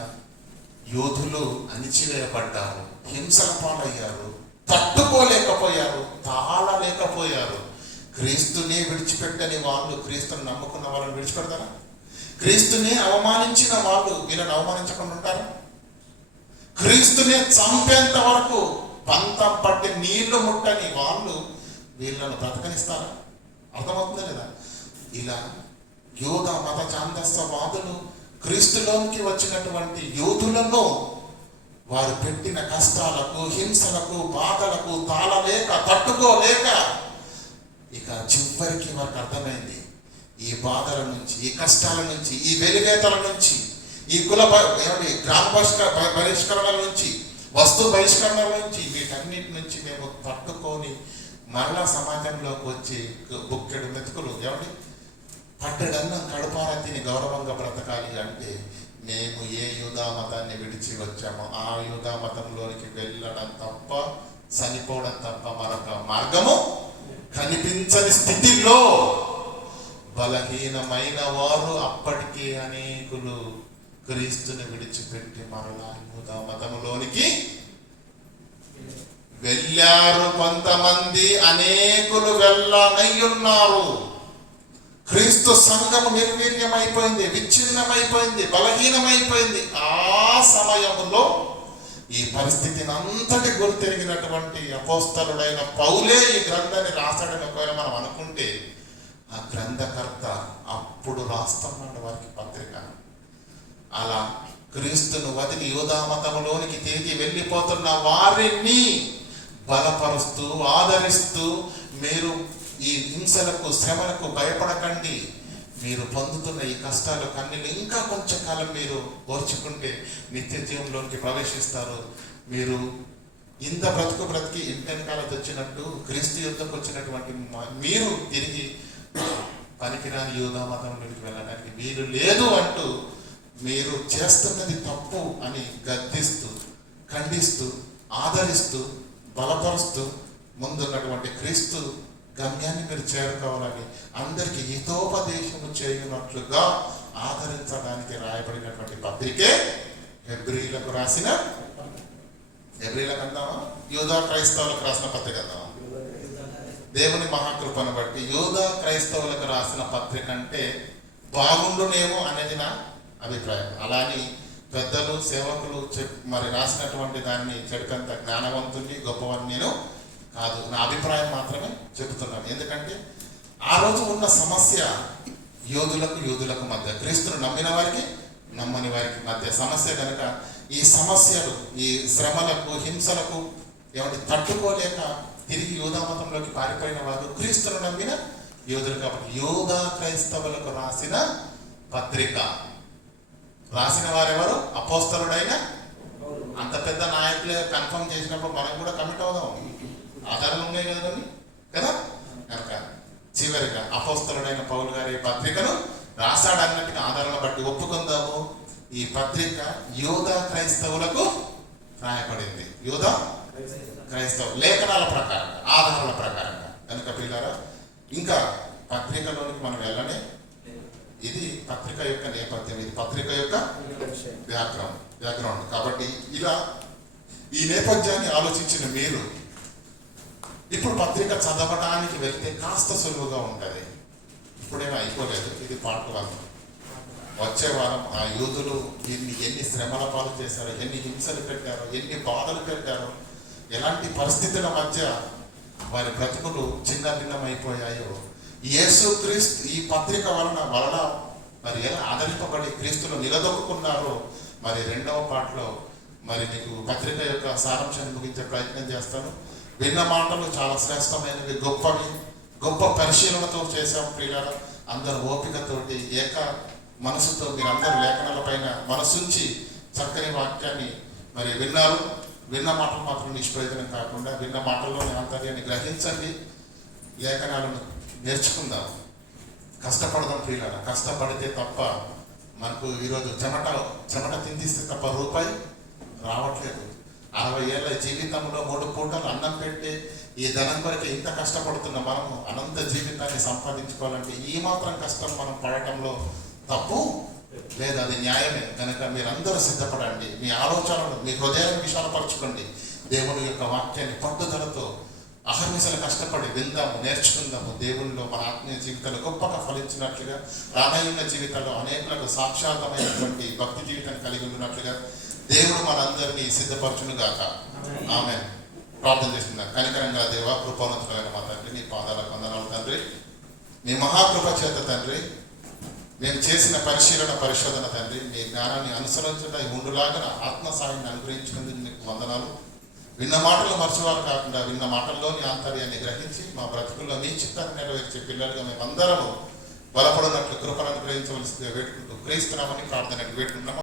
యోధులు అణిచివేయబడ్డారు, హింసల పాలయ్యారు, తట్టుకోలేకపోయారు, తాళలేకపోయారు. క్రీస్తునే విడిచిపెట్టని వాళ్ళు క్రీస్తును నమ్ముకున్న వాళ్ళని విడిచిపెడతారా? క్రీస్తునే అవమానించిన వాళ్ళు వీళ్ళని అవమానించకుండా ఉంటారా? క్రీస్తునే చంపేంత వరకు పంతం పట్టి నీళ్లు ముట్టని వాళ్ళు వీళ్ళను బ్రతకనిస్తారా? అర్థమవుతుందా లేదా? ఇలా యూద మత ఛాందస్యవాదులు క్రీస్తులోనికి వచ్చినటువంటి యూదులను వారు పెట్టిన కష్టాలకు, హింసలకు, బాధలకు తాళలేక, తట్టుకోలేక ఇక చివరికి వారికి అర్థమైంది, ఈ బాధల నుంచి, ఈ కష్టాల నుంచి, ఈ వెలివేతల నుంచి, ఈ గ్రామ బహిష్కరణల నుంచి, వస్తు బహిష్కరణల నుంచి, వీటన్నిటి నుంచి మేము తట్టుకొని మరలా సమాజంలోకి వచ్చి బుక్కెడు మెతుకులు పట్టెడన్నా కడుపారా తిని గౌరవంగా బ్రతకాలి అంటే మేము ఏ యూదా మతాన్ని విడిచి వచ్చామో ఆ యూదా మతంలోనికి వెళ్ళడం తప్ప, చనిపోవడం తప్ప మరొక మార్గము కనిపించని స్థితిలో బలహీనమైన వారు అప్పటికే అనేకులు క్రీస్తుని విడిచిపెట్టి మరలా యూదా మతములోనికి వెళ్ళారు. కొంతమంది అనేకులు వెళ్ళనయ్యున్నారు. క్రీస్తు సంఘము నిర్వీర్యమైపోయింది, విచ్ఛిన్నమైపోయింది, బలహీనమైపోయింది. ఆ సమయంలో ఈ పరిస్థితిని అంతటి గుర్తెరిగినటువంటి అపోస్తలుడైన పౌలే ఈ గ్రంథాన్ని రాస్తాడని ఒకవేళ మనం అనుకుంటే, ఆ గ్రంథకర్త అప్పుడు రాస్తున్నాడు వారికి పత్రిక. అలా క్రీస్తును వదిలి యూదా మతములోనికి తిరిగి వెళ్ళిపోతున్న వారిని బలపరుస్తూ, ఆదరిస్తూ, మీరు ఈ హింసలకు, శ్రమలకు భయపడకండి, మీరు పొందుతున్న ఈ కష్టాలు కన్నీళ్ళు ఇంకా కొంచెం కాలం మీరు ఓర్చుకుంటే నిత్య జీవంలోకి ప్రవేశిస్తారు. మీరు ఇంత బ్రతికి ఇంటెనకాలతో వచ్చినట్టు క్రీస్తు యుద్ధకు వచ్చినటువంటి మీరు తిరిగి పనికిరాని యూదా మతంలోకి వెళ్ళడానికి వీలు లేదు అంటూ, మీరు చేస్తున్నది తప్పు అని గద్దిస్తూ, ఖండిస్తూ, ఆదరిస్తూ, బలపరుస్తూ ముందున్నటువంటి క్రీస్తు గమ్యాన్ని మీరు చేరుకోవాలని అందరికీ హితోపదేశము చేయునట్లుగా ఆదరించడానికి రాయబడినటువంటి పత్రికే హెబ్రీలకు రాసిన, హెబ్రీలకు అందామా, యూదా క్రైస్తవులకు రాసిన పత్రిక అందామా? దేవుని మహాకృపను బట్టి యూదా క్రైస్తవులకు రాసిన పత్రిక అంటే బాగుండునేమో అనేది నా అభిప్రాయం. అలాని పెద్దలు, సేవకులు మరి రాసినటువంటి దాన్ని చెడుకంత జ్ఞానవంతుని, గొప్పవని నేను కాదు, నా అభిప్రాయం మాత్రమే చెబుతున్నాను. ఎందుకంటే ఆ రోజు ఉన్న సమస్య యూదులకు మధ్య, క్రీస్తును నమ్మిన వారికి, నమ్మని వారికి మధ్య సమస్య కనుక ఈ సమస్యలు, ఈ శ్రమలకు, హింసలకు తట్టుకోలేక తిరిగి యూదా మతంలోకి పారిపోయిన వారు క్రీస్తును నమ్మిన యూదులు. కాబట్టి యూదా క్రైస్తవులకు రాసిన పత్రిక. రాసిన వారెవరు? అపోస్తలుడైన అంత పెద్ద నాయకులే కన్ఫర్మ్ చేసినప్పుడు మనం కూడా కమిట్ అవుదాం. ఆధారాలు ఉన్నాయి కదా కొన్ని కదా. కనుక చివరిగా అపోస్తలుడైన పౌలు గారి ఈ పత్రికను రాశాడన్నట్టుగా ఆధారాలను బట్టి ఒప్పుకుందాము. ఈ పత్రిక యూదా క్రైస్తవులకు రాయబడింది. యూదా క్రైస్తవ లేఖనాల ప్రకారంగా, ఆధారాల ప్రకారంగా. కనుక పిల్లరా, ఇంకా పత్రికలోనికి మనం వెళ్ళనే. ఇది పత్రిక యొక్క నేపథ్యం, ఇది పత్రిక యొక్క బ్యాక్గ్రౌండ్. కాబట్టి ఇలా ఈ నేపథ్యాన్ని ఆలోచించిన మీరు ఇప్పుడు పత్రిక చదవడానికి వెళ్తే కాస్త సులువుగా ఉంటుంది. ఇప్పుడేమో అయిపోలేదు, ఇది పార్ట్ 1. వచ్చే వారం ఆ యూదులు ఎన్ని శ్రమల పాలు చేశారో, ఎన్ని హింసలు పెట్టారో, ఎన్ని బాధలు పెట్టారో, ఎలాంటి పరిస్థితుల మధ్య వారి బ్రతుకులు చిన్న భిన్నమైపోయాయో, యేసుక్రీస్తు ఈ పత్రిక వలన మరి ఎలా ఆదరింపబడి క్రీస్తులు నిలదొక్కున్నారో, మరి 2వ పార్ట్లో మరి నీకు పత్రిక యొక్క సారాంశాన్ని ముగించే ప్రయత్నం చేస్తాను. విన్న మాటలు చాలా శ్రేష్టమైనవి, గొప్పవి, గొప్ప పరిశీలనతో చేశాం ప్రియులారా. అందరు ఓపికతోటి ఏక మనసుతో మీరందరూ లేఖనాల పైన మనసుంచి చక్కని వాక్యాన్ని మరి విన్నారు. విన్న మాటలు మాత్రం నిష్ప్రయోజనం కాకుండా విన్న మాటల్లోని ఆంతర్యాన్ని గ్రహించండి. లేఖనాలను నేర్చుకుందాం, కష్టపడదాం ప్రియులారా. కష్టపడితే తప్ప మనకు ఈరోజు చెమట తిందిస్తే తప్ప రూపాయి రావట్లేదు. 60 ఏళ్ళ జీవితంలో 3 పూటలు అన్నం పెట్టి ఈ ధనం కొరకు ఇంత కష్టపడుతున్న మనము అనంత జీవితాన్ని సంపాదించుకోవాలంటే ఈ మాత్రం కష్టం మనం పడటంలో తప్పు లేదు, అది న్యాయమే. కనుక మీరందరూ సిద్ధపడండి. మీ ఆలోచనలు, మీ హృదయాన్ని విశాలపరచుకోండి. దేవుని యొక్క వాక్యాన్ని పట్టుదలతో అహర్నిశలు కష్టపడి విందాము, నేర్చుకుందాము. దేవునిలో మన ఆత్మీయ జీవితాలు గొప్పగా ఫలించినట్లుగా, రాబోయే జీవితాల్లో అనేకులకు సాక్షాత్మైనటువంటి భక్తి జీవితాన్ని కలిగి ఉన్నట్లుగా దేవుడు మనందరినీ సిద్ధపరచును గాక. ఆమేన్. ప్రార్థన చేస్తున్నా. కనికరంగా దేవ, కృపోన్నతులైన మా తండ్రి, నీ పాదాలకు వందనాలు తండ్రి. నీ మహాకృప చేత తండ్రి మేము చేసిన పరిశోధన తండ్రి, మీ జ్ఞానాన్ని అనుసరించడం ఉండులాగా ఆత్మ సాయాన్ని అనుగ్రహించినందుకు నీకు వందనాలు. విన్న మాటలు మర్చివారు కాకుండా విన్న మాటల్లోని ఆంతర్యాన్ని గ్రహించి మా బ్రతుకుల్లో మీ చిత్తాన్ని నెరవేర్చే పిల్లలుగా మేమందరము బలపడినట్లు కృపను అనుగ్రహించవలసిందిగా వేడుకుంటూ క్రీస్తునామని ప్రార్థనకు వేడుకుంటున్నాము.